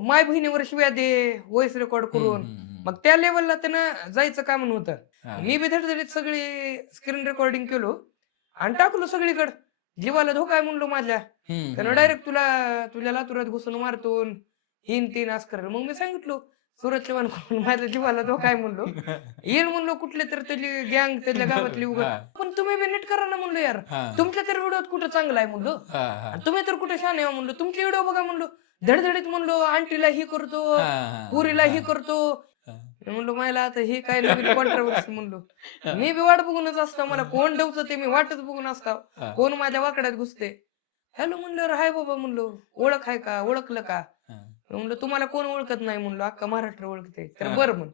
माय बहिणीवर शिव्या दे, voice record हं, करून. हं, हं. मग त्या लेव्हलला त्यानं जायचं काम नव्हतं. हां. मी बी धडधडीत सगळी स्क्रीन रेकॉर्डिंग केलो आणि टाकलो सगळीकडं. जीवाला धोका आहे म्हणलो माझ्या. हं, त्यानं हं, हं. डायरेक्ट तुझ्या लातूरात घुसून मारतो, हिन तीन असं करेल. मग मी सांगितलो, "सूरज चव्हाण माझ्या जीवाला धोका आहे म्हणलो. येईल म्हणलो कुठले तर त्याची गँग त्याच्या गावातली बरोबर. उघड. हां, पण तुम्ही बी नीट करा ना म्हणलो यार. हां. तुमच्या तर व्हिडिओत कुठं चांगला आहे म्हणलो. हां, आणि हां. तुम्ही तर कुठे शहाणे आहे म्हणलो. तुमचे व्हिडिओ बघा म्हणलो. धडधडीत म्हणलो आंटीला ही करतो, हां, हां, पुरीला ही हां, करतो. हां. मी म्हणलो "मायला आता हे काय नवीन कॉन्ट्रोव्हर्सी" म्हणलो. हां. मी बी वाट बघूनच असतो. मला कोण डवचते मी वाटच बघून असतो. हां, कोण माझ्या वाकड्यात घुसते. हॅलो म्हणल्यावर "हाय बाबा" म्हणलो. "ओळख आहे का? ओळखलं का?" हां. म्हणलं "तुम्हाला कोण ओळखत नाही" म्हणलो. "अख्खा महाराष्ट्र ओळखते." तर हां. "बरं" म्हण.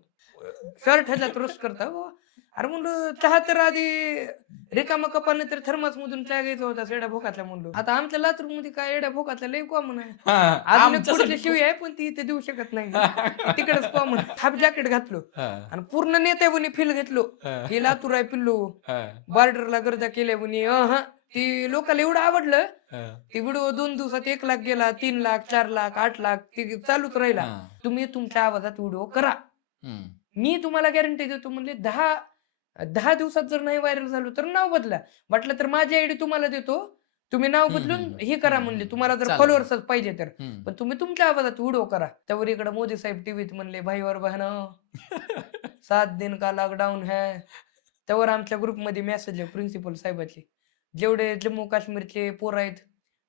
शर्ट ह्याच्यात रोस्ट करता बाबा. अरे म्हणलं चहा तर आधी रिकामा कपाने तर थर्मासमधून चहा घ्यायचा होता एड्या भोकातल्या म्हणलो. आता आमच्या लातूरमध्ये काय एड्या भोकातल्या लय कॉमन आहे. हां, अजून एक पुढची आमच्यासाठी शिवी आहे पण ती इथे देऊ शकत नाही मी. ती तिकडेच कॉमन. हाफ जॅकेट घातलो हां, आणि पूर्ण नेत्यावनी फील घेतलो. हां, हे लातूर आहे पिल्लू. हां, बॉर्डरला गर्दा केल्या म्हणे. ती लोकांना एवढं आवडलं. हां, ती व्हिडिओ 2 दिवसात 1,00,000 गेला, 3,00,000, 4,00,000, 8,00,000 ती चालूच राहिला. हां. तुम्ही तुमच्या आवाजात व्हिडिओ करा. हं. मी तुम्हाला गॅरंटी देतो म्हणले 10 दिवसात जर नाही व्हायरल झालो तर नाव बदला. म्हटलं तर माझी आयडी तुम्हाला देतो. तुम्ही नाव हं, बदलून हं, हं. हे करा हं, म्हणले. हं, तुम्हाला हं. जर चालेल, चालेल. फॉलोअर्सच पाहिजे तर. हं. पण तुम्ही तुमच्या आवाजात व्हिडिओ करा. त्यावर इकडे मोदी साहेब टीव्हीत म्हणले, "भाई और बहनों, 7 दिन का लॉकडाउन है." त्यावर आमच्या ग्रुपमध्ये मेसेज आहे प्रिन्सिपल साहेबाचे. जेवढे जम्मू काश्मीरचे पोरं आहेत,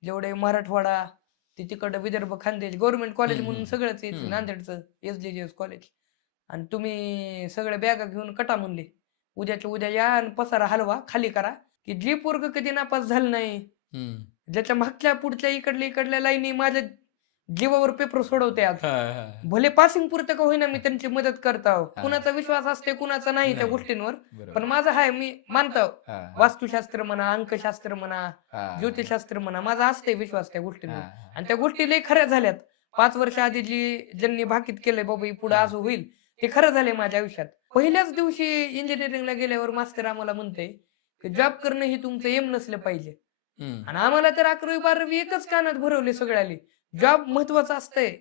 जेवढे मराठवाडा, ते तिकडं विदर्भ, खानदेश गव्हर्नमेंट कॉलेज हं, म्हणून हं. सगळंच आहे हं. नांदेडचं एसजीजीएस कॉलेज. आणि तुम्ही सगळ्या बॅगा घेऊन कटा म्हणले. उद्याच्या उद्या या आणि पसारा हलवा, खाली करा, की जे पोरगं कधी नापास झालं नाही, हं. ज्याच्या मागच्या, पुढच्या, इकडल्या लाईनी माझ्या जीवावर पेपर सोडवते आज. हां, हां. भले पासिंग पुरतं का होईना मी त्यांची मदत करत आहो. हां. कुणाचा विश्वास असते, कुणाचा नाही त्या नाही. गोष्टींवर. पण बरोबर. माझा आहे मी मानतो. हां, हां. वास्तुशास्त्र म्हणा, अंकशास्त्र म्हणा, हां. ज्योतिषशास्त्र म्हणा, माझा असते विश्वास त्या गोष्टींवर. हां, हां. आणि त्या गोष्टी लई खऱ्या झाल्यात. 5 वर्ष आधी ज्यांनी भाकीत केलंय बाबा पुढे हां. असं होईल, ते खरं झालंय माझ्या आयुष्यात. पहिल्याच दिवशी इंजिनिअरिंगला गेल्यावर मास्तर आम्हाला म्हणतंय, की जॉब करणं हे तुमचं एम नसलं पाहिजे. हं. आणि आम्हाला तर 11वी-12वी एकच कानात भरवले सगळ्याले. जॉब महत्वाचा असतंय.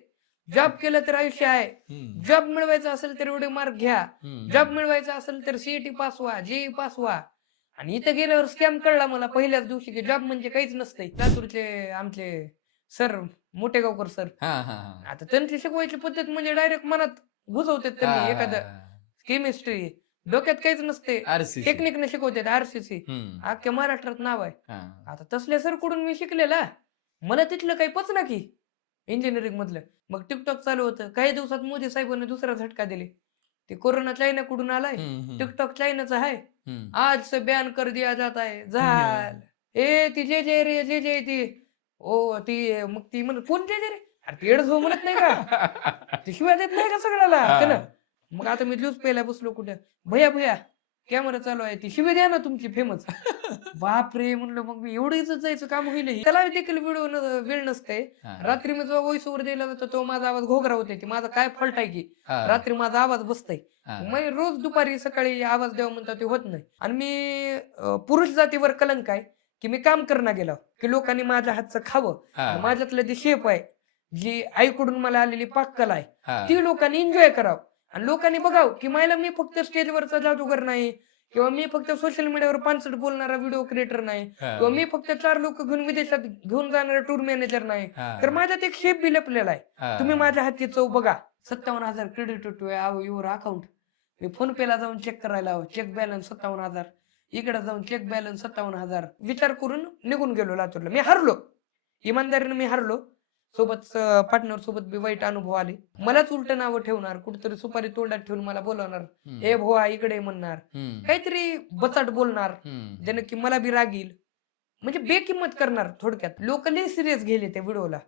जॉब केलं तर आयुष्य आहे. हं. जॉब मिळवायचा असेल तर एवढे मार्क घ्या. हं, जॉब हं. मिळवायचा असेल तर सीईटी पास व्हा, जेईई पास व्हा. आणि इथं गेल्यावर स्कॅम कळला मला पहिल्याच दिवशी, की जॉब म्हणजे काहीच नसतंय. लातूरचे आमचे सर, मोठेगावकर सर. हां, हां, हां. आता त्यांची शिकवायची पद्धत म्हणजे डायरेक्ट मनात घुसवतात त्यांनी हां, एखादं हां. केमिस्ट्री. डोक्यात काहीच नसते. आर-सी-सी. टेक्निकने शिकवतात आर-सी-सी. हं. अख्ख्या महाराष्ट्रात नाव आहे. हां. आता तसल्या सरकडून मी शिकलेला. मला तिथलं काही पचना की इंजिनिअरिंग मधलं. मग TikTok चालू होतं. काही दिवसात मोदी साहेबांनी दुसरा झटका दिले. ते कोरोना चायनाकडून आलाय. हं, हं. TikTok चायनाचं आहे. हं. आज से बैन कर दिया जाता है. हं. झालं. ए ती जे रे, जे ती. ओ ती मग ती म्हणत, "कोण जे रे?" अरे ती येडच हो म्हणत नाही का? ती शिव्या देत नाही का सगळ्याला? त्यानं. हां. मग आता मी ज्यूस प्यायला बसलो कुठं. "भैय्या, भैय्या, कॅमेरा चालू आहे. ती शिवी द्या ना तुमची फेमस." बापरे! म्हणलं मग मी एवढं इज्जत जायचं काम होईल हे. त्याला देखील वेळ नसते. हां. रात्री मी जेव्हा व्हॉईस ओव्हर द्यायला जातो तेव्हा माझा आवाज घोगरा होतोय. की माझा काय फॉल्ट आहे की हां. रात्री माझा आवाज बसतोय. हां. मग रोज दुपारी सकाळी आवाज द्यावा म्हणतात ते होत नाही. आणि मी पुरुष जातीवर कलंक आहे, की मी काम करणं गेलो, की लोकांनी माझ्या हातचं खावं आणि हां. माझ्यातलं जे शेप आहे, जी आईकडून मला आलेली पाककला आहे, हां. ती लोकांनी एन्जॉय करावं आणि लोकांनी बघावं, की मला मी फक्त स्टेजवरचा जादूगर नाही किंवा मी फक्त सोशल मीडियावर पानसट बोलणारा व्हिडिओ क्रिएटर नाही किंवा हां. मी फक्त 4 लोकं घेऊन विदेशात घेऊन जाणारा टूर मॅनेजर नाही. तर हां. माझ्यात एक शेप बी लपलेला आहे. तुम्ही हां. माझ्या हातची चव बघा. 57,000 क्रेडिट टू युअर अकाउंट. मी फोनपेला जाऊन चेक करायला हवं. Check balance 57,000. इकडे जाऊन चेक बॅलन्स 57,000. विचार करून निघून गेलो लातूरला. मी हारलो. इमानदारीने मी हारलो. सोबत पार्टनर सोबत बी वाईट अनुभव आले. मलाच उलटं नावं ठेवणार, कुठेतरी सुपारी तोंडात ठेवून मला बोलवणार. "ए हं. भोळा इकडे ये" म्हणणार. हं. काहीतरी बचाट बोलणार, हं. ज्यानं की मला बी राग येईल. म्हणजे बेकिंमत करणार थोडक्यात. लोकं लई सीरियस गेले त्या व्हिडिओला.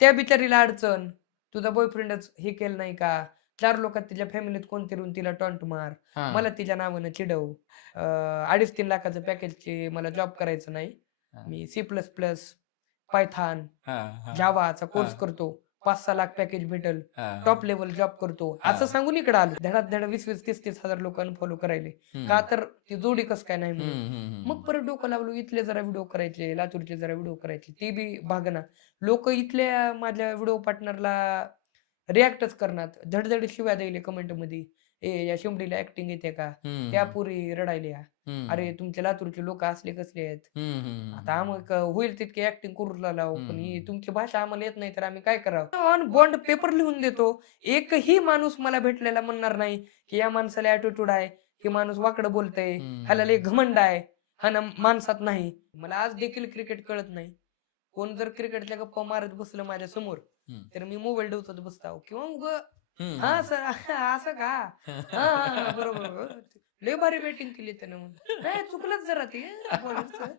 त्या बिचारीला अडचण, तुझा बॉयफ्रेंडच हे केलं नाही का? 4 लोकात तिच्या फॅमिलीत कोणतरी येऊन तिला टॉन्ट मार. हां. मला तिच्या नावानं चिडव. 2.5-3 लाखाचं पॅकेजचे मला जॉब करायचं नाही. हां. मी C++, पायथॉन, हां, हां. जावाचा कोर्स हां. करतो. 5-6 लाख पॅकेज भेटेल. हां, टॉप हां. लेव्हल जॉब करतो. असं हां. सांगून इकडे आलो. धडाधड 20-20, 30-30 हजार लोक अनफॉलो करायले. का हं. तर ती जोडी कसं काय नाही म्हणून. हं, हं, हं, मग हं. परत डोकं लावलं इथले जरा व्हिडिओ करायचे, लातूरचे जरा व्हिडिओ करायचे. ते बी भागना. लोकं इथल्या माझ्या व्हिडिओ पार्टनरला रिॲक्टच करणार, धडधड शिव्या द्यायले कमेंट मध्ये, ए या शिमडीला ऍक्टिंग येते का, त्या पुरी रडायल्या, अरे तुमचे लातूरचे लोक असले कसले आहेत, आता आम्हाला होईल तितकी ऍक्टिंग करू लाव, पण ही तुमची भाषा आम्हाला येत नाही तर आम्ही काय करावं. ऑन बॉन्ड पेपर लिहून देतो, एकही माणूस मला भेटलेला म्हणणार नाही की या माणसाला ऍटिट्यूड आहे, हे माणूस वाकडं बोलतय, ह्याला लय घमंड आहे, हा ना माणसात नाही. मला आज देखील क्रिकेट कळत नाही. कोण जर क्रिकेटच्या गप्पा मारत बसलं माझ्या समोर तर मी मोबाईल ठेवत बसताव किंवा उग हा सर असं का, हा बरोबर बरोबर. लय भारी बॅटिंग केली त्यानं, म्हणून नाही चुकलंच जरा ते बॉलरचं.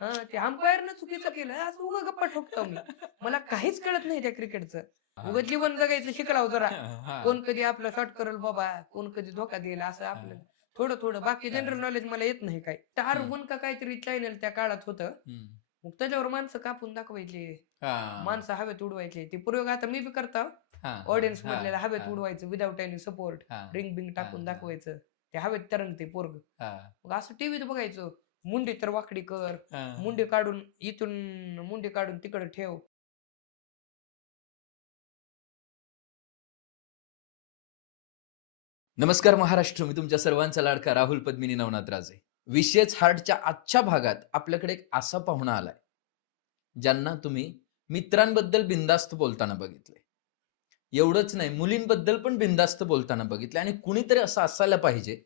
हा ते अंपायरनं चुकीचं केलं असं उगा गप्पा ठोकतो मी. मला काहीच कळत नाही त्या क्रिकेटचं. उगा जीवन जगायचं शिकलाव जरा. कोण कधी आपला शॉट करल बाबा, कोण कधी धोका देईल असं आपल्याला थोडं थोडं, बाकी जनरल नॉलेज मला येत नाही काय. स्टार वन का काहीतरी चॅनल त्या काळात होतं, मग त्याच्यावर माणसं कापून दाखवायचे, माणसं हवेत उडवायचे. ते प्रयोग आता मी बी करतो, ऑडियन्स मधल्याला हवेत उडवायचं विदाऊट एनी सपोर्ट, रिंग बिंग टाकून दाखवायचं, ते हवेत तरंगते पोरग. मग असं टीव्हीत बघायचं, मुंडी तर वाकडी कर, मुंडी काढून इथून मुंडी काढून तिकडे ठेव. नमस्कार महाराष्ट्र, मी तुमच्या सर्वांचा लाडका राहुल पद्मिनी नवनाथ राजे. विशेष हार्टच्या आजच्या भागात आपल्याकडे एक असा पाहुणा आलाय ज्यांना तुम्ही मित्रांबद्दल बिनधास्त बोलताना बघितले. एवढंच नाही, मुलींबद्दल पण बिनधास्त बोलताना बघितले. आणि कुणीतरी असं असायला पाहिजे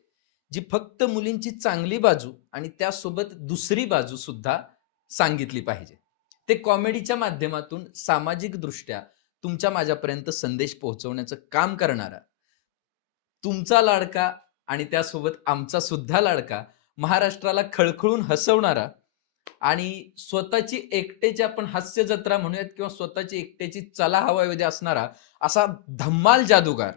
जी फक्त मुलींची चांगली बाजू आणि त्यासोबत दुसरी बाजू सुद्धा सांगितली पाहिजे. ते कॉमेडीच्या माध्यमातून सामाजिक दृष्ट्या तुमच्या माझ्यापर्यंत संदेश पोहोचवण्याचं काम करणारा तुमचा लाडका आणि त्यासोबत आमचा सुद्धा लाडका, महाराष्ट्राला खळखळून हसवणारा आणि स्वतःची एकट्याची आपण हास्य जत्रा म्हणूयात किंवा स्वतःची एकट्याची चला हवामध्ये असणारा असा धम्माल जादूगार,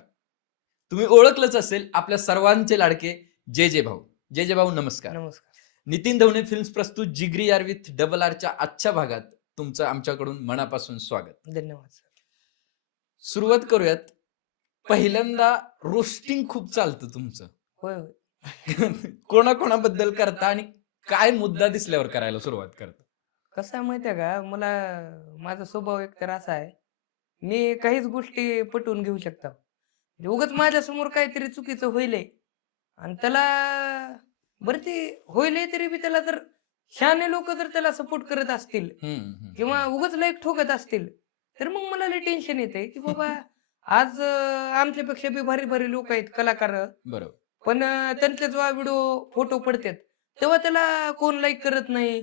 तुम्ही ओळखलंच असेल, आपल्या सर्वांचे लाडके जे जे भाऊ. जे जे भाऊ नमस्कार. नमस्कार. नितीन धवणे फिल्म्स प्रस्तुत जिगरी यार विथ डबल आरच्या आजच्या भागात तुमचं आमच्याकडून मनापासून स्वागत. धन्यवाद सर. सुरुवात करूयात. पहिल्यांदा रोस्टिंग खूप चालतं तुमचं. होय होय. कोणाकोणाबद्दल करता आणि काय मुद्दा दिसल्यावर करायला सुरुवात करता? कसं आहे माहितीये का, मला माझा स्वभाव एक तर असा आहे, मी काहीच गोष्टी पटवून घेऊ शकतो. म्हणजे उगाच माझ्या समोर काहीतरी चुकीचं होईलय आणि त्याला बरं ते होईलय तरी बी त्याला जर शहाणे लोक जर त्याला सपोर्ट करत असतील किंवा उगाच लाईक ठोकत असतील तर मग मला लय टेन्शन येते की बाबा आज आमच्यापेक्षा बी भारी भारी लोक आहेत कलाकार, बरोबर. पण त्यांचे जेव्हा व्हिडिओ फोटो पडतात तेव्हा त्याला कोण लाईक करत नाही,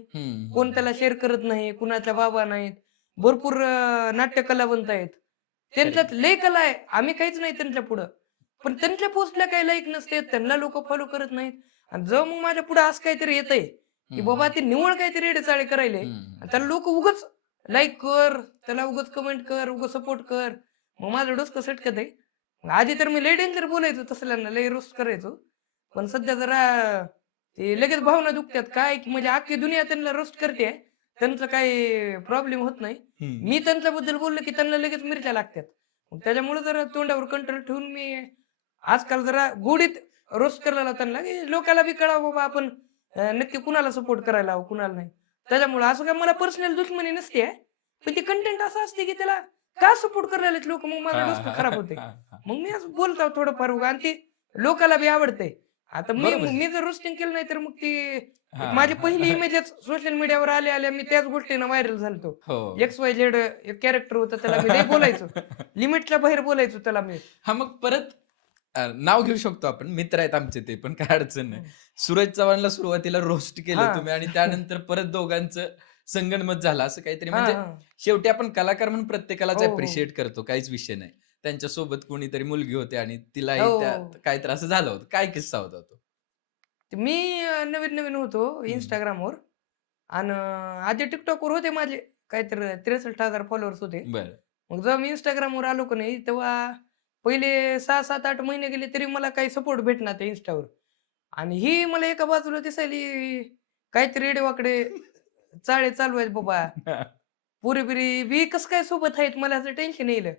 कोण त्याला शेअर करत नाही, कुणाच्या बाबा नाहीत. भरपूर नाट्य कलावंत आहेत, त्यांच्यात लय कला आहे, आम्ही काहीच नाही त्यांच्या पुढं, पण त्यांच्या पोस्टला काही लाईक नसते, त्यांना लोक फॉलो करत नाहीत. आणि जर मग माझ्या पुढे असं काहीतरी येतंय की बाबा ते निवळ काहीतरी एडेचाळे करायले, त्याला लोक उगाच लाईक कर, त्याला उगाच कमेंट कर, उगाच सपोर्ट कर, मग माझं डोसकं सटकत आहे. आधी तर मी लय डेंजर बोलायचो, तसल्यांना लय रोस्ट करायचो, पण सध्या जरा ते लगेच भावना दुखतात काय की म्हणजे अख्खी दुनिया त्यांना रोस्ट करते, त्यांचं काही प्रॉब्लेम होत नाही. मी त्यांच्याबद्दल बोललो की त्यांना लगेच मिरच्या लागतात. मग त्याच्यामुळे जरा तोंडावर कंट्रोल ठेवून मी आजकाल जरा गोडीत रोस्ट करायला त्यांना की लोकांना बी कळावं बाबा आपण नक्की कुणाला सपोर्ट करायला हवं कुणाला नाही. त्याच्यामुळे असं काय मला पर्सनल दुश्मनी नसते, पण ते कंटेंट असं असते की त्याला का सपोर्ट करायला लोक, मग माझं डोसकं खराब होते. मग मी असं बोलतो थोडंफार उगा आणि ते लोकांना बी आवडते. आता मी जर रोस्टिंग केलं नाही तर मग ती माझी पहिली इमेजेस सोशल मीडियावर आल्या मी त्याच गोष्टीनं व्हायरल झालतो. XYZ एक कॅरेक्टर होतं, त्याला मी लय बोलायचो, लिमिटच्या बाहेर बोलायचो त्याला मी. हा, मग परत नाव घेऊ शकतो आपण, मित्र आहेत आमचे ते पण, काय अडचण नाही. सूरज चव्हाणला सुरुवातीला रोस्ट केलं तुम्ही आणि त्यानंतर परत दोघांचं संगनमत झालं असं काहीतरी. म्हणजे शेवटी आपण कलाकार म्हणून प्रत्येकालाच अप्रिशिएट करतो, काहीच विषय नाही. त्यांच्या सोबत कोणीतरी मुलगी होती आणि तिलाही काहीतरी असं झालं होतं. काय किस्सा होता तो? मी नवीन होतो इंस्टाग्रामवर आणि आधी टिकटॉकवर होते माझे काहीतरी 63,000 फॉलोअर्स होते. मग जेव्हा मी इंस्टाग्रामवर आलो का नाही तेव्हा पहिले 6-7-8 महिने गेले तरी मला काही सपोर्ट भेटणार त्या इंस्टावर. आणि ही मला एका बाजूला दिसायली काहीतरी रेडेवाकडे चाळे चालू आहेत बाबा, पुरी बिरी बी कस काय सोबत आहेत, मला असं टेन्शन येईल.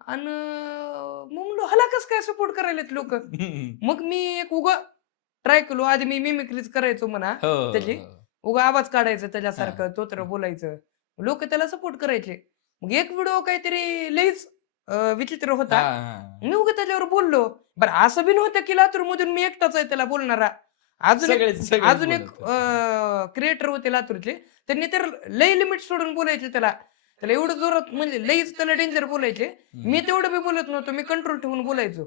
आणि मग म्हणलो हाला कस काय सपोर्ट करायलेत लोक. मग मी एक उगा ट्राय केलो, आधी मी मिमिक्रीज करायचो म्हणा त्याची, उगा आवाज काढायचं त्याच्यासारखं, तोत्र बोलायचं, लोक त्याला सपोर्ट करायचे. मग एक व्हिडिओ काहीतरी लईच विचित्र होता. मी उगा त्याच्यावर बोललो. बरं असं बी नव्हतं की लातूर मधून मी एकटाच आहे त्याला बोलणारा. अजून एक क्रिएटर होते लातूरचे, त्यांनी तर लई लिमिट सोडून बोलायचे त्याला. त्याला एवढं जोरात म्हणजे लईच त्याला डेंजर बोलायचे. मी तेवढं बी बोलत नव्हतो. मी कंट्रोल ठेवून बोलायचो.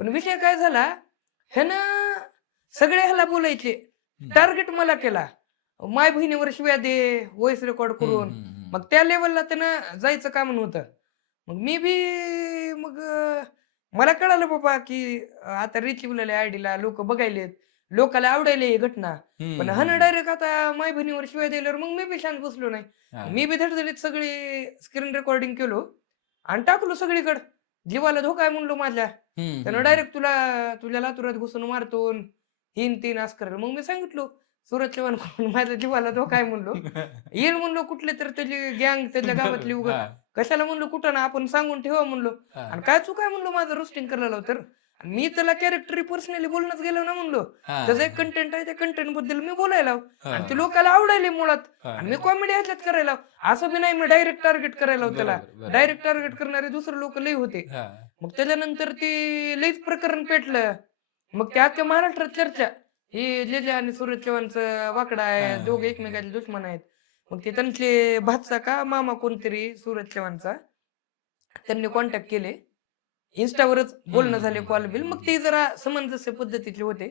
पण विषय काय झाला, ह्यानं सगळे ह्याला बोलायचे. टार्गेट मला केला. माय बहिणीवर शिव्या दे, व्हॉइस रेकॉर्ड करून. मग त्या लेवलला त्यानं जायचं काम नव्हतं. मग मी बी मग मला कळालं बाबा की आता रिचिवलेल्या आयडीला लोक बघायलेत, लोकाला आवडायला ही घटना. पण ह्यानं डायरेक्ट आता माय बहिणीवर शिवाय दिल्यावर मग मी बी शांत बसलो नाही. मी बी धडधडीत सगळी स्क्रीन रेकॉर्डिंग केलो आणि टाकलो सगळीकडे. जीवाला धोका आहे म्हणलो माझ्या. त्यानं डायरेक्ट तुझ्या लातूरात घुसून मारतो, हिन तीन असं करेल. मग मी सांगितलो सुरज चव्हाण माझ्या जीवाला धोका आहे म्हणलो. येईल म्हणलो कुठले तर त्याची गँग त्याच्या गावातली उगा कशाला म्हणलो कुठं ना आपण सांगून ठेवा म्हणलो. आणि काय चूक आहे म्हणलो माझं रोस्टिंग करायला तर. मी त्याला कॅरेक्टर पर्सनली बोलणंच गेलो ना म्हणलो. त्याचा एक कंटेंट आहे, त्या कंटेंट बद्दल मी बोलायला आणि ते लोकांना आवडायले मुळात. आणि मी कॉमेडी ह्याच्यात करायला असं बी नाही मी डायरेक्ट टार्गेट करायला त्याला. डायरेक्ट टार्गेट करणारे दुसरे लोक लई होते. मग त्याच्यानंतर ते लईच प्रकरण पेटलं. मग त्या अख्ख्या महाराष्ट्रात चर्चा, हे जेजे आणि सूरज चव्हाणचं वाकडा आहे, दोघे एकमेकाचे दुश्मन आहेत. मग ते त्यांचे भाचा का मामा कोणतरी सूरज चव्हाणचा, त्यांनी कॉन्टॅक्ट केले. इन्स्टावरच बोलणं झाले, कॉल बिल. मग ते जरा समंजस्य पद्धतीचे होते.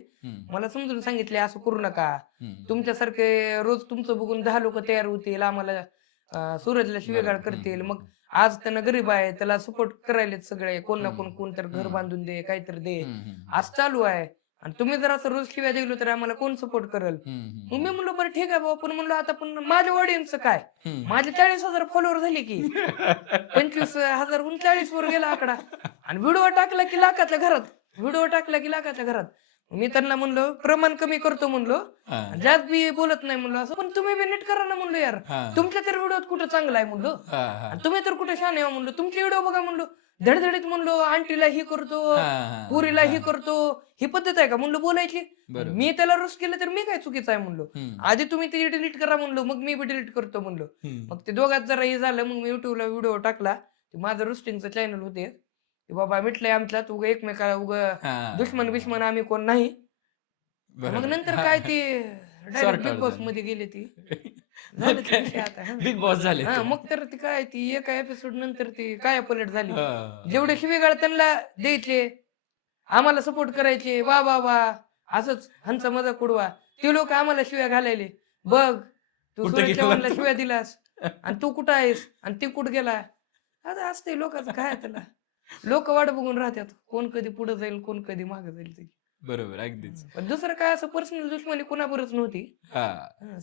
मला समजून सांगितले असं करू नका, तुमच्यासारखे रोज तुमचं बघून 10 लोक तयार होतील, आम्हाला सूरजला शिवेगाळ करतील. मग आज त्यांना गरीब आहे, त्याला सपोर्ट करायलेत सगळे, कोण ना कोण तर घर बांधून दे, काहीतरी दे, आज चालू आहे. आणि तुम्ही जर असं रोज शिव्या दिलो तर आम्हाला कोण सपोर्ट करेल. मग मी म्हणलो बरं ठीक आहे बाबा, पण म्हणलो आता पण माझ्या ऑडियन्सचं काय, माझे 40,000 फॉलोअर झाले की 25,000 40 वर गेला आकडा. आणि व्हिडिओ टाकला की लाखाच्या घरात. मी त्यांना म्हणलो प्रमाण कमी करतो म्हणलो, जास्त बी बोलत नाही म्हणलो असं. पण तुम्ही बी नीट करा ना म्हणलो यार, तुमच्या तर व्हिडिओत कुठं चांगला आहे म्हणलो, तुम्ही तर कुठे छान आहे म्हणलो, तुमचे व्हिडिओ बघा म्हणलो. धडधडीत म्हणलो आंटीला ही करतो, पुरीला ही करतो, ही पद्धत आहे का म्हणलो बोलायची. मी त्याला रोस्ट केलं तर मी काय चुकीचं आहे म्हणलो. आधी तुम्ही ते डिलीट करा म्हणलो, मग मी बी डिलीट करतो म्हणलो. मग ते दोघात जरा हे झालं. मग मी युट्यूबला व्हिडिओ टाकला. माझं रोस्टिंगचं चॅनल होते. बाबा मिटलंय आमच्यात, उगा एकमेकाला उगा दुश्मन बिश्मन आम्ही कोण नाही. मग नंतर काय ते डायरेक्ट बिग बॉस मध्ये गेले ती. बिग बॉस झाले. मग तर ती काय ती एका एपिसोड नंतर ती काय पलट झाली. जेवढे शिवीगाळ त्यांना द्यायचे, आम्हाला सपोर्ट करायचे, वा वा वा असंच हंचा मजाक उडवा, ते लोक आम्हाला शिव्या घालायले. बघ तू सूरज चव्हाणला शिव्या दिलास आणि तू कुठं आहेस आणि ती कुठं गेला. आता असते लोकांचं काय, त्याला लोक वाट बघून राहतात, कोण कधी पुढे जाईल, कोण कधी मागे जाईल. बरोबर, अगदीच. पण दुसरं काय असं पर्सनल दुश्मनी कोणाबरोबरच नव्हती.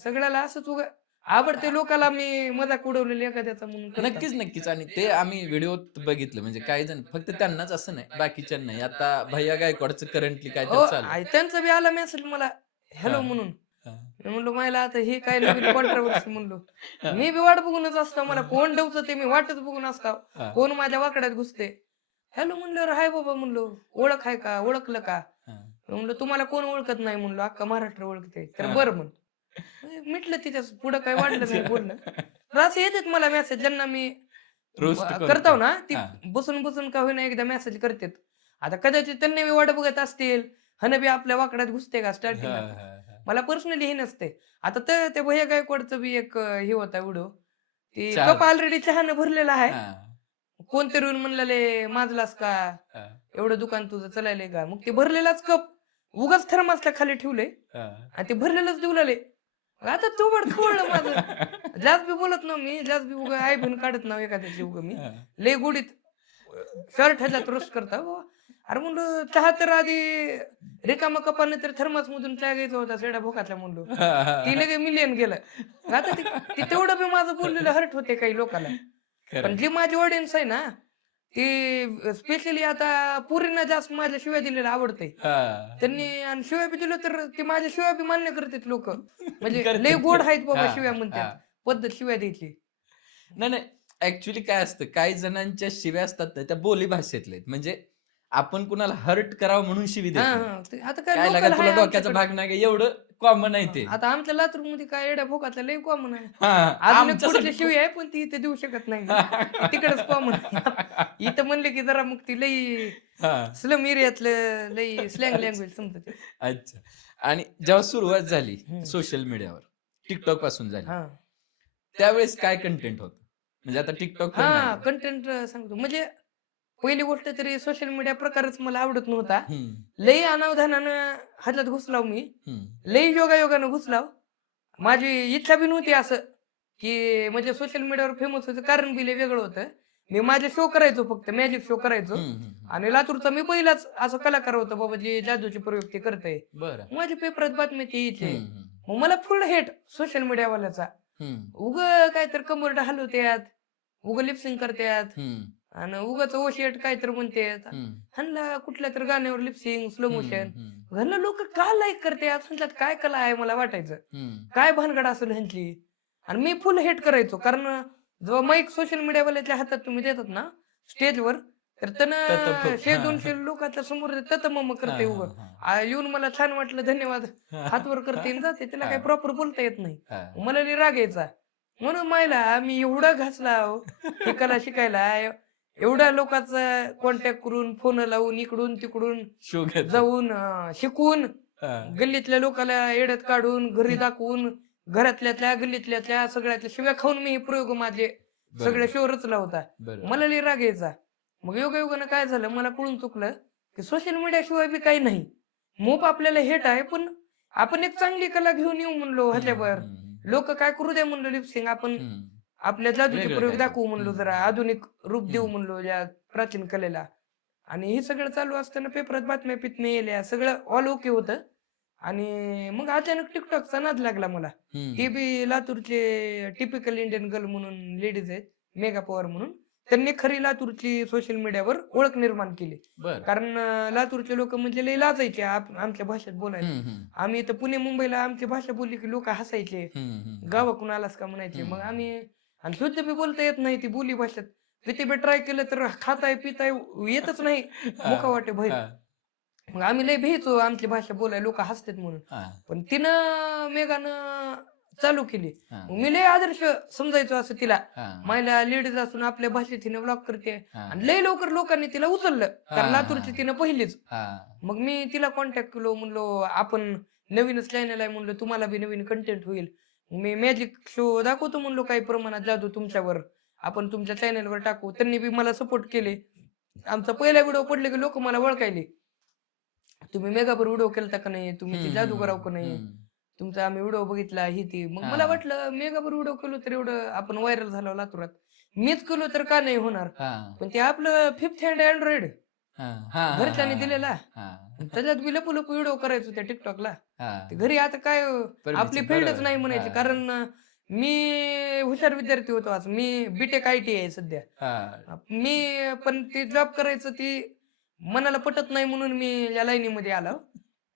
सगळ्याला असंच उगा आवडते लोकाला मी मजाक उडवलेली एखाद्याचा म्हणून. नक्कीच. आणि ते आम्ही व्हिडिओत बघितलं. म्हणजे काही जण फक्त त्यांनाच असं नाही, बाकीच्या नाही. आता भैया गायकवाडचं करंटली काय चालू, त्यांचा बी आला मेसेज मला हॅलो म्हणून. मी म्हणलो मला आता हे काय नवीन कॉन्ट्रोवर्सी म्हणलो. मी बी वाट बघूनच असतो, मला कोण डवचं ते मी वाटच बघून असतो, कोण माझ्या वाकड्यात घुसते. हॅलो म्हणल्यावर हाय बाबा म्हणलो, ओळख आहे का, ओळखलं का म्हणलं. तुम्हाला कोण ओळखत नाही म्हणलो, अख्खा महाराष्ट्र ओळखते. तर बरं म्हण मिटलं. तिच्या पुढं काय वाढलं नाही बोलणं. असं येतात मला मेसेज, ज्यांना मी करतो ना ती बसून का होईना एकदा मेसेज करतात. आता कदाचित त्यांनी मी वाट बघत असतील, हन बी आपल्या वाकड्यात घुसते का स्टार्टिंग. मला पर्सनली हे नसते. आता तर ते भैया गायकवाडचं बी एक हे होता व्हिडिओ, ती कप ऑलरेडी चहानं भरलेला आहे. कोणतरी येऊन म्हणलेले माजलास का, एवढं दुकान तुझं चलायले का. मग ते भरलेलाच कप उगाच थर्मासला खाली ठेवले आणि ते भरलेलंच देऊ लागले. आता तू खवळलं माझं. जास्त बी बोलत ना मी, जास्त बी उगा आई बहीण काढत ना एखाद्याची उगा मी लय गुडीत शर्ट ह्याच्यात रोस्ट करता. अरे म्हणलं चहा तर आधी रिकामा कपाने तर थर्मास मधून चहा घ्यायचा होता सेडा भोकातला म्हणलो, ती लगे मिलियन गेलं. आता ते तेवढं बी माझं बोललेलं हर्ट होते काही लोकांना. पण जी माझी ऑडियन्स आहे ना, ती स्पेशली आता पुरींना जास्त माझ्या शिव्या दिलेला आवडते. त्यांनी आणि शिव्या बी दिलं तर ते माझ्या शिव्या बी मान्य करतात लोक. म्हणजे लय गोड आहेत बाबा शिव्या म्हणतात, पद्धत शिव्या द्यायची. नाही ऍक्च्युली काय असतं, काही जणांच्या शिव्या असतात त्या बोली भाषेतले. म्हणजे आपण कुणाला हर्ट करावं म्हणून शिवी देतो. आता काय लागा तुला डोक्याचा भाग नाही एवढं कॉमन आहे ते. आता आमच्या लातूर मध्ये काय एड्या भोकातला लय कॉमन आहे. हा, अजून एक आमच्यासाठी पुढची शिवी आहे पण ती इथे देऊ शकत नाही मी. तिकडेच कॉमन आहे. इथं म्हणले की जरा मग ती लई हा, स्लम एरियातलं लई स्लँग लँग्वेज समजते. अच्छा. आणि जेव्हा सुरुवात झाली हम्म. सोशल मीडियावर, टिकटॉक पासून झाली, हा त्यावेळेस काय कंटेंट होतं? म्हणजे आता टिकटॉक तर हा नाही. कंटेंट सांगतो. म्हणजे पहिली गोष्ट तरी सोशल मीडिया प्रकारच मला आवडत नव्हता. हम्म, लई अनावधानानं हातात घुसलाव मी. हम्म, लई योगायोगानं घुसलाव. माझी इच्छा बी नव्हती असं की म्हणजे सोशल मीडियावर फेमस व्हायचं कारण बी लय वेगळं होतं. मी माझे शो करायचो, फक्त मॅजिक शो करायचो. हम्म, हम्म. आणि लातूरचा मी पहिलाच असं कलाकार होतो बाबा जे जादूचे प्रयोग ते करतंय. बरं. माझ्या पेपरात बातमी ते यायचे. हम्म, हम्म, मग मला फुल हेट सोशल मीडियावाल्याचा. हम्म, उग काय तर कमरडा हलवत्यात, उग लिपसिंग करत्यात हम्म, आणि उगाच ओ शेट काय तर म्हणतात. हम्म, ह्यांना कुठल्या तर गाण्यावर लिपसिंग स्लो मोशन, हम्म, ह्यांना लोक का लाईक करतात, ह्यांच्यात काय कला आहे मला वाटायचं. काय भानगड असेल ह्यांची. आणि मी फुल हेट करायचो कारण जेव्हा माईक सोशल मीडियावाल्याच्या हातात तुम्ही देतात ना स्टेजवर, तर त्यानं 100-200 लोकांच्या समोर ततमम करते उगं. येऊन मला छान वाटलं धन्यवाद हातवर करते आणि जाते. त्याला काही प्रॉपर बोलता येत नाही. मला लई राग यायचा. म्हणून मायला मी एवढा घासला ही कला शिकायला. एवढ्या लोकांचा कॉन्टॅक्ट करून फोन लावून इकडून तिकडून शो जाऊन शिकून गल्लीतल्या लोकांना येड्यात काढून घरी दाखवून घरातल्यातल्या गल्लीतल्या सगळ्यातल्या शिव्या खाऊन मी हे प्रयोग माझे सगळे शो रचला होता. मला लई राग यायचा. मग योगायोगानं काय झालं, मला कळून चुकलं की सोशल मीडिया शिवाय बी काही नाही. मोप आपल्याला हेट आहे पण आपण एक चांगली कला घेऊन येऊ म्हणलो ह्याच्यावर. लोक काय करू द्या म्हणलो लिपसिंग, आपण आपल्या जादूचे वेगळं प्रयोग काय दाखवू ते. म्हणलो, जरा आधुनिक रूप देऊ म्हणलो या प्राचीन कलेला. आणि हे सगळं चालू असताना पेपरात बातम्या पितम्या येल्या, सगळं ऑल ओके होतं. आणि मग अचानक टिकटॉकचा नाद लागला मला. ते बी लातूरचे टिपिकल इंडियन गर्ल म्हणून लेडीज आहेत, मेगा पवार म्हणून. त्यांनी खरी लातूरची सोशल मीडियावर ओळख निर्माण केली. कारण लातूरचे लोक म्हणजे लई लाजायचे आमच्या भाषेत बोलायला. आम्ही इथं पुणे मुंबईला आमची भाषा बोलली की लोक हसायचे, गावाकडून आलास का म्हणायचे. मग आम्ही आणि शुद्ध बी बोलता येत नाही ती बोली भाषेत. किती बी ट्राय केलं तर खाताय पिताय येतच नाही मुखा वाटे बाहेर. मग आम्ही लय भीचो आमची भाषा बोलाय, लोक हसतात म्हणून. पण तिनं मेघानं चालू केली. मी लय आदर्श समजायचो असं तिला. महिला लेडीज असून आपल्या भाषेत तिने ब्लॉग करते आणि लय लवकर लोकांनी तिला उचललं कारण लातूरची तिनं पहिलीच. मग मी तिला कॉन्टॅक्ट केलो, म्हणलो आपण नवीनच चॅनल आहे म्हणलो, तुम्हाला बी नवीन कंटेंट होईल. मी मॅजिक शो दाखवतो म्हणलो काही प्रमाणात जादू तुमच्यावर, आपण तुमच्या चॅनलवर टाकू. त्यांनी बी मला सपोर्ट केले. आमचा पहिला व्हिडिओ पडले की लोक मला ओळखायले, तुम्ही मेगाभर व्हिडिओ केलता का नाही, तुम्ही ती जादूगार आहो का नाही, तुमचा आम्ही व्हिडिओ बघितला ही ती. मग मला वाटलं मेगाभर व्हिडिओ केलो तर एवढं आपण व्हायरल झालो लातूरात, मीच केलो तर का नाही होणार. पण ते आपलं 5th हँड अँड्रॉइड घरच्याने दिलेला, त्याच्यात बी लपू लपू व्हिडिओ करायचो त्या टिकटॉकला. घरी आता काय आपली फील्डच नाही म्हणायची. कारण मी हुशार विद्यार्थी होतो. आज मी बीटेक IT आहे सध्या. मी पण ते जॉब करायचं ती मनाला पटत नाही म्हणून मी या लाईनीमध्ये आलो.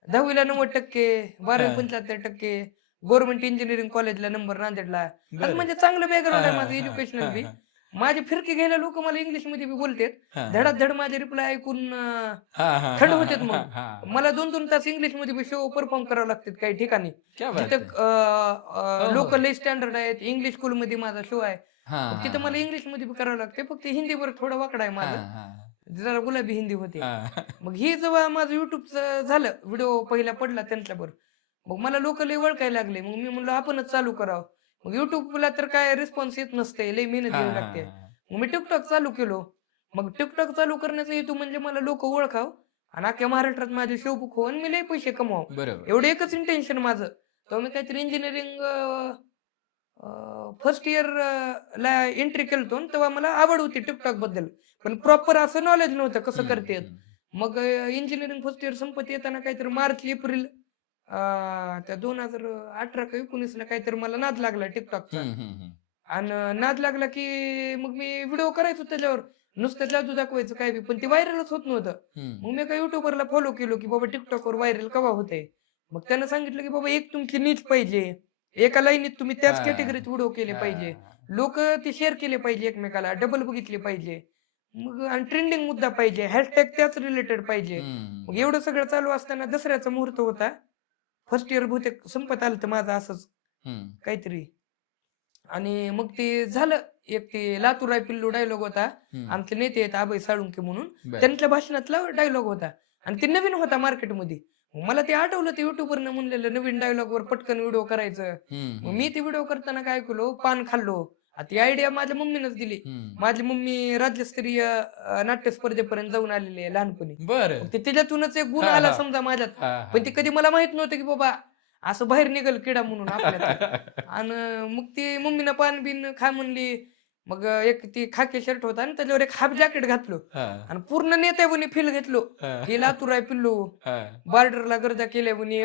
10वीला 90%, 12वी 75%, गव्हर्नमेंट इंजिनिअरिंग कॉलेजला नंबर नांदेडला. असं म्हणजे चांगलं बॅकग्राऊंड आहे माझं एज्युकेशनल बी. माझी फिरकी घ्यायला लोक मला इंग्लिश मध्ये बी बोलतात. धडाधड माझे रिप्लाय ऐकून थंड होतात. मग मला 2-2 तास इंग्लिश मध्ये बी शो परफॉर्म करावं लागतात काही ठिकाणी जिथं लोक लय स्टँडर्ड आहेत. इंग्लिश स्कूल मध्ये माझा शो आहे, तिथं मला इंग्लिश मध्ये बी करावं लागते. फक्त हिंदीवर थोडं वाकडा आहे माझं, जरा गुलाबी हिंदी होते. मग ही जेव्हा माझं युट्यूबचं झालं, व्हिडिओ पहिला पडला त्यांच्यावर, मग मला लोक लय ओळखायला लागले. मग मी म्हणलो आपणच चालू करावं. मग युट्यूबला तर काय रिस्पॉन्स येत नसते, लय मेहनत घ्यावी लागते. मग मी टिकटॉक चालू केलो. मग टिकटॉक चालू करण्याचा हेतू म्हणजे मला लोक ओळखाव आणि अख्ख्या महाराष्ट्रात माझे शो बुक हो आणि मी लय पैसे कमवाव, एवढं एकच इंटेन्शन माझं. तेव्हा मी काहीतरी इंजिनिअरिंग फर्स्ट इयर ला एंट्री केलतो, तेव्हा मला आवड होती टिकटॉक बद्दल, पण प्रॉपर असं नॉलेज नव्हतं कसं करतात. मग इंजिनिअरिंग फर्स्ट इयर संपत येताना काहीतरी मार्च एप्रिल त्या 2018 का 19ला काहीतरी मला नाद लागला टिकटॉकचा. आणि नाद लागला की मग मी व्हिडिओ करायचो त्याच्यावर, नुसतं जादू दाखवायचं काय बी, पण ते व्हायरलच होत नव्हतं. मग मी काही युट्यूबरला फॉलो केलो की बाबा टिकटॉकवर व्हायरल केव्हा होते. मग त्यानं सांगितलं की बाबा एक तुमची नीच पाहिजे, एका लाईनीत तुम्ही त्याच कॅटेगरीत व्हिडिओ केले पाहिजे, लोक ते शेअर केले पाहिजे एकमेकाला, डबल बघितले पाहिजे, मग आणि ट्रेंडिंग मुद्दा पाहिजे, हॅशटॅग त्याच रिलेटेड पाहिजे. मग एवढं सगळं चालू असताना दसऱ्याचा मुहूर्त होता. फर्स्ट इयर बहुतेक संपत आलं तर माझं असंच हम्म. काहीतरी. आणि मग ते झालं एक ते लातूर पिल्लू डायलॉग होता. हम्म. आमचे नेते आहेत अभय साळुंके म्हणून, बर. त्यांच्या भाषणातला डायलॉग होता आणि ते नवीन होता मार्केटमध्ये. मला ते आठवलं ते युट्यूबवरनं म्हणलेलं नवीन डायलॉगवर पटकन व्हिडिओ करायचं. हम्म. मग मी ते व्हिडिओ करताना काय केलो, पान खाल्लो. ती आयडिया माझ्या मम्मीनंच दिली. हम्म. माझी मम्मी राज्यस्तरीय नाट्य स्पर्धेपर्यंत जाऊन आलेली आहे लहानपणी. बर. मग ते त्याच्यातूनच एक गुण हा, आला हा. समजा माझ्यात. हा, पण ते हा. कधी मला माहित नव्हतं की बाबा असं बाहेर निघल किडा म्हणून आपल्यात. आणि मग ती मम्मीनं पान बिन खा म्हणली. मग एक ती खाकी शर्ट होता आणि त्याच्यावर एक हाफ जॅकेट घातलो हा, आणि पूर्ण नेत्यावनी फील घेतलो हा. की लातूर आहे पिल्लू, हा, बॉर्डरला गर्दा केल्या म्हणे.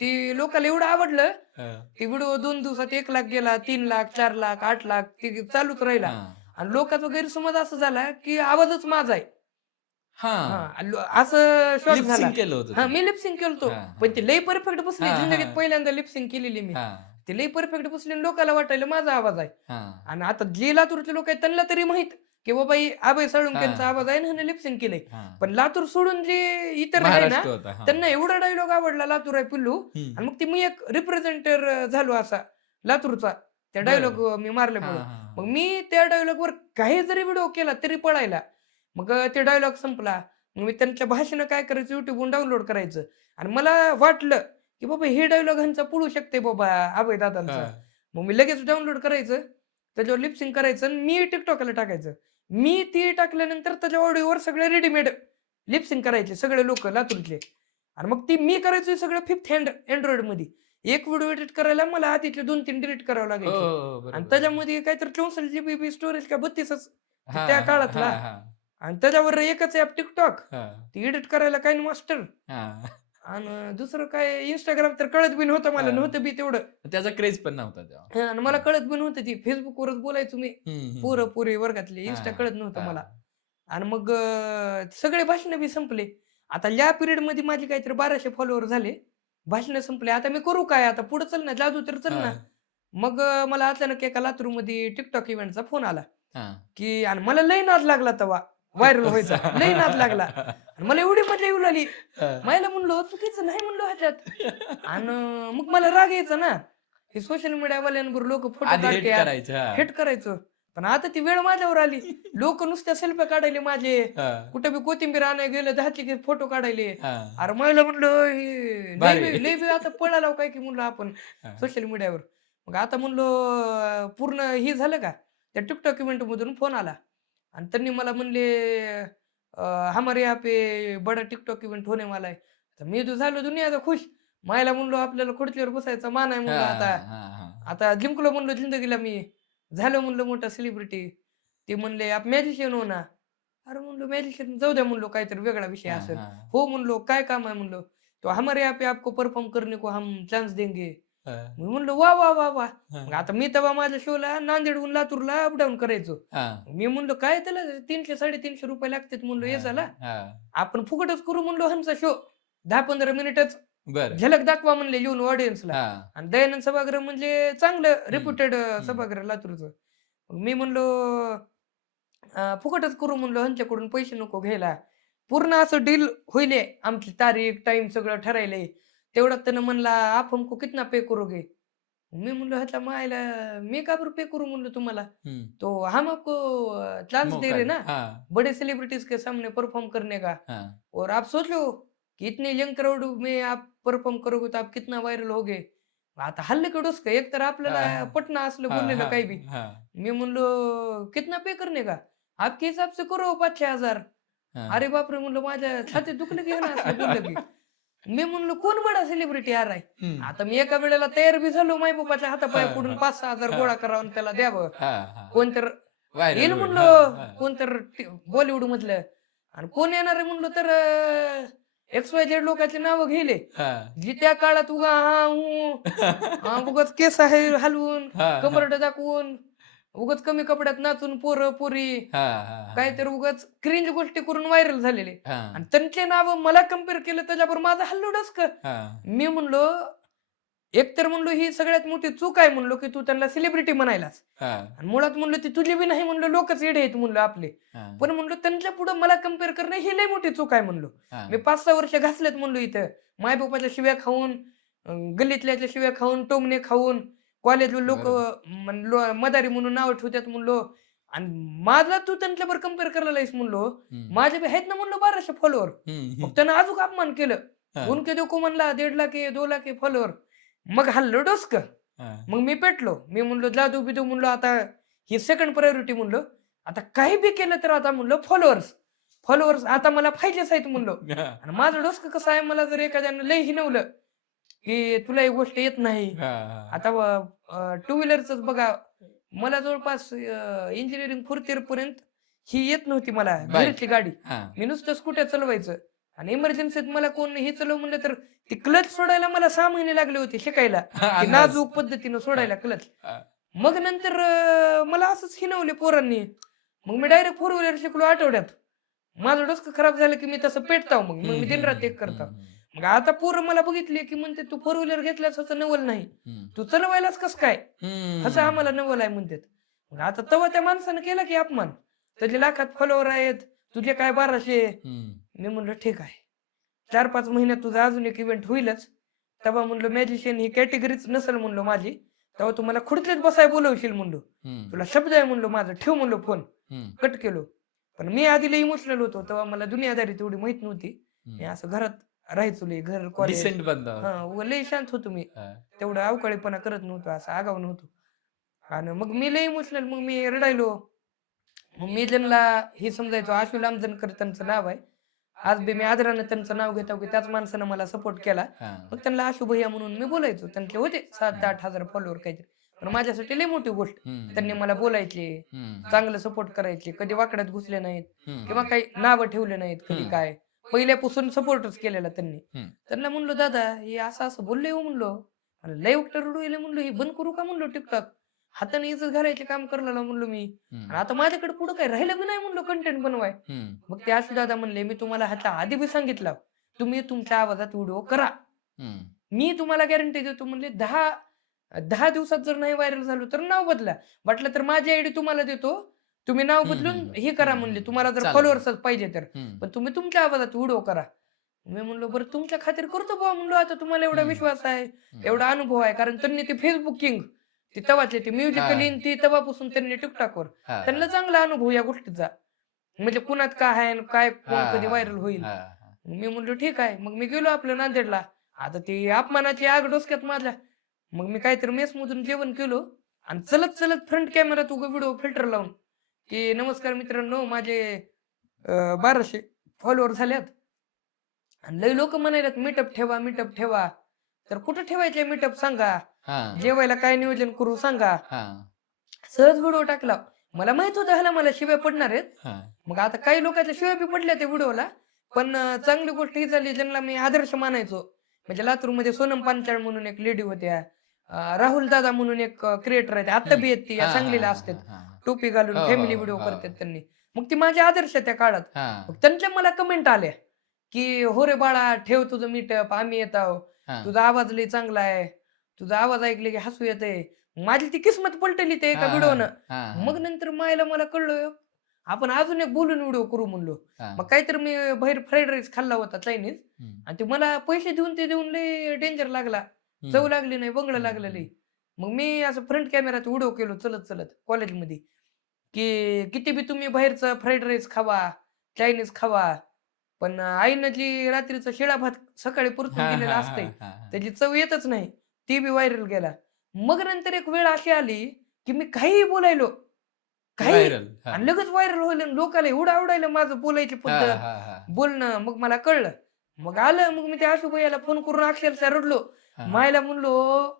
ती लोकांना एवढं आवडलं. हा. ती व्हिडिओ 2 दिवसात 1 लाख गेला, 3 लाख, 4 लाख, 8 लाख ती चालूच राहिला. हा. आणि लोकांचा गैरसमज असा झाला की आवाजच माझा आहे. हा. असं शॉर्ट लिप झाला. सिंक केलं होतं हा ते. मी लिपसिंग केलतो. हा, पण हा. ती लई परफेक्ट बसली. हा, जिंदगीत हा. पहिल्यांदा लिपसिंग केलेली मी. हा, ती लई परफेक्ट बसली आणि लोकांना वाटायला माझा आवाज आहे. हा. आणि आता जे लातूरचे लोक आहेत त्यांना तरी माहित की बाबा ही अभय साळुंकेंचा हा. आवाज आहे ना लिपसिंग केलंय. हा. पण लातूर सोडून जे इतर आहे ना महाराष्ट्र होता. हा. त्यांना एवढा डायलॉग आवडला लातूर आहे पिल्लू. हम्म. आणि मग ती मी एक रिप्रेझेंटर झालो असा लातूरचा त्या बरं. डायलॉग मी हा, मारल्यामुळे. हा. मग मी त्या डायलॉगवर काही जरी व्हिडिओ केला तरी पळायला. मग ते डायलॉग संपला. मग मी त्यांच्या भाषेनं काय करायचं युट्यूबवरून डाउनलोड करायचं. आणि मला वाटलं की बाबा हे डायलॉग ह्यांचा पळू शकते बाबा अभय दादांचा. हा. मग मी लगेच डाउनलोड करायचं, त्याच्यावर लिपसिंग करायचं आणि मी टिकटॉकला टाकायचं. मी ती टाकल्यानंतर त्याच्या ऑडिओवर सगळे रेडीमेड लिपसिंग करायचे सगळे लोक लातूरचे. आणि मग ती मी करायचो सगळं 5th हँड अँड्रॉइड मध्ये. एक व्हिडिओ एडिट करायला मला आधीचे 2-3 डिलीट करावं हो, लागायचे. हो, आणि बरोबर. त्याच्यामध्ये काहीतरी 64 GB स्टोरेज का 32च हा, त्या हा, काळातला. हा, हा. आणि त्याच्यावर एकच ॲप टिकटॉक. हा. ती एडिट करायला काय मास्टर. हा. आणि दुसरं काय इंस्टाग्राम तर कळत बी नव्हतं मला, हा. नव्हतं बी तेवढं. त्याचा क्रेज पण नव्हता तेव्हा. आणि मला कळत बी नव्हतं ती फेसबुकवरच बोलायचो मी. हम्म. पोरं पोरी वर्गातले हा, इंस्टा कळत नव्हतं हा. मला. आणि मग सगळे भाषणं बी संपले. आता या पिरियड मध्ये माझे काहीतरी 1200 फॉलोअर झाले. भाषणं संपले. आता मी करू काय? आता पुढे चल ना, जादू तर चल ना. हा. मग मला अचानक एका लातूरमध्ये टिकटॉक इव्हेंटचा फोन आला हा. की, आणि मला लई नाद लागला तेव्हा व्हायरल व्हायचा. लई नाद लागला. आणि मला एवढी मजा येऊ लागली. हा. मायला म्हणलो चुकीचं नाही म्हणलो ह्याच्यात. आणि मग मला राग यायचा ना, हे सोशल मीडियावाल्यांवर लोक फोटो आधी hate काढतात, करायचं. हा. हेट करायचं. पण आता ती वेळ माझ्यावर आली. लोक नुसत्या सेल्फ्या काढायले माझे. हा. कुठं बी कोथिंबीर आणायला गेलं 10चे फोटो काढायले. हा. अरे मला म्हणलं हे भारी. लय बी आता पळाला काय की म्हणलं आपण हा. सोशल मीडियावर. मग आता म्हणलो पूर्ण हे झालं का, त्या टिकटॉक इव्हेंट मधून फोन आला आणि त्यांनी मला म्हणले हमारे यहाँ पे बडा टिकटॉक इव्हेंट होने वाला है. तर मी तो झालो दुनियाचा खुश. मायला म्हणलो आपल्याला खुर्चीवर बसायचा मान आहे म्हणलो हा, आता. हा, हा. आता जिंकलो म्हणलो जिंदगीला मी. झालं म्हणलं मोठा सेलिब्रिटी. ते म्हणले आप मॅजिशियन हो ना. अरे म्हणलो मॅजिशियन जाऊ द्या म्हणलो काहीतरी वेगळा विषय हा, असेल. हा. हो म्हणलो काय काम आहे म्हणलो. तो हमारे यहाँ पे आपको परफॉर्म करने को हम चान्स देंगे. हा. मी म्हणलो वा वा वा वा. हा. मग आता मी तेव्हा माझ्या शोला नांदेडहून लातूरला अपडाऊन करायचो. हा. मी म्हणलो काय त्याला 300-350 रुपये लागतात म्हणलो ये झाला. हा. आपण फुकटच करू म्हणलो ह्यांचा शो. 10-15 मिनिटच बरं. झलक दाखवा म्हणले येऊन ऑडियन्सला. हा. आणि दयानंद सभागृह म्हणजे चांगलं रेप्युटेड हम्म. सभागृह लातूरचं. मग मी म्हणलो फुकटच करू म्हणलो, ह्यांच्याकडून पैसे नको घ्यायला. पूर्ण असं डील होईल आमची तारीख टाइम सगळं ठरायलंय. तेवढ्यात त्यानं म्हणला आप हमको कितना पे करोगे. मी म्हणलो ह्याच्या मायला मी का बरं पे करू म्हणलो तुम्हाला. हम्म. तो हम आपको चांस दे मौका रहे दे. ना हा. बड़े सेलिब्रिटीज के सामने परफॉर्म करने का. हा. और आप सोच लो कि इतने यंग क्राउड में आप परफॉर्म करोगे तो आप कितना वायरल होगे. आता हल्ले का डोसकं एक तर आपल्याला हा. पटना असलं हा, बोललेलं हा, काही बी. हा. मी म्हणलो कितना पे करने का. आपके हिसाब से करो 5-6 हजार. हा. अरे बापरे म्हणलं माझ्या छातीत दुखलं की ना असलं बोललं की. मी म्हणलो कोण बडा सेलिब्रिटी आ रहा है. हम्म. आता मी एका वेळेला तयार बी झालो माय बापाच्या हातापाया हा, पडून हा. 5-6 हजार हा. गोळा करावं आणि त्याला द्यावं. हा, हा. कोणतर Viral येईल होईल. म्हणलो हा, हा. कोणतर बॉलिवूड मधलं. आणि कोण येणार आहे म्हणलो तर XYZ लोकांची नावं घेले. हा. जी त्या काळात उगा उगाच केस आहे हलवून हा, कमरड दाखवून उगाच कमी कपड्यात नाचून पोरं पोरी हा, हा. काहीतरी उगाच क्रिंज गोष्टी करून व्हायरल झालेले. हा. आणि त्यांचे नाव मला कम्पेअर केलं त्याच्यावर माझं हल्लो डस्क. हा. मी म्हणलो एकतर म्हणलो ही सगळ्यात मोठी चूक आहे म्हणलो की तू त्यांना सेलिब्रिटी म्हणायलास. हा. आणि मुळात म्हणलो ती तुझी बी नाही म्हणलो लोकच येडे आहेत म्हणलो आपले. हा. पण म्हणलो त्यांच्या पुढे मला कम्पेअर करणं ही लई मोठी चूक आहे म्हणलो. हा. मी 5-6 वर्ष घासलेत म्हणलो इथं मायबापाच्या शिव्या खाऊन गल्लीतल्या शिव्या खाऊन टोमणे खाऊन कॉलेजला लोक बरोबर. मदारी म्हणून नाव ठेवतात म्हणलो. आणि माझा तू त्यांच्यावर कम्पेअर करायला लाईस म्हणलो. माझे बी आहेत ना म्हणलो 1200 फॉलोअर. मग त्यानं अजून अपमान केलं. उनके देखो म्हणला 1.5 लाख 2 लाख फॉलोअर. मग हल्लो डोसकं. मग मी पेटलो. मी म्हणलो जादू बिदू म्हणलो आता ही सेकंड प्रायोरिटी म्हणलो. आता काही बी केलं तर आता म्हणलो फॉलोअर्स आता मला पाहिजेच आहेत म्हणलो. आणि माझं डोसकं कसं आहे, मला जर एखाद्यानं लय हिनवलं की तुला ही गोष्ट येत नाही. आता टू व्हीलरच बघा, मला जवळपास इंजिनिअरिंग फोर्थ इयर पर्यंत ही येत नव्हती मला घरची गाडी. मी नुसतं स्कूटर चालवायचं. आणि इमर्जन्सीत मला कोण हे चालव म्हणलं तर ती क्लच सोडायला मला 6 महिने लागले होते शिकायला. की नाजूक पद्धतीनं सोडायला क्लच. मग नंतर मला असंच हिनवले पोरांनी. मग मी डायरेक्ट 4 व्हीलर शिकलो आठवड्यात. माझं डोसकं खराब झालं की मी तसं पेटताव. मग मी दिनरात एक करताव. मग आता पोरं मला बघितले की म्हणते तू 4 व्हीलर घेतल्यास असं नवल नाही, तू चालवायलाच कस काय असं आम्हाला नवल आहे म्हणतात. मग आता तेव्हा त्या माणसानं केला की अपमान. त्याचे लाखात फॉलोअर आहेत, तुझे काय 1200. मी म्हणलं ठीक आहे, 4-5 महिन्यात तुझा अजून एक इव्हेंट होईलच. तेव्हा म्हणलो मॅजिशियन ही कॅटेगरीच नसेल म्हणलो माझी, तेव्हा तुम्हाला खुर्चीत बसाय बोलवशील म्हणलो. तुला शब्द आहे म्हणलो माझं, ठेव म्हणलो फोन. कट केलो. पण मी आधी लई इमोशनल होतो, तेव्हा मला दुनियादारी तेवढी माहित नव्हती. मी असं घरात राहायचो, घर कॉलेज लई शांत होतो मी. तेवढं अवकाळीपणा करत नव्हतो, असं आगाव नव्हतो. आणि मग मी लई इमोशनल, मग मी रडायलो. मग मी त्यांना हे समजायचो आशू लांबजणकर त्यांचं नाव आहे. आज बी मी आदरानं त्यांचं नाव घेतो की त्याच माणसानं मला सपोर्ट केला. मग त्यांना आशू भैया म्हणून मी बोलायचो. त्यांचे होते 7-8 हजार फॉलोअर काहीतरी. पण माझ्यासाठी लई मोठी गोष्ट. त्यांनी मला बोलायचे, चांगलं सपोर्ट करायचे, कधी वाकड्यात घुसले नाहीत किंवा काही नावं ठेवले नाहीत कधी काय. पहिल्यापासून सपोर्टच केलेला त्यांनी. त्यांना म्हणलो दादा हे असं असं बोलले हो म्हणलो, लय उकटर रडू येले म्हणलो, हे बंद करू का म्हणलो टिकटॉक. हाताने इज्जत घालायचे काम करायला म्हणलो मी. आणि आता माझ्याकडे पुढं काय राहिलं बी नाही म्हणलो कंटेंट बनवाय. मग ते आशू दादा म्हणले मी तुम्हाला ह्याच्या आधी बी सांगितलं, तुम्ही तुमच्या आवाजात व्हिडिओ करा, मी तुम्हाला गॅरंटी देतो म्हणले. 10 दिवसात जर नाही व्हायरल झालो तर नाव बदला, वाटलं तर माझी आयडी तुम्हाला देतो, तुम्ही नाव बदलून हे करा म्हणले. तुम्हाला जर फॉलोअर्सच पाहिजे तर, पण तुम्ही तुमच्या आवाजात व्हिडिओ करा. मी म्हणलो बरं तुमच्या खातीर करतो बुवा म्हणलो, आता तुम्हाला एवढा विश्वास आहे, एवढा अनुभव आहे. कारण त्यांनी ते फेसबुक किंग ते तवाचे ते म्युझिकली ती तेव्हापासून त्यांनी टिकटॉकवर त्यांना चांगला अनुभव या गोष्टीचा, म्हणजे कुणात काय आहे काय कोण कधी व्हायरल होईल. मी म्हणलो ठीक आहे. मग मी गेलो आपल्या नांदेडला. आता ती अपमानाची आग डोसक्यात माझ्या. मग मी काहीतरी मेस मधून जेवण केलो आणि चलत चलत फ्रंट कॅमेरात उगा व्हिडिओ फिल्टर लावून की नमस्कार मित्रांनो माझे 1200 फॉलोअर झाल्यात. आणि लई लोक म्हणायला मीटअप ठेवा. तर कुठं ठेवायचे मीटअप सांगा, जेवायला काय नियोजन करू सांगा. सहज व्हिडिओ टाकला. मला माहित होतं ह्याला मला शिव्या पडणार आहेत. मग आता काही लोकांच्या शिव्या बी पडल्या त्या व्हिडिओला. पण चांगली गोष्ट ही झाली, ज्यांना मी आदर्श मानायचो. म्हणजे लातूरमध्ये सोनम पांचाळ म्हणून एक लेडी होत्या, राहुल दादा म्हणून एक क्रिएटर आहेत, आता बी आहेत ती सांगलीला असतात, टोपी घालून फॅमिली व्हिडिओ करतात त्यांनी. मग ती माझे आदर्श त्या काळात. मग त्यांच्या मला कमेंट आल्या की हो रे बाळा ठेव तुझं मीटअप, आम्ही येत आहोत, तुझा आवाज लई चांगला आहे, तुझा आवाज ऐकले की हसू येते. माझी ती किस्मत पलटली ते एका व्हिडिओनं. मग नंतर मला कळलं आपण अजून एक बोलून व्हिडिओ करू म्हणलो. मग काहीतरी मी बाहेर फ्राईड राईस खाल्ला होता चायनीज, आणि ते मला पैसे देऊन लय डेंजर लागला, चव लागली नाही, बंगळ लागलं लई. मग मी असं फ्रंट कॅमेरात व्हिडिओ केलो चलत कॉलेजमध्ये की किती बी तुम्ही बाहेरचं फ्राईड राईस खावा, चायनीज खावा, पण आईनं जी रात्रीचा शिळा भात सकाळी परतून दिलेला असते त्याची चव येतच नाही. ती बी व्हायरल गेला. मग नंतर एक वेळ अशी आली की मी काहीही बोलायलो, काही आणि लगेच व्हायरल होईल. लोकांना एवढं आवडायला माझं बोलायची पद्धत, बोलणं. मग मला कळलं. मग आलं, मग मी त्या आशू भैयाला फोन करून अक्षरशः रडलो. मायला म्हणलो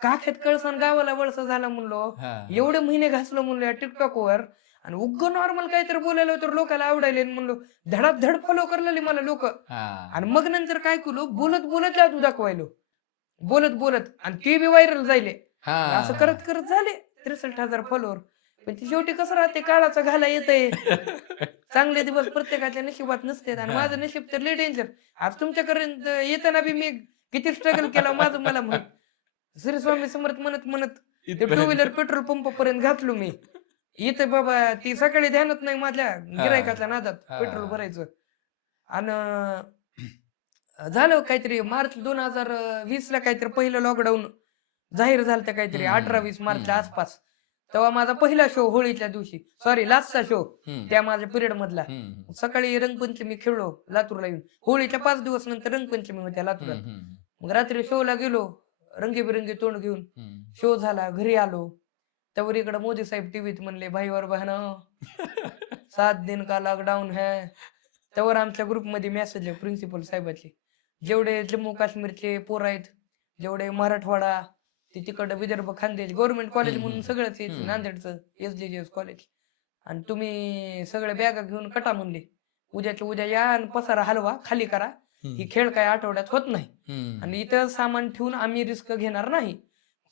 काख्यात कळसन गावाला वळसा झाला म्हणलो, एवढे महिने घासलो म्हणलो या टिकटॉकवर, आणि उग्ग नॉर्मल काहीतरी बोलायला तर लोकांना आवडायले म्हणलो, धडाधड फॉलो करलेली मला लोक. आणि मग नंतर काय केलो, बोलत जादू दाखवायलो, बोलत आणि ते बी व्हायरल जायले. असं करत झाले 63,000 फॉलोअर. पण ती शेवटी कसं राहते, काळाचा घाला येतंय. चांगले दिवस प्रत्येकाच्या नशिबात नसतात, आणि माझं नशीब तर लय डेंजर. आज तुमच्यापर्यंत येताना बी मी किती स्ट्रगल केला माझं मला माहित. श्री स्वामी समर्थ म्हणत टू व्हीलर पेट्रोल पंप पर्यंत घातलो मी. इथं बाबा ती सकाळी ध्यानात नाही माझ्या गिरायकाच्या नादात पेट्रोल भरायचं. आणि झालं काहीतरी मार्च 2020 ला काहीतरी पहिलं लॉकडाऊन जाहीर झालं तर काहीतरी हम्म, 18-20 मार्चच्या हम्म. आसपास. तेव्हा माझा पहिला शो होळीच्या दिवशी, सॉरी लास्टचा शो त्या माझ्या पिरियड मधला. सकाळी रंगपंचमी खेळलो लातूरला येऊन. होळीच्या 5 दिवस नंतर रंगपंचमी होत्या लातूरात. मग रात्री शोला गेलो रंगीबिरंगी तोंड घेऊन. शो झाला, घरी आलो. त्यावर इकडे मोदी साहेब टीव्हीत म्हणले, भाई और बहनों 7 दिन का लॉकडाऊन है. त्यावर आमच्या ग्रुपमध्ये मेसेज आहे प्रिन्सिपल साहेबाचे, जेवढे जम्मू काश्मीरचे पोर आहेत, जेवढे मराठवाडा ते तिकडं विदर्भ खानदेश गव्हर्नमेंट कॉलेज म्हणून सगळंच येते नांदेडचं SJJS कॉलेज, आणि तुम्ही सगळे बॅगा घेऊन कटा म्हणले. उद्याच्या उद्या या आणि पसारा हलवा खाली करा. ही खेळ काय आठवड्यात होत नाही आणि इथं सामान ठेवून आम्ही रिस्क घेणार नाही.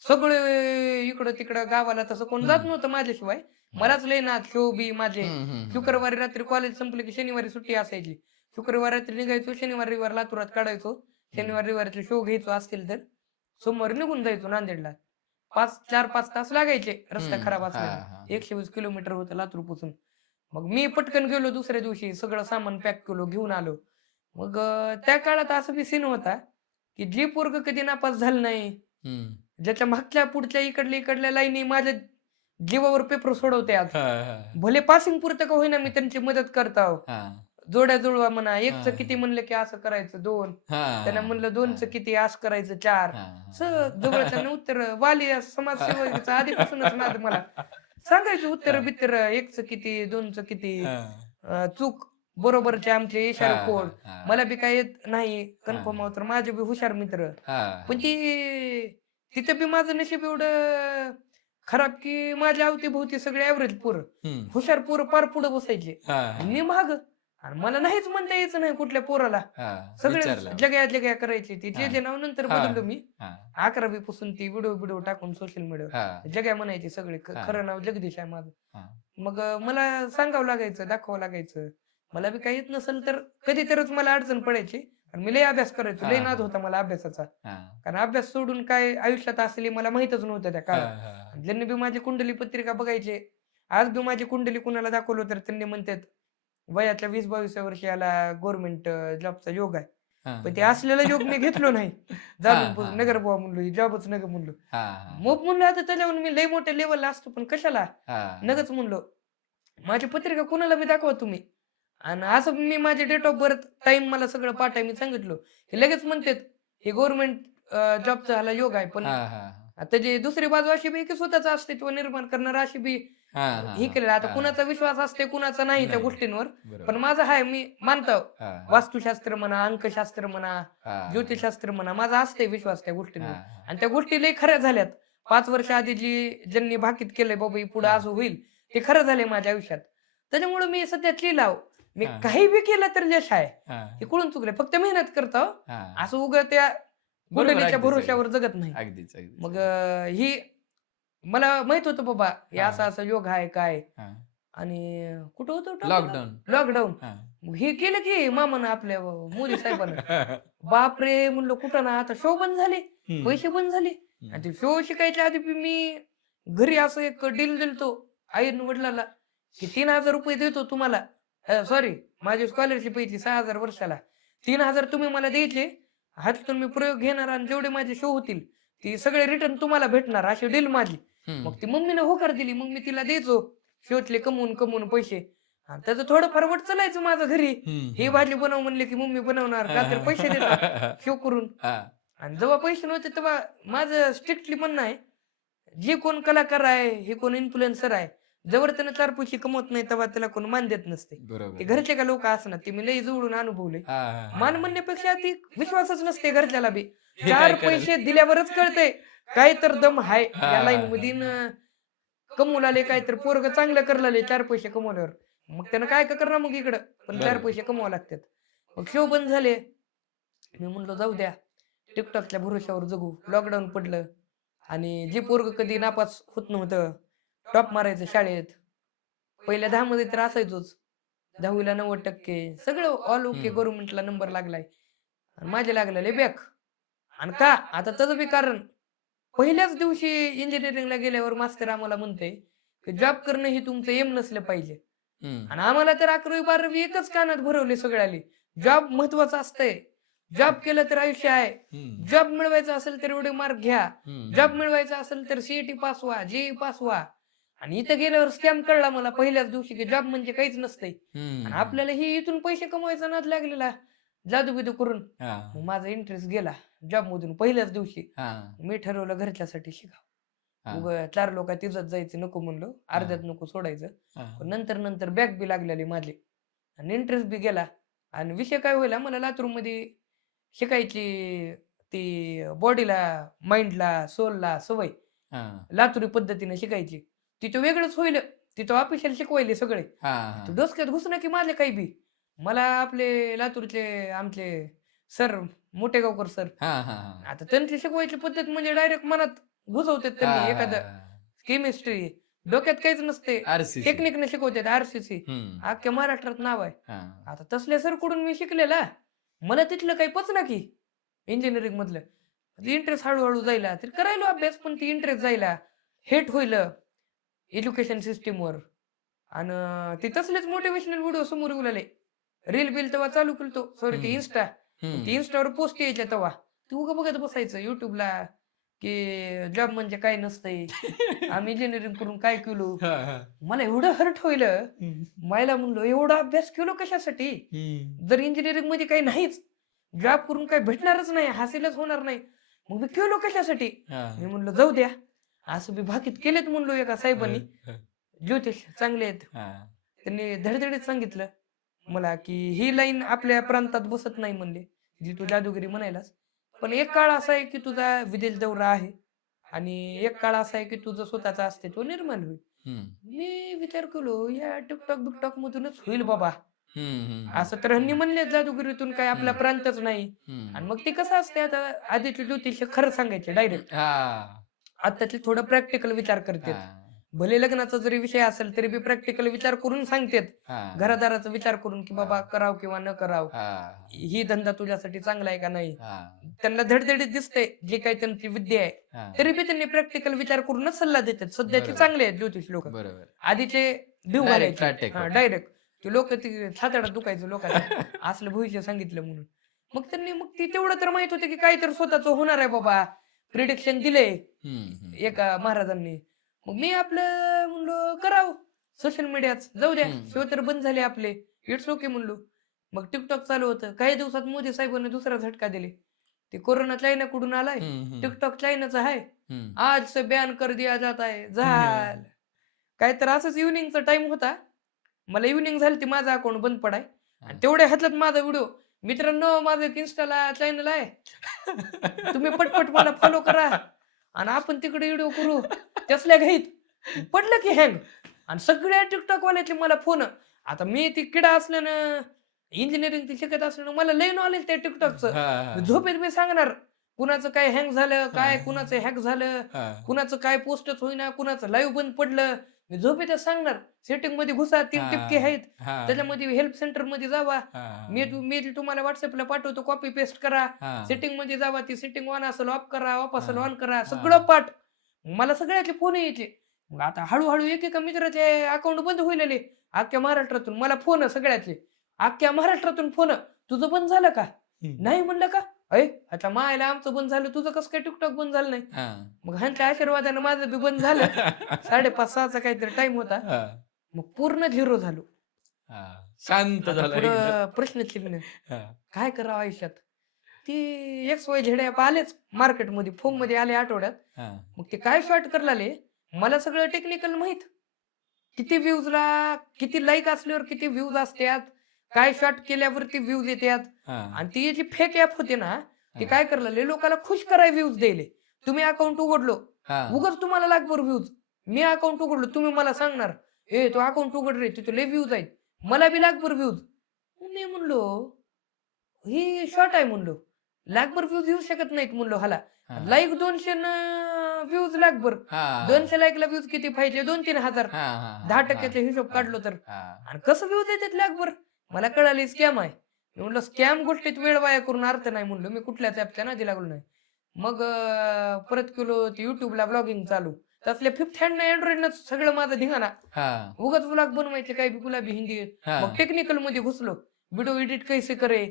सगळे इकडं तिकडं गावाला तसं कोण जात नव्हतं माझ्याशिवाय. मलाच लय ना शो बी माझे. शुक्रवारी रात्री कॉलेज संपलं की शनिवारी सुट्टी असायची. शुक्रवारी रात्री निघायचो, शनिवारी रविवार लातूरात काढायचो. शनिवार रविवारचे शो घ्यायचो असतील तर सोमवारी निघून जायचो नांदेडला. 4-5 तास लागायचे रस्ता खराब असला. 120 किलोमीटर होतं लातूर पासून. मग मी पटकन गेलो दुसऱ्या दिवशी, सगळं सामान पॅक केलो, घेऊन आलो. मग त्या काळात असं बी सीन होता की जे पोरग कधी नापास झालं नाही, ज्याच्या मागच्या पुढच्या इकडल्या लाईनी माझ्या जीवावर पेपर सोडवते आज, भले पासिंग पुरतं का होईना मी त्यांची मदत करतो. जोड्या जुळवा म्हणा, 1चं किती म्हणलं की असं करायचं 2, त्यांना म्हणलं 2चं किती असं करायचं 4. जवळच्या उत्तर वाली समाजसेवेचा आधीपासूनच नाद मला सांगायचं उत्तर बित्तर, 1चं किती 2चं किती, चूक बरोबरचे आमचे इशारे कोड. मला बी काय येत नाही कन्फर्म तर माझे बी हुशार मित्र. पण तिथं बी माझं नशीब एवढं खराब की माझ्या अवतीभोवती सगळे ऍव्हरेज पोरं, हुशार पोरं पार पुढे बसायचे, मी माग. आणि मला नाहीच म्हणता यायचं नाही कुठल्या पोराला. सगळे जग्या करायचे. ती जे नाव नंतर बदललो मी 11वी पासून. ती व्हिडिओ टाकून सोशल मीडियावर जग्या म्हणायचे सगळे. खरं नाव जगदीश आहे माझं. मग मला सांगावं लागायचं, दाखवावं लागायचं. मला बी काही येत नसेल तर कधीतरच मला अडचण पडायची. आणि मी लय अभ्यास करायचो, लय नाद होता मला अभ्यासाचा. कारण अभ्यास सोडून काय आयुष्यात असले मला माहितच नव्हतं त्या काळात. ज्यांनी बी माझी कुंडली पत्रिका बघायचे, आज बी माझी कुंडली कुणाला दाखवलं तर त्यांनी म्हणतात वयाच्या 20-22 वर्षाला गव्हर्नमेंट जॉबचा योग आहे. पण ते असलेला योग मी घेतलो नाही. जाणून नगर बुवा म्हणलो, जॉबच नगर म्हणलो. मग म्हणलं आता त्याच्यावर मी लय मोठ्या लेवलला असतो, पण कशाला नगच म्हणलो. माझी पत्रिका कुणाला बी दाखवा तुम्ही. आणि असं मी माझे डेट ऑफ बर्थ टाइम मला सगळं पाठाय मी सांगितलो, हे लगेच म्हणतात हे गव्हर्नमेंट जॉबचा ह्याला योग आहे. पण त्याची दुसरी बाजू अशी बी की स्वतःच अस्तित्व निर्माण करणार अशी बी हे केलेलं. आता कुणाचा विश्वास असते कुणाचा नाही त्या गोष्टींवर, पण माझा हाय, मी मानतो. वास्तुशास्त्र म्हणा, अंकशास्त्र म्हणा, ज्योतिषशास्त्र म्हणा, माझा असते विश्वास त्या गोष्टींवर. आणि त्या गोष्टी लय खऱ्या झाल्यात. 5 वर्ष आधी ज्यांनी भाकीत केलंय बाबा पुढे असं होईल, ते खरं झालंय माझ्या आयुष्यात. त्याच्यामुळे मी सध्या लिहिलाव, मी काही बी केलं तर यश आहे. हे कळून चुकले, फक्त मेहनत करतो. असं उगा त्या कुंडलीच्या भरोश्यावर जगत नाही. मग ही मला माहित होतं बाबा हे असं योग आहे काय. आणि कुठं होतं लॉकडाऊन. मग हे केलं की मामानं आपल्या मोदी साहेबांना. बापरे म्हणलं कुठं ना, आता शो बंद झाले, पैसे बंद झाले. आणि ते शो शिकायच्या आधी मी घरी असं एक डील दिलतो आईन वडिलाला की 3,000 रुपये देतो तुम्हाला. सॉरी, माझी स्कॉलरशिप यायची 6,000 वर्षाला. 3,000 तुम्ही मला द्यायचे, हातातून मी प्रयोग घेणार आणि जेवढे माझे शो होतील ती सगळे रिटर्न तुम्हाला भेटणार, अशी डील माझी. मग ती मम्मीने होकार दिली. मग मी तिला द्यायचो शोतले कमवून पैसे. त्याचं थोडंफार वट चालायचं माझं घरी. हे भाजी बनव म्हणले की मम्मी बनवणार, का तर पैसे देतात शो करून. आणि जेव्हा पैसे नव्हते तेव्हा माझं स्ट्रिक्टली म्हणणं आहे, जे कोण कलाकार आहे, हे कोण इन्फ्लुएन्सर आहे, जवळ त्यानं 4 पैसे कमवत नाही तेव्हा त्याला कोण मान देत नसते. ते घरचे का लोक असणार, ते मी लई जवळून अनुभवले. मान म्हणण्यापेक्षा ती विश्वासच नसते घरच्याला बी. 4 पैसे दिल्यावरच कळतंय काय तर दम हाय या लाईन मध्ये. कमवू लागले काय तर पोरग चांगलं करले 4 पैसे कमवल्यावर. मग त्यानं काय करणार मग इकडं, पण 4 पैसे कमवावं लागतात. मग शो बंद झाले. मी म्हणलो जाऊ द्या, टिकटॉकच्या भरोश्यावर जगू. लॉकडाऊन पडलं आणि जे पोरग कधी नापास होत नव्हतं, टॉप मारायचं शाळेत, पहिल्या 10 मध्ये तर असायचोच. 10वीला 90% सगळं ऑल ओके, गव्हर्नमेंटला नंबर लागलाय. आणि माझे लागलेले बॅक. आणि का आता त्याचं बी कारण, पहिल्याच दिवशी इंजिनिअरिंगला गेल्यावर मास्तर आम्हाला म्हणते की जॉब करणं ही तुमचं एम नसलं पाहिजे. आणि आम्हाला तर 11वी 12वी एकच कानात भरवले सगळ्याले, जॉब महत्वाचा असतंय. जॉब केलं तर आयुष्य आहे. हम्म, जॉब मिळवायचा असेल तर एवढे मार्क घ्या. हम्म, जॉब मिळवायचा असेल तर सीईटी पास व्हा, जेई पास व्हा. आणि इथं गेल्यावर स्कॅम कळला मला पहिल्याच दिवशी की जॉब म्हणजे काहीच नसतंय. आणि हम्म, आपल्याला ही इथून पैसे कमवायचा नाद लागलेला जादू बिदू करून. हा, मग माझा इंटरेस्ट गेला जॉब मधून पहिल्याच दिवशी. हा, मी ठरवलं घरच्यासाठी शिकावं. हा, उग 4 लोकात इज्जत जायचं नको म्हणलो. अर्ध्यात नको सोडायचं. हा, पण नंतर बॅक बी लागलेली माझी आणि इंटरेस्ट बी गेला. आणि विषय काय व्हायला मला लातूरमध्ये शिकायची ती बॉडीला, माइंडला, सोलला सवय हा, लातुरी पद्धतीने शिकायची. तिथं वेगळंच होईल. तिथं ऑफिशियल शिकवायले सगळे. हा, तू डोसक्यात घुसना की माझ्या काही बी. मला आपले लातूरचे आमचे सर मोठेगावकर सर. हा, हा, हा, आता त्यांची शिकवायची पद्धत म्हणजे डायरेक्ट मनात घुसवतात त्यांनी एखादं केमिस्ट्री. डोक्यात काहीच नसते. आरसीसी. टेक्निकने शिकवतात आरसीसी. हम्म, अख्ख्या महाराष्ट्रात नाव आहे. हा, आता तसल्या सर कडून मी शिकलेला. मला तिथलं काही पचना की इंजिनिअरिंग मधलं. इंटरेस्ट हळूहळू जायला तर करायलो अभ्यास पण ती इंटरेस्ट जायला. हेट होईल एज्युकेशन सिस्टीमवर. आणि ते तसलेच मोटिवेशनल व्हिडिओ समोर येऊ लागले. रील बिल तेव्हा चालू केलतो. सॉरी ते हम्म, इन्स्टा. ती हम्म, इन्स्टावर पोस्ट यायच्या तेव्हा. ती उगा बघत बसायचं युट्यूबला की जॉब म्हणजे काय नसतंय. आम्ही इंजिनिअरिंग करून काय केलो. हा, हा, मला एवढं हर्ट होईल. हम्म, मायला म्हणलो एवढा अभ्यास केलो कशासाठी? हम्म, जर इंजिनिअरिंग मध्ये काही नाहीच, जॉब करून काही भेटणारच नाही, हासिलच होणार नाही, मग मी केलो कशासाठी? हा, मी म्हणलो जाऊ द्या. असं बी भाकीत केलेत म्हणलो एका साहेबांनी. हा, ज्योतिष चांगले आहेत. हा, त्यांनी धडधडीत सांगितलं मला की ही लाईन आपल्या प्रांतात बसत नाही म्हणले, जी तू जादूगिरी म्हणायलास. पण एक काळ असा आहे की तुझा विदेश दौरा आहे आणि एक काळ असा आहे की तुझं स्वतःचं अस्तित्व निर्माण होईल. हम्म, मी विचार केलो या टिकटॉक बिकटॉक मधूनच होईल बाबा. हम्म, हम्म, असं तर ह्यांनी म्हणले जादूगिरीतून काय आपला हम्म, प्रांतच नाही. हम्म, आणि मग ते कसं असते आता आधीचे ज्योतिष खरं सांगायचे डायरेक्ट. हा, आताचे थोडं प्रॅक्टिकल विचार करतात. हा, भले लग्नाचा जरी विषय असेल तरी बी प्रॅक्टिकल विचार करून सांगतात. हा, घरादाराचा विचार करून की बाबा हा. कराव किंवा न कराव. हा, ही धंदा तुझ्यासाठी चांगला आहे का नाही. हा, त्यांना धडधडीत दिसते जे काही त्यांची विद्या आहे. हा, तरी बी त्यांनी प्रॅक्टिकल विचार करूनच सल्ला देतात. सध्याचे बरोबर. चांगले आहेत ज्योतिष लोक. बरोबर. आधीचे भिव Direct घालायचे attack होता. डायरेक्ट. ते लोक ती छातडात दुखायचं लोकांच्या. असलं भविष्य सांगितलं म्हणून. मग त्यांनी मग ती तेवढं तर माहित होतं की काहीतरी स्वतःच होणार आहे बाबा. प्रिडिक्शन दिले हम्म, हम्म, एका महाराजांनी. मग मी आपलं म्हणलो करावं सोशल मीडियाच जाऊ द्या. हम्म. शो तर बंद झाले आपले. इट्स ओके म्हणलो. मग टिकटॉक चालू होतं. काही दिवसात मोदी साहेबांनी दुसरा झटका दिले. ते कोरोना चायनाकडून आलाय. हम्म, हम्म, टिकटॉक चायनाचं आहे. हम्म, आज से बॅन कर दिया जात आहे. झालं. काय तर असंच इव्हनिंगचा टाइम होता. मला इव्हनिंग झाली ती माझा अकाउंट बंद पडाय. आणि तेवढ्या ह्यातलाच माझा व्हिडिओ. मित्रांनो माझं एक इन्स्टाला चॅनल आहे. तुम्ही पटपट मला फॉलो करा. आणि आपण तिकडे व्हिडिओ करू. तसल्या घाईत पडलं की हँग. आणि सगळ्या टिकटॉक वाल्याचे मला फोन. आता मी ती किडा असल्यानं इंजिनिअरिंग शिकत असल्यानं मला लय नॉलेज त्या टिकटॉकचं. हा, झोपेत मी सांगणार कुणाचं काय हँग झालं, काय हा. कुणाचं हॅक झालं, हा, कुणाचं काय पोस्टच होईना, कुणाचं लाईव्ह बंद पडलं. मी झोपेतच सांगणार. सेटिंग मध्ये घुसा 3 टिपके आहेत. हा, त्याच्यामध्ये हेल्प सेंटर मध्ये जावा. हा, मी ती तुम्हाला व्हॉट्सअपला पाठवतो कॉपी पेस्ट करा. हा, सेटिंग मध्ये जावा ती सेटिंग ऑन असेल ऑफ करा, ऑफ असेल हा, ऑन करा. हा. सगळं पाठ. मला सगळ्याचे फोन यायचे. मग आता हळूहळू एकेका मित्राचे अकाउंट बंद होईलेले अख्ख्या महाराष्ट्रातून. मला फोन सगळ्यातले अख्ख्या महाराष्ट्रातून फोन. तुझं बंद झालं का? हम्म. नाही म्हणलं का? आता मायला आमचं बंद झालं, तुझं कसं काय टिकटॉक बंद झालं नाही? हा. मग ह्यांच्या आशीर्वादानं माझं बी बंद झालं. 5:30-6चा काहीतरी टाइम होता. हा, मग पूर्ण झिरो झालो. हा. शांत आता झाला पुढं एकदम. प्रश्नचिन्ह हा, काय करावं आयुष्यात. ती XY ॲप आलेच मार्केटमध्ये फोन मध्ये आले आठवड्यात. हा, मग ते काय शॉर्ट करलाले मला सगळं टेक्निकल माहित. किती व्ह्यूजला किती लाईक असल्यावर किती व्ह्यूज असतात, काय शॉर्ट केल्यावरती व्ह्यूज येतात. हा, आणि ती जी फेक ॲप होते ना ते हा. काय करलेले लोकांना खुश कराय व्ह्यूज द्यायले. तुम्ही अकाउंट उघडलो हा. उगाच तुम्हाला लागभर व्ह्यूज. मी अकाउंट उघडलो तुम्ही मला सांगणार तो अकाउंट उघड रे तिथे लय व्ह्यूज आहेत. मला बी लागभर व्ह्यूज. मी म्हणलो ही शॉर्ट आहे म्हणलो. लाखभर व्ह्यूज येऊ शकत नाहीत म्हणलो हाला. हा. लाईक 200 व्ह्यूज लाखभर. हा. 200 लाईकला व्ह्यूज किती पाहिजे? 2-3 हजार. हा, हा, 10% हिशोब हा, काढलो तर. हा. आणि कसं व्ह्यूज येतात लाखभर? मला कळाले स्कॅम आहे. मी म्हणलं स्कॅम गोष्टीत वेळ वाया करून अर्थ नाही म्हणलो. मी कुठल्याच ऍपच्या नादी लागलो नाही. मग परत केलो ते युट्यूबला ब्लॉगिंग चालू. तसल्या 5th हँड अँड्रॉइडनं सगळं माझं धिंगाणा. हा, उगाच व्लॉग बनवायचे काही बी गुलाबी हिंदी. हा. मग टेक्निकल मध्ये घुसलो. वीडियो एडिट कैसे करे,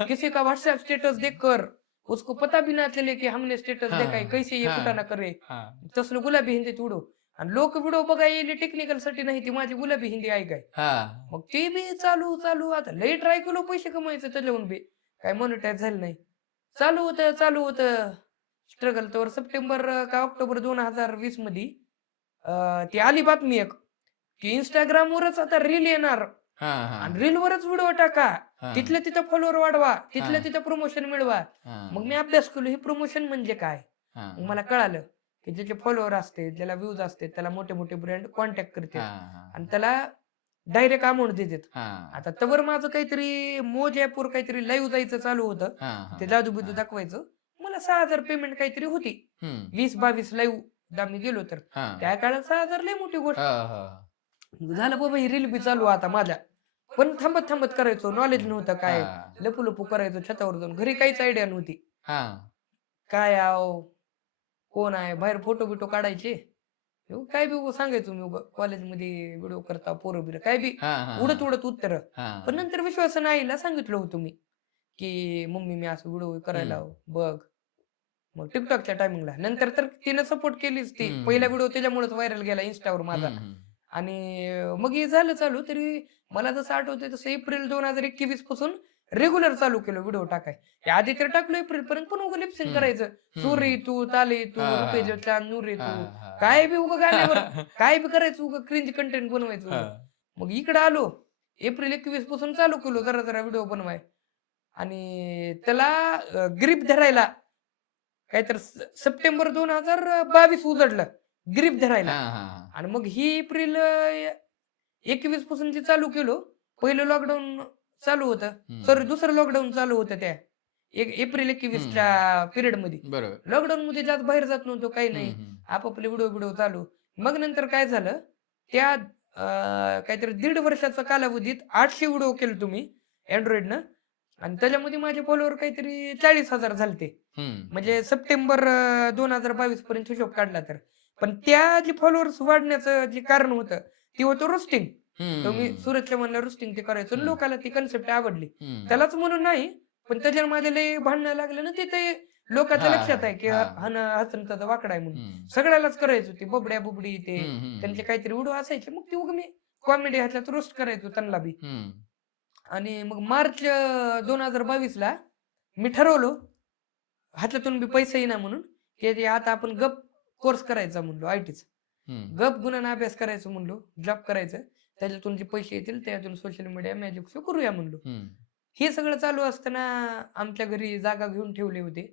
किसी का व्हाट्सएप स्टेटस देखकर उसको पता भी ना चले की हमने स्टेटस देखाय, कैसे ये कुठं करे. तसलं गुलाबी हिंदीत व्हिडिओ. आणि लोक व्हिडिओ बघाय येईल टेक्निकल साठी नाही, ती माझी गुलाबी हिंदी ऐकाय. मग ते बी चालू चालू आता लय ट्राय केलो पैसे कमवायचं त्याच्याहून बी काय मॉनिटाईज झालं नाही. चालू होतं स्ट्रगल. तर सप्टेंबर का ऑक्टोबर 2020 मध्ये ती आली बातमी एक की इंस्टाग्रामवरच आता रील येणार आणि रील वरच व्हिडिओ टाका, तिथल्या तिथं फॉलोअर वाढवा, तिथल्या तिथं प्रमोशन मिळवा. मग मी अभ्यास केलो, हे प्रमोशन म्हणजे काय. मग मला कळालं की ज्याचे फॉलोअर असते, ज्याला व्ह्यूज असते, त्याला मोठे मोठे ब्रँड कॉन्टॅक्ट करतात आणि त्याला डायरेक्ट अमाऊंट देतात. आता तवर माझं काहीतरी मोज ऍपवर काहीतरी लाईव्ह जायचं चालू होतं, ते जादू बिदू दाखवायचं. मला 6,000 पेमेंट काहीतरी होती, 20-22 लाईव्ह मी गेलो तर. त्या काळात 6,000 लय मोठी गोष्ट. झालं बाबा ही रील बी चालू आता माझ्या. पण थांबत थांबत करायचो, नॉलेज नव्हतं काय, लपू लपू करायचो छतावर जाऊन. घरी काहीच आयडिया नव्हती काय आव कोण आहे. बाहेर फोटो बिटो काढायचे, काय बी सांगायचो मी कॉलेजमध्ये व्हिडिओ करता पोरं बिरं काय बी उडत उडत उत्तर. पण नंतर विश्वासानं आईला सांगितलं होतं मी की मम्मी मी असं व्हिडिओ करायला बघ. मग टिकटॉकच्या टायमिंगला नंतर तर तिनं सपोर्ट केलीच. ती पहिला व्हिडिओ त्याच्यामुळेच व्हायरल गेला इन्स्टावर माझा. आणि मग हे झालं चालू. तरी मला जसं आठवतंय तसं एप्रिल 2021 पासून रेग्युलर चालू केलं व्हिडिओ टाकाय. आधी तर टाकलो एप्रिल पर्यंत, पण उगा लिपसिंग करायचं. सुरी तू ताले तू रुपये जो चांद नूरे तू काय बी उगा गाण्यावर काय बी करायचं, उगा क्रिंज कंटेंट बनवायचं. मग इकडे आलो एप्रिल 21 पासून चालू केलो जरा जरा व्हिडिओ बनवाय. आणि त्याला ग्रीप धरायला काहीतरी सप्टेंबर 2022 उजडलं ग्रीप धरायला. आणि मग ही एप्रिल 21 पासून जे चालू केलो. पहिलं लॉकडाऊन चालू होतं, सॉरी दुसरं लॉकडाऊन चालू होतं त्या एप्रिल 21च्या पिरियड मध्ये. लॉकडाऊन मध्ये जात बाहेर जात नव्हतो, काही नाही, आपापले व्हिडिओ चालू. मग नंतर काय झालं, त्या काहीतरी 1.5 वर्षाचा कालावधीत 800 व्हिडिओ केले तुम्ही अँड्रॉइडनं. आणि त्याच्यामध्ये माझे फॉलोअर काहीतरी 40,000 झालते. म्हणजे सप्टेंबर 2022 पर्यंत हिशोब काढला तर. पण त्या जे फॉलोअर्स वाढण्याचं जे कारण होतं ते होतं रोस्टिंग. तुम्ही सूरजच्या म्हणलं रोस्टिंग ते करायचं, लोकांना ती कन्सेप्ट आवडली. त्यालाच म्हणून नाही, पण त्याच्यावर माझ्या लय भांडणं लागलं ना, ते लोकांच्या लक्षात आहे की हसन वाकडा आहे म्हणून. सगळ्यालाच करायचो ते बबड्या बुबडी ते त्यांचे काहीतरी व्हिडिओ असायचे. मग ते उगा मी कॉमेडी ह्याच्यात रोस्ट करायचो त्यांना बी. आणि मग मार्च 2022 ला मी ठरवलो ह्याच्यातून बी पैसे येईना म्हणून की आता आपण गप कोर्स करायचा म्हणलो आयटीचा. गप गुणांना अभ्यास करायचं म्हणलो, जॉब करायचं, त्याच्यातून जे पैसे येतील त्यातून सोशल मीडिया मॅजिक शो करूया म्हणलो. हे सगळं चालू असताना आमच्या घरी जागा घेऊन ठेवले होते,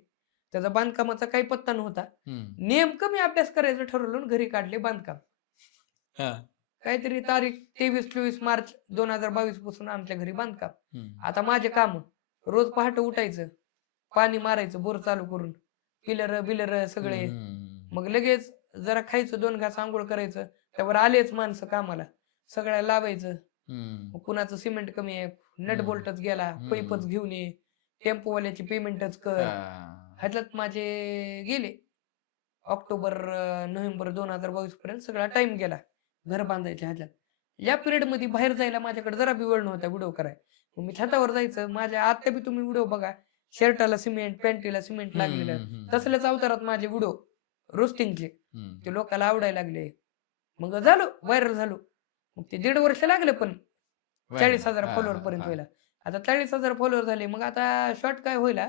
त्याचा बांधकामाचा काही पत्ता नव्हता. नेमकं मी अभ्यास करायचं ठरवलं, घरी काढले बांधकाम. काहीतरी तारीख 23-24 मार्च 2022 पासून आमच्या घरी बांधकाम. आता माझे काम रोज पहाटे उठायचं, पाणी मारायचं बोर चालू करून, पिलर बिलर सगळे. मग लगेच जरा खायचं, 2 घास आंघोळ करायचं, त्यावर आलेच माणसं कामाला, सगळ्या लावायचं. कुणाचं सिमेंट कमी आहे, नट बोल्टच गेला, पैपच घेऊन ये, टेम्पोवाल्याची पेमेंटच कर. ह्याच्यात माझे गेले ऑक्टोबर नोव्हेंबर 2022 पर्यंत सगळा टाइम गेला घर बांधायच्या ह्याच्यात. या पिरियड मध्ये बाहेर जायला माझ्याकडे जरा बी वेळ नव्हता व्हिडिओ करायला. मग मी छतावर जायचं. माझ्या आता बी तुम्ही व्हिडिओ बघा, शर्टाला सिमेंट, पॅन्टीला सिमेंट लागलेलं, तसल्याच अवतारात माझे व्हिडिओ रोस्टिंगचे ते लोकांना आवडायला लागले. मग झालो व्हायरल झालो. मग ते 1.5 वर्ष लागले, पण 40,000 फॉलोअर पर्यंत व्हायला. आता 40,000 फॉलोअर झाले. मग आता शॉर्ट काय होईला,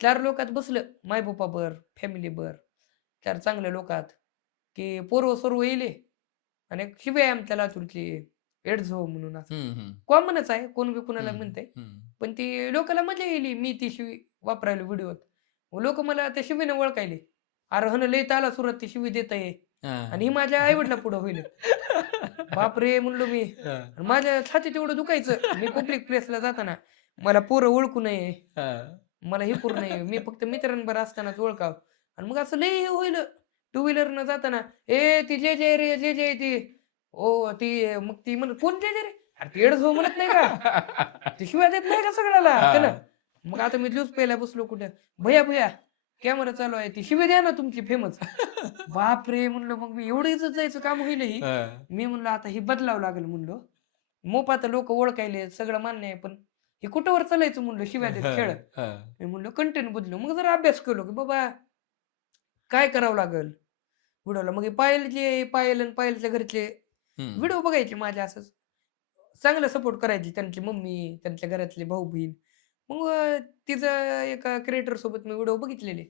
4 लोकात बसलं, मायबापाबर, फॅमिलीबर, 4 चांगल्या लोकात की पोरव सर्व येले. आणि एक शिवी आहे आमच्या लातूरची एडझो म्हणून, असं कॉमनच आहे, कोण बी कुणाला म्हणते. पण ती लोकांना मजा येईल मी ती शिवी वापरायला व्हिडिओत. लोक मला त्या शिवीने ओळखायले, अरे हन लय ताला सुरत ती शिवी देत आहे. आणि ही माझ्या आईवडला पुढं होईल. बापरे म्हणलो मी. माझ्या छातीत एवढं दुखायचं. मी पब्लिक प्लेसला जाताना मला पोरं ओळखू नये, मला हे करू नये, मी फक्त मित्रांबर असतानाच ओळखाव. आणि मग असं लय होईल 2 व्हीलरनं जाताना, ए ती जे जे रे जे जे ती ओ ती. मग ती म्हणत कोण जे जे रे, अरे ती एडझो म्हणत नाही का, ती शिवाय देत नाही का सगळ्याला. मग आता मी ज्यूस प्यायला बसलो कुठं, भैया भैया कॅमेरा चालू आहे, ती शिवी द्या ना तुमची फेमस. बापरे म्हणलं, मग मी एवढं इज्जत जायचं काम होईल ही. मी म्हणलं आता ही बदलावं लागेल म्हणलो. मोपात लोक ओळखायले सगळं मान्य आहे, पण हे कुठंवर चालायचं म्हणलं, शिव्या देत खेळ. हा. मी म्हणलं कंटेंट बदलू. मग जरा अभ्यास केलो की बाबा काय करावं लागेल व्हिडिओला. मग पायल आणि पायलच्या घरचे हम्म. व्हिडिओ बघायचे माझ्या, असंच चांगलं सपोर्ट करायची त्यांची मम्मी, त्यांच्या घरातले भाऊ बहीण. मग तिचं एका क्रिएटर सोबत मी व्हिडिओ बघितलेले.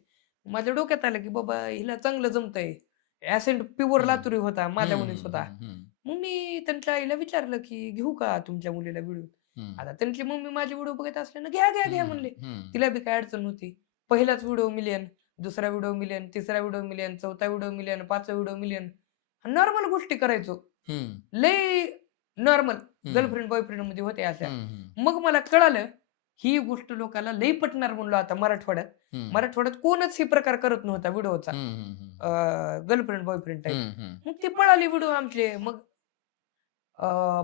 माझ्या डोक्यात आलं की बाबा हिला चांगलं जमतंय. ॲसेंट प्युअर हम्म. लातुरी होता, माझ्या हम्म. मुलीच होता. हम्म. मग मी त्यांच्या आईला विचारलं की घेऊ का तुमच्या मुलीला व्हिडिओ. हम्म. आता त्यांची मम्मी माझी व्हिडिओ बघत असल्यानं घ्या घ्या घ्या म्हणले. तिला बी काय अडचण नव्हती. पहिलाच व्हिडिओ मिलियन, दुसरा व्हिडिओ मिलियन, तिसरा व्हिडिओ मिलियन, चौथा व्हिडिओ मिलियन, पाचवा व्हिडिओ मिलियन. नॉर्मल गोष्टी करायचो. हम्म. लय नॉर्मल हम्म. गर्लफ्रेंड बॉयफ्रेंड मध्ये होते अशा. हम्म. मग मला कळालं ही गोष्ट लोकांना लई पटणार म्हणलो आता मराठवाड्यात. हम्म. मराठवाड्यात कोणच ही प्रकार करत नव्हता व्हिडिओचा, हम्म. Girlfriend boyfriend type. हम्म. मग ते पळाले व्हिडिओ आमचे. मग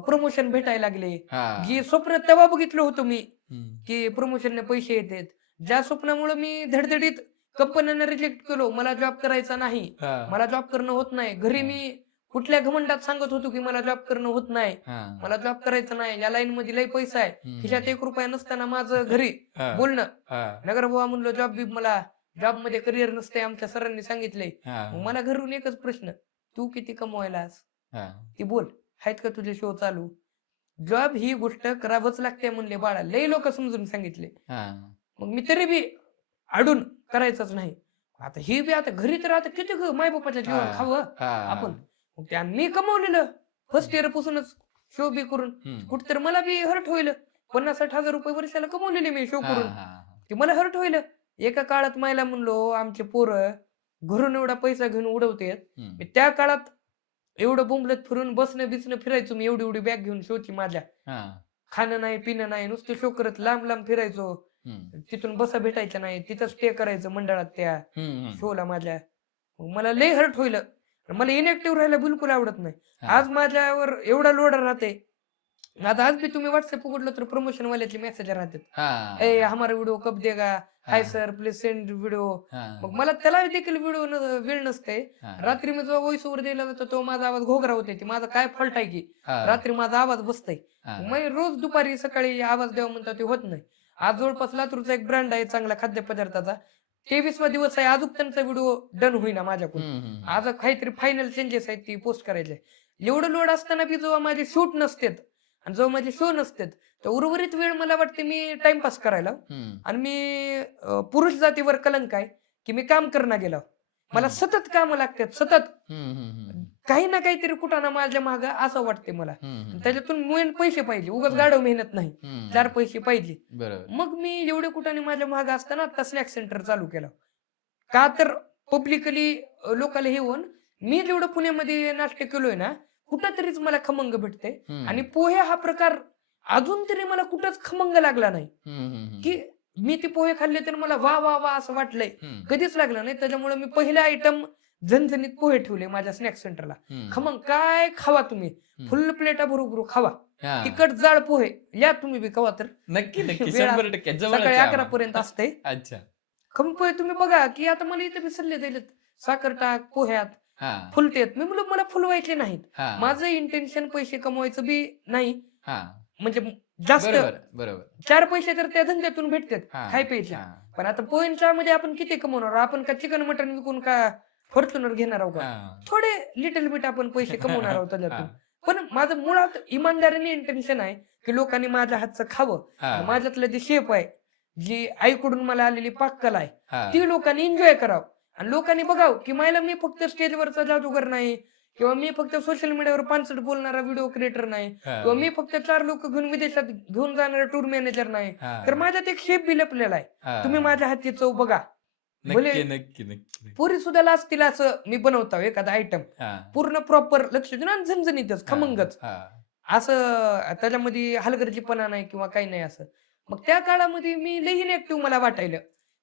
प्रमोशन भेटायला लागले. हा. जी स्वप्न तेव्हा बघितलं होतं मी हम्म. की प्रमोशनने पैसे येतात, ज्या स्वप्नामुळे मी धडधडीत कंपन्यांना रिजेक्ट केलो, मला जॉब करायचा नाही, हा. मला जॉब करणं होत नाही, घरी मी कुठल्या घमंडात सांगत होतो की मला जॉब करणं होत नाही, हा. मला जॉब करायचा नाही, या लाईन मध्ये लई पैसा आहे, हम्म. खिशात 1 रुपया नसताना माझं घरी हा. बोलणं, हा. नगर बुवा म्हणलं जॉब बी, मला जॉब मध्ये करिअर नसते आमच्या सरांनी सांगितलंय. हा. मग मला घरून एकच प्रश्न, तू किती कमवायलास हा. ती बोल, आहेत का तुझे शो चालू. जॉब ही गोष्ट करावंच लागते म्हणले बाळा, लई लोक समजून सांगितले. हा. मग मी तरी बी अडून करायचंच नाही. आता ही बी आता घरी तर आता किती मायबापाच्या जेवण हा. खावं हा. आपण. मग त्या मी कमवलेलं फर्स्ट इयर पासूनच शो बी करून हम्म. कुठतर मला बी हर्ट होईल. 50-60 हजार रुपये वर्षाला कमवलेले मी शो हा. करून, हा. ते मला हर्ट होईल. एका काळात मायला म्हणलो आमचे पोरं घरून एवढा पैसा घेऊन उडवतेत. हम्म. मी त्या काळात एवढं बोंबलत फिरून बसणं बिसणं फिरायचो मी, एवढी एवढी बॅग घेऊन शोची माझ्या, हा. खाणं नाही पिणं नाही, नुसतं शो करत लांब लांब फिरायचो. हम्म. तिथून बसा भेटायच्या नाही, तिथं स्टे करायचं मंडळात त्या हम्म. शोला माझ्या. मग मला लय हर्ट होईल. मला इनॅक्टिव्ह राहायला बिलकुल आवडत नाही. हा. आज माझ्यावर एवढा लोड राहते. आता आज बी तुम्ही व्हॉट्सअप उघडलं तर प्रमोशन वाल्याचे मेसेज राहतात, हा. ए हमारा व्हिडिओ कब देगा, हाय हा. Sir please send video. हा. मग मला त्याला देखील व्हिडिओ वेळ नसते. हा. रात्री मी जेव्हा व्हॉइस ओव्हर द्यायला जातो तो माझा आवाज घोगरा होते, ती माझा काय फॉल्ट आहे की हा. रात्री माझा आवाज बसतोय. हा. मग रोज दुपारी सकाळी आवाज द्यावा म्हणतात ते होत नाही. आज जवळपास लातूरचा एक ब्रँड आहे चांगला खाद्यपदार्थाचा, 23वा दिवस आहे, अजून त्यांचा व्हिडिओ डन होईना माझ्याकडून. हम्म. आज काहीतरी फायनल चेंजेस आहेत ती पोस्ट करायचे. एवढं लोड असताना बी जेव्हा माझे शूट नसतात आणि जेव्हा माझे शो नसतात तर उर्वरित वेळ मला वाटते मी टाइमपास करायला. हम्म. आणि मी पुरुष जातीवर कलंक आहे की मी काम करणं गेलो, मला सतत कामं लागतात, सतत हम्म. काही ना काहीतरी कुठं माझ्या माग असं वाटते मला. हम्म. त्याच्यातून मेन पैसे पाहिजे, उगाच गाडव मेहनत नाही, हम्म. 4 पैसे पाहिजे. बरोबर. मग मी एवढे कुठाने माझ्या माग असताना आता स्नॅक सेंटर चालू केलं. का तर पब्लिकली लोकांना हे होऊन मी जेवढं पुण्यामध्ये नाश्ते केलोय ना, कुठंतरीच मला खमंग भेटते. हम्म. आणि पोहे हा प्रकार अजून तरी मला कुठंच खमंग लागला नाही हम्म. की मी ते पोहे खाल्ले तर मला वा वा वा असं वाटलंय, हम्म. कधीच लागलं नाही. त्याच्यामुळे मी पहिला आयटम झणझणीत पोहे ठेवले माझ्या स्नॅक सेंटरला. हम्म. खमंग काय खावा तुम्ही, हम्म. फुल प्लेटा भरू खावा, हा. तिखट जाळ पोहे या तुम्ही बी खावा. तर नक्की नक्की वेळ 100% जवळच सकाळी आहे 11 आम्हाला. पर्यंत असते. अच्छा. खमंग पोहे तुम्ही बघा की आता मला इथे बी सल्ले दिलेत, साखर टाक पोह्यात, हा. फुलतेत. मी म्हणलं मला फुलवायचे नाहीत, हा. माझं इंटेन्शन पैसे कमवायचं बी नाही, हा. म्हणजे जास्त बरोबर बरोबर. 4 पैसे तर त्या धंद्यातून भेटतात हा. खाय प्यायचे. हा. पण आता पोहेंच्या मध्ये आपण किती कमवणार, आपण का चिकन मटन विकून का फॉर्च्युनर घेणार आहोत का, हा. थोडे लिटल बिट आपण पैसे कमवणार आहोत हा. त्याच्यातून. पण माझं मुळात इमानदारीने इंटेन्शन आहे की लोकांनी माझ्या हातचं खावं. हा. आणि माझ्यातलं जे शेप आहे, जी आईकडून मला आलेली पाककला आहे, हा. ती लोकांनी एन्जॉय करावं. आणि लोकांनी बघावं की मला मी फक्त स्टेजवरचा जादूगर नाही, किंवा मी फक्त सोशल मीडियावर 5 बोलणारा व्हिडिओ क्रिएटर नाही, हा. किंवा मी फक्त 4 लोक घेऊन विदेशात घेऊन जाणारा टूर मॅनेजर नाही. हा. तर माझ्यात एक शेप बी लपलेला आहे. हा. तुम्ही माझ्या हातची चव बघा. नक्की भले नक्की नक्की. पुरी सुद्धा लाजतील असं मी बनवतो एखादा आयटम, हा. पूर्ण प्रॉपर लक्ष देऊन आणि झणझणीतच खमंगच, हा. असं त्याच्यामध्ये हलगर्जीपणा नाही किंवा काही नाही असं. मग त्या काळामध्ये मी लई इनॅक्टिव्ह मला वाटायलं.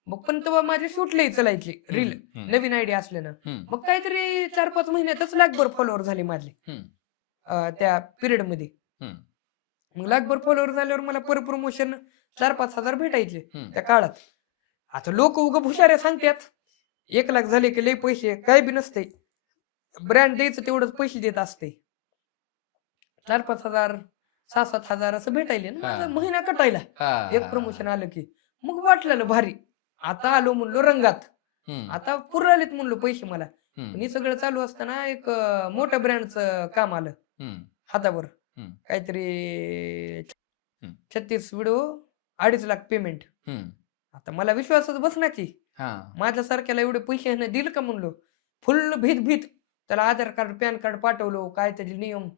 मग पण तेव्हा माझे शूट लई चालायचे रील, हम्म. नवीन आयडिया असल्यानं. हम्म. मग काहीतरी 4-5 महिन्यातच लाखभर फॉलोअर झाले माझे हम्म. त्या पिरियड मध्ये. हम्म. मग लाखभर फॉलोअर झाल्यावर मला पर प्रमोशन 4-5 हजार भेटायचे हम्म. त्या काळात. आता लोक उग हुशाऱ्या सांगतात 1 लाख झाले की लई पैसे, काय बी नसते, ब्रँड द्यायचं तेवढंच पैसे देत असते. 4-5 हजार 6-7 हजार असं भेटायले ना, माझा हा. महिना कटायला हा, एक हा, प्रमोशन हा. आलं की. मग वाटलेलं भारी. आता आलो म्हणलो रंगात. हम्म, आता पुरलेत म्हणलो पैसे मला. पण हम्म, हे सगळं चालू असताना एक मोठ्या ब्रँडचं काम आलं हम्म, हातावर. हम्म, काहीतरी हम्म, 36 व्हिडिओ 2.5 लाख पेमेंट. हम्म. आता मला विश्वासच बसना की. हा. माझ्यासारख्याला एवढे पैसे ह्यानं दिलं का म्हणलो. फुल भीत त्याला आधार कार्ड, पॅन कार्ड पाठवलो. काय त्याचे नियम,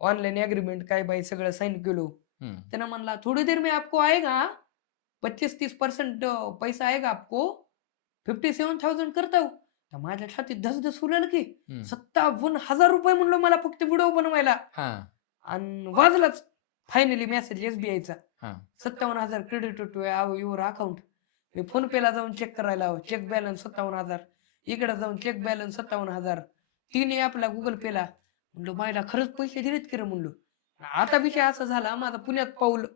ऑनलाईन एग्रीमेंट काय बाई सगळं साइन केलो. हम्म, त्यानं म्हणला, "थोड़ी देर में आपको आएगा, 25-30% पैसा आएगा आपको, 57,000 करता हूँ." तर माझ्या छातीत धसधस होऊ लागलं की हम्म. ₹57,000 म्हणलो मला फक्त व्हिडिओ बनवायला. हा, आणि वाजलाच फायनली मेसेज SBIचा. हा. 57,000 क्रेडिट टू युअर अकाउंट. मी फोन पेला जाऊन चेक करायला चेक बॅलन्स 57,000. इकडे जाऊन चेक बॅलन्स 57,000. तिन्ही आपला गुगल पेला. म्हणलो मायला खरंच पैसे दिलेत की रे म्हणलो. आता विषय असा झाला, माझा पुण्यात पाऊल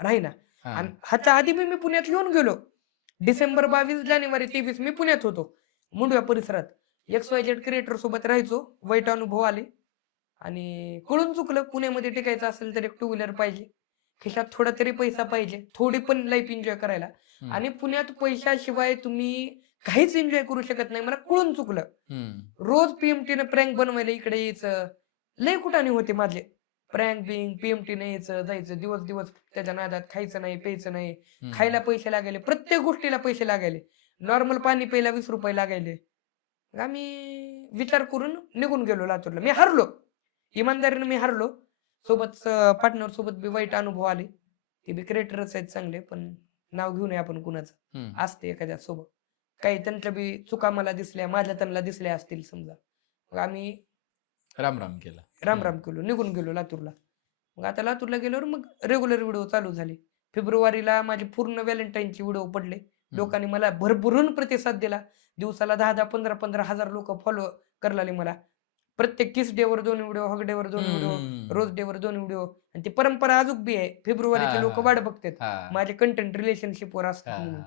राहीना. हा. आणि ह्याच्या आधी मी पुण्यात येऊन गेलो. डिसेंबर 22 जानेवारी 23 मी पुण्यात होतो. मुंडव्या परिसरात XYZ क्रिएटर सोबत राहायचो. वाईट अनुभव आले आणि कळून चुकलं, पुण्यामध्ये टिकायचं असेल तर एक टू व्हीलर पाहिजे. खिशात थोडा तरी पैसा पाहिजे, थोडी पण लाईफ एन्जॉय करायला. हम्म, आणि पुण्यात पैशाशिवाय तुम्ही काहीच एन्जॉय करू शकत नाही. मला कळून चुकलं. हम्म, रोज PMT प्रँक बनवायला इकडे यायचं. लय कुठाने होते माझे प्रँक बिंग. PMT यायचं जायचं, दिवस दिवस त्याच्या नादात खायचं नाही प्यायचं नाही. हम्म. खायला पैसे लागायले, प्रत्येक गोष्टीला पैसे लागायले. नॉर्मल पाणी प्यायला 20 रुपये लागायले. मग आम्ही विचार करून निघून गेलो लातूरला. मी हरलो, इमानदारीने मी हरलो. सोबत पार्टनर सोबत बी वाईट अनुभव आले. ते बी क्रिएटरच आहेत चांगले, पण नाव घेऊ नये आपण कुणाचं. हम्म. असते एखाद्या सोबत काही त्यांच्या बी चुका मला दिसल्या, माझ्या त्यांना दिसल्या असतील समजा. मग आम्ही राम राम केला. राम राम केलो, निघून गेलो लातूरला. मग आता लातूरला गेल्यावर मग रेग्युलर व्हिडिओ चालू झाले. फेब्रुवारीला माझे पूर्ण व्हॅलेंटाईनचे व्हिडिओ पडले. लोकांनी मला भरभरून प्रतिसाद दिला. दिवसाला 10-10, 15-15 हजार लोक फॉलो करलाले मला. प्रत्येक किस डेवर 2 व्हिडिओ, हग डेवर 2 व्हिडिओ, रोज डेवर 2 व्हिडिओ. आणि ती परंपरा अजून बी आहे. फेब्रुवारीचे लोक वाट बघतात हा, माझे कंटेंट रिलेशनशिपवर असतात हा, म्हणून.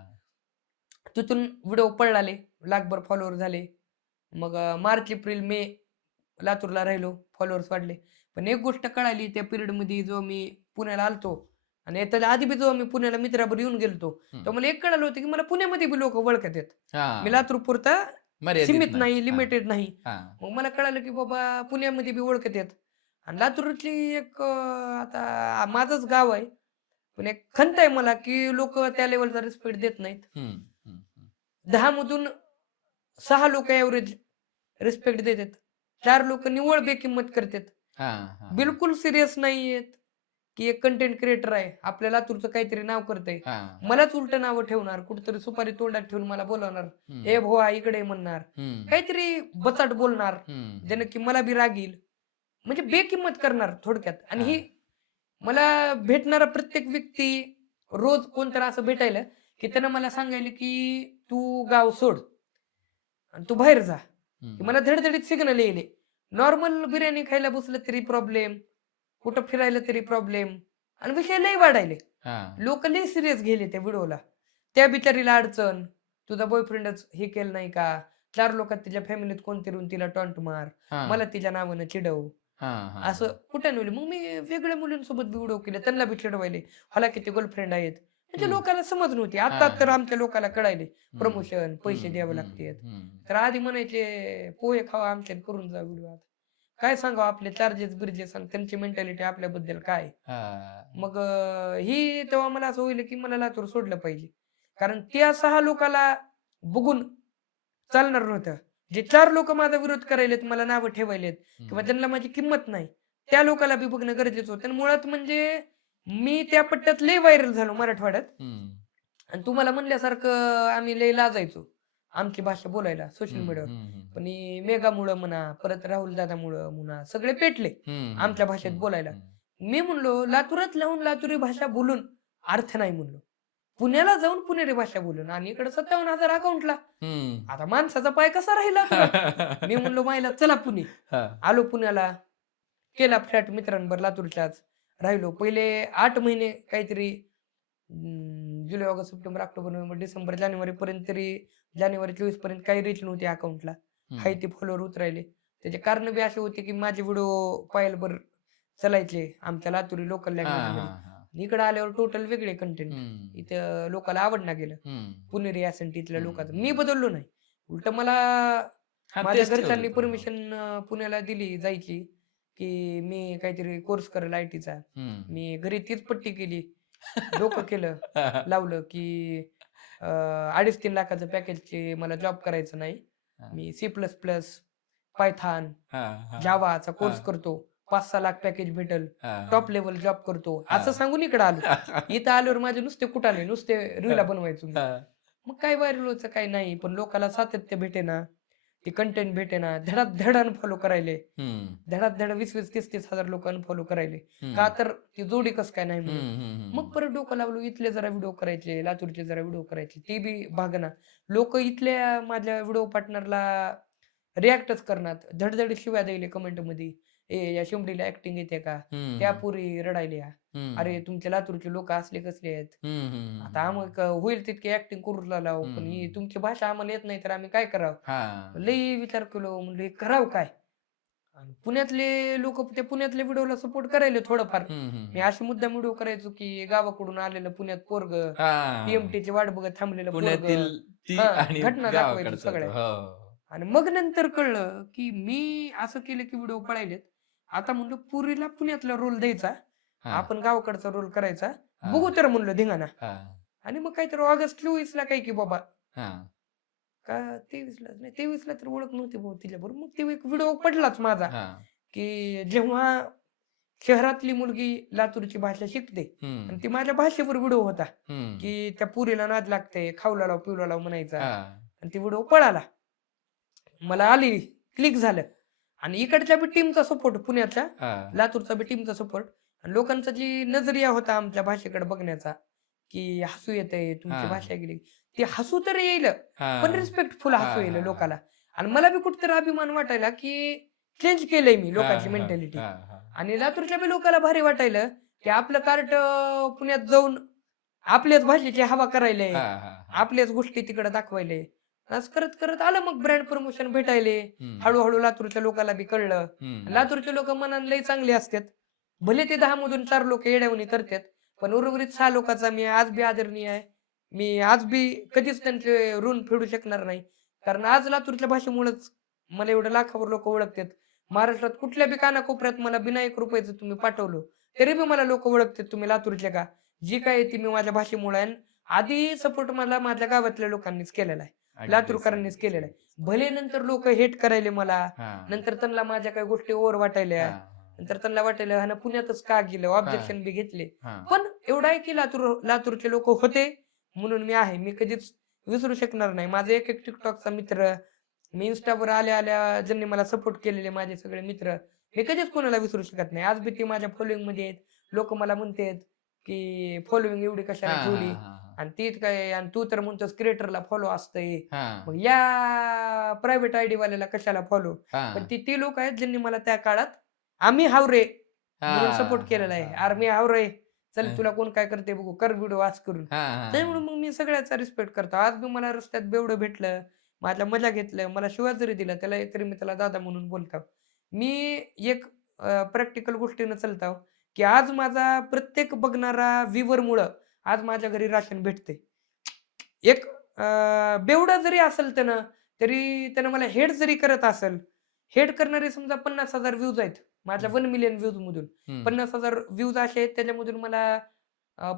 तिथून व्हिडिओ पडलाले, लाखभर फॉलोअर झाले. मग मार्च, एप्रिल, मे लातूरला राहिलो, फॉलोअर्स वाढले. पण एक गोष्ट कळाली त्या पिरियडमध्ये, जो मी पुण्याला आलतो आणि त्याच्या आधी बी जो मी पुण्याला मित्राबरोबर येऊन गेलतो, तर मला एक कळालं होतं की मला पुण्यामध्ये बी लोक ओळखत आहेत. हा. मी लातूर पुरता मर्यादित सीमित नाही, हा, लिमिटेड नाही. हा. मग मला कळालं की बाबा पुण्यामध्ये बी ओळखत आहेत. आणि लातूरची एक आता माझंच गाव आहे, पण एक खंत आहे मला की लोक त्या लेवलचा रिस्पेक्ट देत नाहीत. हम्म, हम्म, हम्म. 10 मधून 6 लोक एव्हरेज रिस्पेक्ट देतात. 4 लोक निव्वळ बेकिंमत करतात. हा, हा. बिलकुल सिरियस नाहीयेत की एक कंटेंट क्रिएटर आहे, आपल्या लातूरचं काहीतरी नाव करतंय, हा. मलाच उलट नाव ठेवणार, कुठतरी सुपारी तोंडात ठेवून मला बोलवणार, ए भोवा इकडे म्हणणार, हम्म, काहीतरी बचाट बोलणार, हम्म. ज्यानं की मला बी राग येईल. म्हणजे बेकिंमत करणार थोडक्यात. आणि हा. ही मला भेटणारा प्रत्येक व्यक्ती रोज कोणतरी असं भेटायला की त्यानं मला सांगायला की तू गाव सोड आणि तू बाहेर जा. हम्म. की मला धडधडीत सिग्नल येईल. नॉर्मल बिर्याणी खायला बसलं तरी प्रॉब्लेम, कुठं फिरायला तरी प्रॉब्लेम, आणि विषय लय वाढायले. हा. लोक लय सिरियस गेले त्या व्हिडिओला. त्या बिचारीला अडचण, तुझा बॉयफ्रेंडच हे केलं नाही का, 4 लोकात तिच्या फॅमिलीत कोणतरी येऊन तिला टॉन्ट मार, हा. मला तिच्या नावानं चिडव, हा, हा. असं कुठं नाही. मग मी वेगळ्या मुलींसोबत व्हिडिओ केले, त्यांना बी चिडवायले, मला किती गर्लफ्रेंड आहेत. म्हणजे लोकांना समज नव्हती. आता तर आमच्या लोकांना कळायले प्रमोशन पैसे द्यावे लागतात. तर आधी म्हणायचे पोहे खावा आमच्यात करून जा व्हिडिओ. काय सांगावं आपले चार्जेस बिर्जेस आणि त्यांची मेंटॅलिटी आपल्याबद्दल काय. मग ही तेव्हा मला असं होईल की मला लातूर सोडलं पाहिजे. कारण त्या 6 लोकाला बघून चालणार नव्हतं. जे 4 लोक माझा विरोध करायलेत, मला नावं ठेवायलेत किंवा त्यांना माझी किंमत नाही, त्या लोकाला बी बघणं गरजेचं होतं. आणि मुळात म्हणजे मी त्या पट्ट्यात लय व्हायरल झालो मराठवाड्यात. आणि तुम्हाला म्हणल्यासारखं आम्ही लय लाजायचो आमची भाषा बोलायला सोशल मीडियावर. पण मेगामुळं म्हणा, परत राहुल दादामुळं म्हणा, सगळे पेटले आमच्या भाषेत बोलायला. मी म्हणलो लातूरात लावून लातुरी भाषा बोलून अर्थ नाही म्हणलो. पुण्याला जाऊन पुणेरी भाषा बोलून आणि इकडे 57,000 अकाउंटला. आता माणसाचा पाय कसा राहिला. मी म्हणलो मायला चला पुणे. आलो पुण्याला, केला फ्लॅट मित्रांबर लातूरच्याच. राहिलो पहिले 8 महिने काहीतरी, जुलै, ऑगस्ट, सप्टेंबर, ऑक्टोबर, नोव्हेंबर, डिसेंबर, जानेवारी पर्यंत तरी, जानेवारी 24 पर्यंत काही रीच नव्हती अकाउंटला. हाय ते फॉलोअर उतरायले. त्याचे कारण बी असे होते की माझे व्हिडिओ पाहिलं बरं चलायचे आमच्या लातुरी लोकल हा, लँग्वेज हा, मध्ये. हा. इकडे आल्यावर टोटल वेगळे कंटेंट. हम्म, इथं लोकांना आवडणार गेलं हम्म, पुणेरी ॲसेंट इथल्या लोकांचं. मी हम्म. बदललो नाही, उलट मला हा, माझ्या तेच ठेवलं घरच्यांनी होतं. परमिशन पुण्याला दिली जायची, की मी काहीतरी कोर्स करेल आयटीचा. हम्म. मी घरी तीच पट्टी केली, डोकं केलं, हा, लावलं की 2.5-3 लाखाचं पॅकेजचे मला जॉब करायचं नाही. मी C++, पायथान, हा, हा, जावाचा हा, कोर्स करतो. 5-6 लाख पॅकेज भेटेल. हा, टॉप लेव्हल जॉब करतो. हा. असं सांगून इकडे आलो. इथं आल्यावर माझे नुसते कुटाणे, नुसते रीला बनवायचो मी. हा, मग काय व्हायरल व्हायचं काही नाही. पण लोकाला सातत्य भेटेना, ते कंटेंट भेटेना. धडाधड अनफॉलो करायले. हम्म, धडाधड 20-20, 30-30 हजार लोक अनफॉलो करायले. हम्म, का तर ती जोडी कसं काय नाही म्हणून. हम्म, हम्म, मग परत डोकं लावलं, इथले जरा व्हिडिओ करायचे, लातूरचे जरा व्हिडिओ करायचे. ते बी भागना. लोक इथल्या माझ्या व्हिडिओ पार्टनरला रिॲक्टच करणार. धडधड शिव्या द्यायले कमेंटमध्ये. "ए या शिमडीला ॲक्टिंग येते का? त्या हम्म, पोरी रडायल्या. अरे हम्म, तुमचे लातूरचे लोक असले कसले आहेत? हम्म, आता आम्हाला होईल तितकी ॲक्टिंग करू लाव. पण ही हम्म. तुमची भाषा आम्हाला येत नाही तर आम्ही काय करावं?" हा. लई विचार केलो. म्हणलं करावं काय? आणि पुण्यातले लोक ते पुण्यातल्या व्हिडिओला सपोर्ट करायले थोडंफार. हम्म, मी अशी मुद्दाम व्हिडिओ करायचो की गावाकडून आलेलं पुण्यात पोरगं, हा. PMTची वाट बघत थांबलेलं पुण्यातील पोरगं. ती हां, आणि घटना दाखवायचो गावाकडचा तो. सगळ्या. हो. आणि मग नंतर कळलं की मी असं केलं की व्हिडिओ पळायलेत. आता म्हणलं पुरीला पुण्यातला रोल द्यायचा, हा, आपण गावाकडचा रोल करायचा. हा, बघू तर म्हणलं धिंगाणा. हा, आणि मग काहीतरी ऑगस्ट 24 ला काय की बाबा, हा, का 23 ला नाही, 23 ला तर ओळख नव्हती भाऊ तिच्याबरोबर. मग ते एक व्हिडिओ पडलाच माझा, हा. की जेव्हा शहरातली मुलगी लातूरची भाषा शिकते आणि ती माझ्या भाषेवर व्हिडिओ होता, हम्म. की त्या पुरीला नाद लागते, खाऊला लाव पिवला लाव म्हणायचा. हा, आणि ती व्हिडिओ पळाला. मला आली, क्लिक झालं. आणि इकडच्या बी टीमचा सपोर्ट, पुण्याच्या हा, लातूरचा बी टीमचा सपोर्ट. आणि लोकांचा जी नजरिया होता आमच्या भाषेकडे बघण्याचा, की हसू येतंय तुमची हा, भाषा गेली, ते हसू तर येईल हा, पण रिस्पेक्टफुल हा, हसू येईल हा, लोकाला. आणि मला बी कुठेतरी अभिमान वाटायला की चेंज केलंय मी हा, लोकांची हा, मेंटॅलिटी. हा, हा. आणि लातूरच्या बी लोकाला भारी वाटायलं की आपलं कार्ट पुण्यात जाऊन आपल्याच भाषेची हवा करायले, हा, हा, हा. आपल्याच गोष्टी तिकडे दाखवायले. असं करत करत आलं मग ब्रँड प्रमोशन भेटायले. हम्म, हळूहळू लातूरच्या लोकांना बी कळलं. हम्म. लातूरचे लोक मनाने लई चांगले असतात. भले ते 10 मधून 4 लोक येड्यावणी करतात, पण उर्वरित 6 लोकांचा मी आज बी आदरणीय आहे. मी आज बी कधीच त्यांचे ऋण फेडू शकणार नाही. कारण आज लातूरच्या भाषेमुळेच मला एवढं लाखावर लोक ओळखतात. महाराष्ट्रात कुठल्या बी कानाकोपऱ्यात मला बिना 1 रुपयाचं तुम्ही पाठवलं, तरी बी मला लोक ओळखतात तुम्ही लातूरचे का. जी काय ती मी माझ्या भाषेमुळे आहे. आधी सपोर्ट मला माझ्या गावातल्या लोकांनीच केलेला आहे, अगदीच, लातूरकरांनीच अगदीच, केलेला आहे. अगदीच. भले नंतर लोक हेट करायले मला, हा, नंतर त्यांना माझ्या काही गोष्टी ओव्हर वाटायल्या, हा, नंतर त्यांना वाटायला हा ना पुण्यातच का गेलं, ऑब्जेक्शन बी घेतले. हा. पण एवढं आहे की लातूरचे लोक होते म्हणून मी आहे. मी कधीच विसरू शकणार नाही. माझा एक एक टिकटॉकचा मित्र, मी इन्स्टावर आल्या आल्या ज्यांनी मला सपोर्ट केलेले माझे सगळे मित्र, मी कधीच कोणाला विसरू शकत नाही. आज बी ते माझ्या फॉलोईंग मध्ये आहेत. लोक मला म्हणतात की फॉलोईंग एवढी हा, कशाला हा, ठेवली, हा, आणि तीच काय, आणि तू तर म्हणतोस क्रिएटरला फॉलो असतंय, हा, मग या प्रायव्हेट आयडी वाल्याला कशाला फॉलो. हा, पण ती लोक आहेत ज्यांनी मला त्या काळात आम्ही हावरे म्हणून सपोर्ट हा, केलेला आहे. हा, अरे मी हावरे, चल हा. तुला कोण काय करते बघू, कर व्हिडिओ आज करून. हा, हा, त्यामुळे मग मी सगळ्याचा रिस्पेक्ट करतो. आज बी मला रस्त्यात बेवडं भेटलं, माझ्या मजा घेतलं, मला शिवाय जरी दिला त्याला तरी मी त्याला दादा म्हणून बोलतो. मी एक प्रॅक्टिकल गोष्टीनं चालतो की आज माझा प्रत्येक बघणारा व्ह्यूवरमुळं आज माझ्या घरी राशन भेटते. एक बेवडा जरी असेल त्यानं, तरी त्यानं मला हेट जरी करत असेल, हेट करणारे समजा 50,000 व्ह्यूज आहेत माझ्या 1 मिलियन व्ह्यूज मधून. हम्म. 50,000 व्ह्यूज असे आहेत त्याच्यामधून मला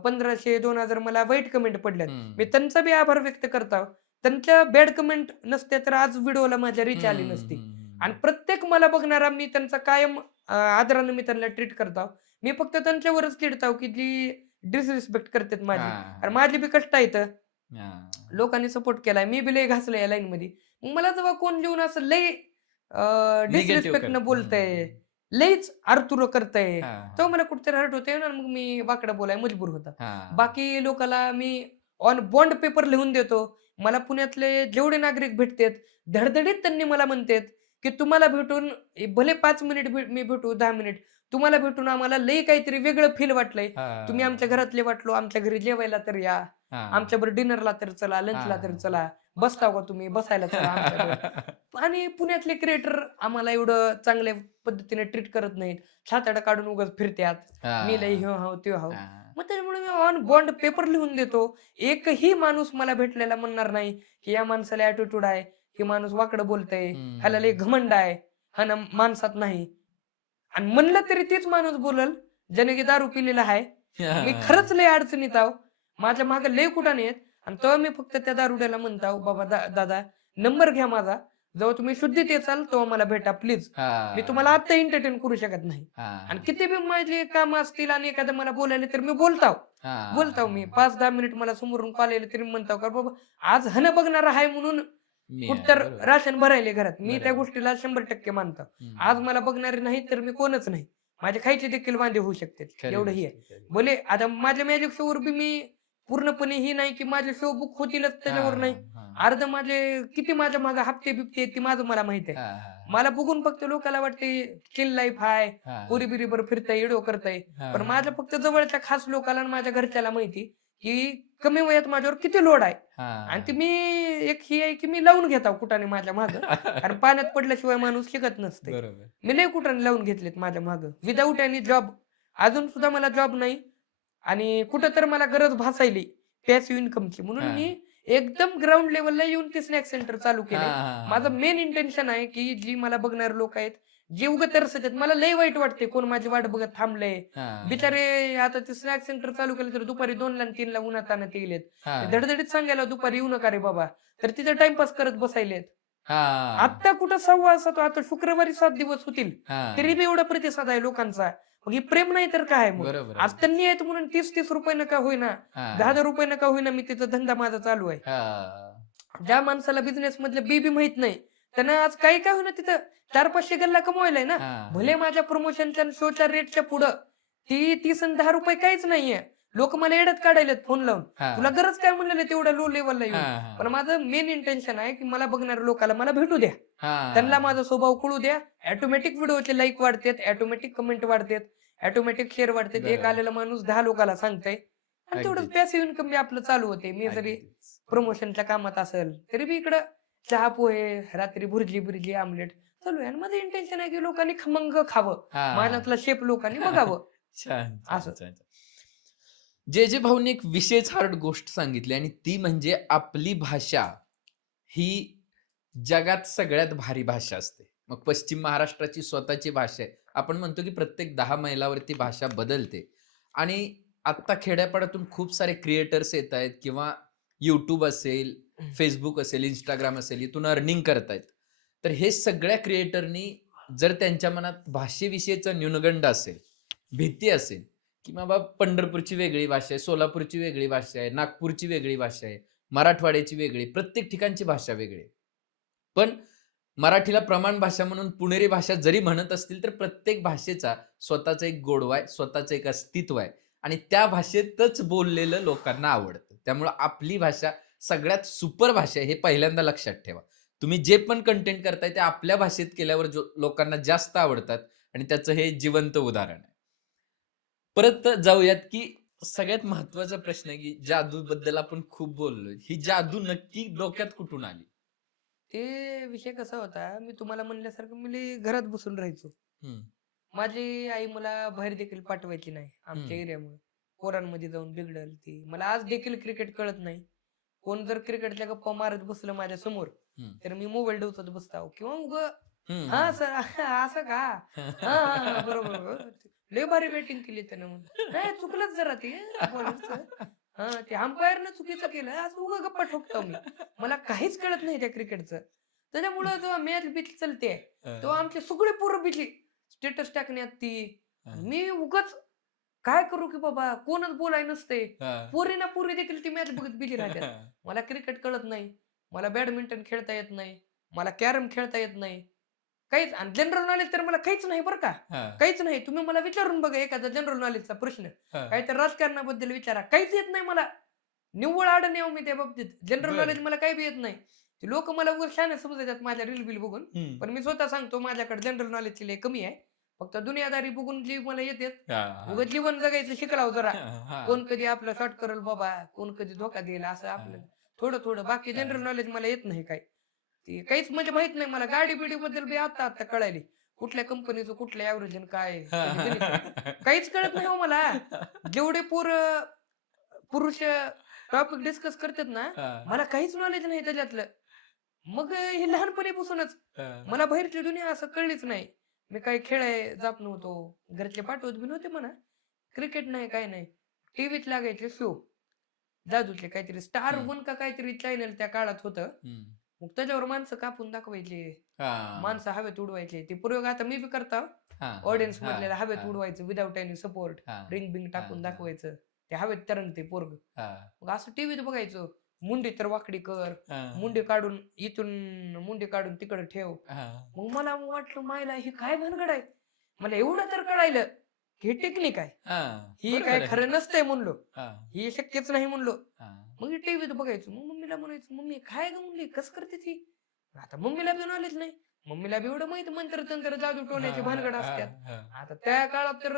1500-2000 मला वाईट कमेंट पडल्यात. हम्म. मी त्यांचा बी आभार व्यक्त करतो. त्यांच्या बॅड कमेंट नसते तर आज व्हिडिओला माझ्या रीच आली हम्म, नसती. हम्म, आणि प्रत्येक मला बघणारा मी त्यांचा कायम आदराने मी त्यांना ट्रीट करतो. मी फक्त त्यांच्यावरच चिडतो की जी डिसरिस्पेक्ट करतात माझी. हा, कारण माझी बी कष्ट आहेत. हा. लोकांनी सपोर्ट केलाय, मी बी लय घासलंय या लाईन मध्ये. मग मला जेव्हा कोण लिहून असं लय Negative डिसरिस्पेक्ट न करत. बोलतंय, लयच आरतुर करतंय, हा, तेव्हा मला कुठेतरी हर्ट होते ना, मग मी वाकडं बोलाय मजबूर होता. हा. बाकी लोकाला मी ऑन बॉन्ड पेपर लिहून देतो. मला पुण्यातले जेवढे नागरिक भेटतात, धडधडीत त्यांनी मला म्हणतात की तुम्हाला भेटून भले 5 मिनिट मी भेटू, 10 मिनिट, तुम्हाला भेटून आम्हाला लई काहीतरी वेगळं फील वाटलंय. तुम्ही आमच्या हा. घरातले वाटलो, आमच्या घरी जेवायला तर या, हा. आमच्याबरोबर डिनरला तर चला, लंचला तर हा. चला, बसता का तुम्ही, बसायला चला आमच्याबरोबर. आणि पुण्यातले क्रिएटर आम्हाला एवढं चांगल्या पद्धतीने ट्रीट करत नाहीत. छाताडा काढून उगाच फिरत्यात. मी लई हा. ह्यो हाव त्यो हाव. हा. मग त्याच्यामुळे मी ऑन बॉन्ड पेपर लिहून देतो. एकही माणूस मला भेटलेला म्हणणार नाही, की या माणसाला ॲटिट्यूड आहे, हे माणूस वाकडं बोलतंय, ह्याला लई हम्म. घमंड आहे, हा ना माणसात नाही. आणि म्हणलं तरी तेच माणूस बोलल, ज्याने की दारू पिलेला आहे. मी खरंच लय अडचणीत आहो. माझ्या मागे लय कुठाने आहेत. आणि तेव्हा मी फक्त त्या दारुड्याला म्हणतो, "बाबा दादा नंबर घ्या माझा. जेव्हा तुम्ही शुद्धीत येचाल तेव्हा मला भेटा प्लीज. मी तुम्हाला हा. आत्ता एंटरटेन करू शकत नाही." आणि हा. किती बी माझे कामं असतील आणि एखादं मला बोलायला तर मी बोलताव. बोलताव मी. 5-10 मिनिट मला समोरून कॉल यायला तरी म्हणताव, "का बाबा आज हनं बघणार आहे म्हणून मी आहे कुठतर बरोबर. राशन भरायले घरात." मी त्या बरोबर. गोष्टीला 100% मानतो. आज हम्म. मला बघणारे नाही तर मी कोणच नाही. माझे खायचे देखील वांदे होऊ शकतात. खरी एवढंही गोष्ट आहे. आहे, खरी गोष्ट. भले आता माझ्या मॅजिक शोवर बी मी पूर्णपणे ही नाही की माझे शो बुक होतीलच त्याच्यावर नाही. हा. अर्ध माझे किती माझ्या मागे हप्ते-बिप्ते आहेत, ती माझं मला माहित आहे. हा. हा. मला बघून फक्त लोकांना वाटते चिल लाईफ आहे, हा. पोरी-बिरीबर फिरताय, व्हिडिओ करताय. हा. पण माझ्या फक्त जवळच्या खास लोकांना आणि माझ्या घरच्याला माहिती की कमी वयात माझ्यावर किती लोड आहे. आणि ती हा. मी एक ही आहे की मी लावून घेतो कुठाने माझ्या मागं. कारण पाण्यात पडल्याशिवाय माणूस शिकत नसते. बरोबर. मी लय कुठाने लावून घेतलेत माझ्या मागं. Without any job. अजून सुद्धा मला जॉब नाही. आणि कुठं तर मला गरज भासायली पॅसिव्ह इन्कमची. म्हणून हा. मी एकदम ग्राउंड लेवलला येऊन ते स्नॅक सेंटर चालू हा. केलंय. हा. माझं मेन इंटेन्शन आहे की जी मला बघणारे लोक आहेत, जे उगाच तरसत आहेत. मला लय वाईट वाटते कोण माझी वाट बघत थांबलंय. हा. बिचारे आता ते स्नॅक सेंटर चालू केलं तर दुपारी 2ला आणि 3ला उन्हातान्हात येईलेत. हा. ते धडधडीत सांगायला दुपारी येऊ नका रे बाबा. तर तिथं टाइमपास करत बसायलेत. हा. आत्ता कुठं 6:15 आता शुक्रवारी 7 दिवस होतील. हा. तरी बी एवढा प्रतिसाद आहे लोकांचा. मग हे प्रेम नाही तर काय मग? बरोबर आज आहे. त्यांनी आहेत म्हणून 30-30 रुपये नका होईना, हा. 10,000 रुपये नका होईना, मी तिथं धंदा माझा चालू आहे. हा. ज्या माणसाला बिझनेस मधलं बी माहित नाही, त्यानं आज काही काय होईना तिथं 400-500 गल्ला कमवायलाय ना. हा. भले माझ्या प्रमोशनच्या शोच्या रेटच्या पुढं ती 30 आणि 10 रुपये काहीच नाहीये. लोक मला येड्यात काढायलेत फोन लावून. हा. तुला गरज काय म्हणलेलं तेवढ्या लो लेवलला येऊन. हा. पण माझं मेन इंटेन्शन आहे की मला बघणाऱ्या लोकांना मला भेटू द्या. हा. त्यांना माझा स्वभाव कळू द्या. ऑटोमॅटिक व्हिडिओचे लाईक वाढतात, ऑटोमॅटिक कमेंट वाढतात, ऑटोमॅटिक शेअर वाढतात. एक बरोबर. आलेला माणूस 10 लोकांना सांगतंय. आणि तेवढंच अगदीच. पॅसिव्ह इन्कम आपलं चालू होते. मी जरी अगदीच. प्रमोशनच्या कामात असेल तरी बी इकडं चहा पोहे, रात्री भुर्जी आमलेट चालू आहे. आणि माझं इंटेन्शन आहे की लोकांनी खमंग खावं. हा. माझ्यातला शेप लोकांनी बघावं. छान असं. छान छान. जे भाऊने एक विशेष हार्ड गोष्ट सांगितली आणि ती म्हणजे आपली भाषा ही जगात सगळ्यात भारी भाषा असते. मग पश्चिम महाराष्ट्राची स्वतःची भाषा आहे. आपण म्हणतो की प्रत्येक 10 मैलावरती भाषा बदलते. आणि आत्ता खेड्यापाड्यातून खूप सारे क्रिएटर्स येत आहेत किंवा YouTube असेल, Facebook असेल, Instagram असेल, इथून अर्निंग करतायत. तर हे सगळ्या क्रिएटरनी जर त्यांच्या मनात भाषेविषयीचा न्यूनगंड असेल, भीती असेल, की बाबा पंढरपूरची वेगळी भाषा आहे, सोलापूरची वेगळी भाषा आहे, नागपूरची वेगळी भाषा आहे, मराठवाड्याची वेगळी, प्रत्येक ठिकाणची भाषा वेगळी आहे. पण मराठीला प्रमाण भाषा म्हणून पुणेरी भाषा जरी म्हणत असतील तर प्रत्येक भाषेचा स्वतःचा एक गोडवा आहे, स्वतःचं एक अस्तित्व आहे आणि त्या भाषेतच बोललेलं लोकांना आवडतं. त्यामुळं आपली भाषा सगळ्यात सुपर भाषा आहे हे पहिल्यांदा लक्षात ठेवा. तुम्ही जे पण कंटेंट करताय ते आपल्या भाषेत केल्यावर लोकांना जास्त आवडतात आणि त्याचं हे जिवंत उदाहरण आहे. परत जाऊयात की सगळ्यात महत्वाचा प्रश्न आहे की जादू बद्दल आपण खूप बोललोय. ही जादू नक्की डोक्यात कुठून आली? ते विषय कसा होता, मी तुम्हाला म्हणल्यासारखं मी लई घरात बसून राहायचो. हम्म. माझी आई मला बाहेर देखील पाठवायची नाही आमच्या एरियामुळे. पोरांमध्ये जाऊन बिघडल ती. मला आज देखील क्रिकेट कळत नाही. कोण जर क्रिकेटच्या गप्पा मारत बसलं माझ्या समोर हम्म. तर मी मोबाईल डोचत बसताव किंवा हम्म. हा सर असं का, हा बरोबर बरोबर. लय भारी बॅटिंग केली त्यानं म्हणून. नाही चुकलंच जरा ते बॉलरचं. हा ते अंपायरनं चुकीचं केलं. आज उगा गप्पा ठोकतो मी. मला काहीच कळत नाही त्या क्रिकेटचं. त्याच्यामुळं जेव्हा मॅच बीच चलते तेव्हा आमचे सगळे पोरं बिजी स्टेटस टाकण्यात ती. मी उगाच काय करू की बाबा कोणच बोलाय नसते. पोरी ना पोरी देखील ती मॅच बघत बिजी राहतात. मला क्रिकेट कळत नाही, मला बॅडमिंटन खेळता येत नाही, मला कॅरम खेळता येत नाही, काहीच. आणि जनरल नॉलेज तर मला काहीच नाही बरं का, काहीच नाही. तुम्ही मला विचारून बघा एखादा जनरल नॉलेजचा प्रश्न, काही तर राजकारणाबद्दल विचारा, काहीच येत नाही मला. निव्वळ आडण्याव मी त्या बाबतीत. जनरल बरं. नॉलेज मला काही बी येत नाही. ते लोक मला उगाच शहाणे समजतात माझ्या रील बिल बघून. पण मी स्वतः सांगतो माझ्याकडे जनरल नॉलेजची लय कमी आहे. फक्त दुनियादारी बघून जी मला येते हा, उगाच जीवन जगायचं शिकलाव जरा. हा. कोण कधी आपला शॉर्ट करल बाबा, कोण कधी धोका देईल असं आपल्याला थोडं थोडं. बाकी जनरल नॉलेज मला येत नाही काय, ते काहीच म्हणजे माहित नाही मला. गाडी बिडी बद्दल बी आता आता कळाली, कुठल्या कंपनीचं कुठलं ॲव्हरेज काय त्याची गणित काहीच कळत नाही हो मला. जेवढे पुरुष टॉपिक डिस्कस करतात ना, मला काहीच नॉलेज नाही त्याच्यातलं. मग हे लहानपणीपासूनच मला बाहेरची दुनिया असं कळलीच नाही. मी काही खेळाय जात नव्हतो, घरचे पाठवत बी नव्हते म्हणा. क्रिकेट नाही काय नाही. टीव्हीत लागायचे शो जादूचे, काहीतरी स्टार हम्म. वन का काहीतरी चॅनल त्या काळात होतं. मग त्याच्यावर माणसं कापून दाखवायचे, माणसं हवेत उडवायचे. ते प्रयोग आता मी बी करता ऑडियन्स मधल्या हवेत उडवायचं विदाऊट एनी सपोर्ट, रिंग बिंग टाकून दाखवायचं. ते हवेत तरंगते पोरग. मग असं टीव्हीत बघायचो. मुंडी तर वाकडी कर, मुंडी काढून इथून मुंडी काढून तिकडे ठेव. मग मला वाटलं मायला ही काय भानगड आहे. मला एवढं तर कळायलं की हे टेक्निक आहे, ही काय खरं नसतंय म्हणलो, ही शक्यच नाही म्हणलो. मग टीव्हीत बघायचो. मग मम्मीला म्हणायचं, मम्मी काय ग म्हणली कसं करते ती. आता मम्मीला बी नॉलेज नाही, मम्मीला बी एवढं माहित मंत्र तंत्र जादू टोण्याची भानगड असतात. आता त्या काळात तर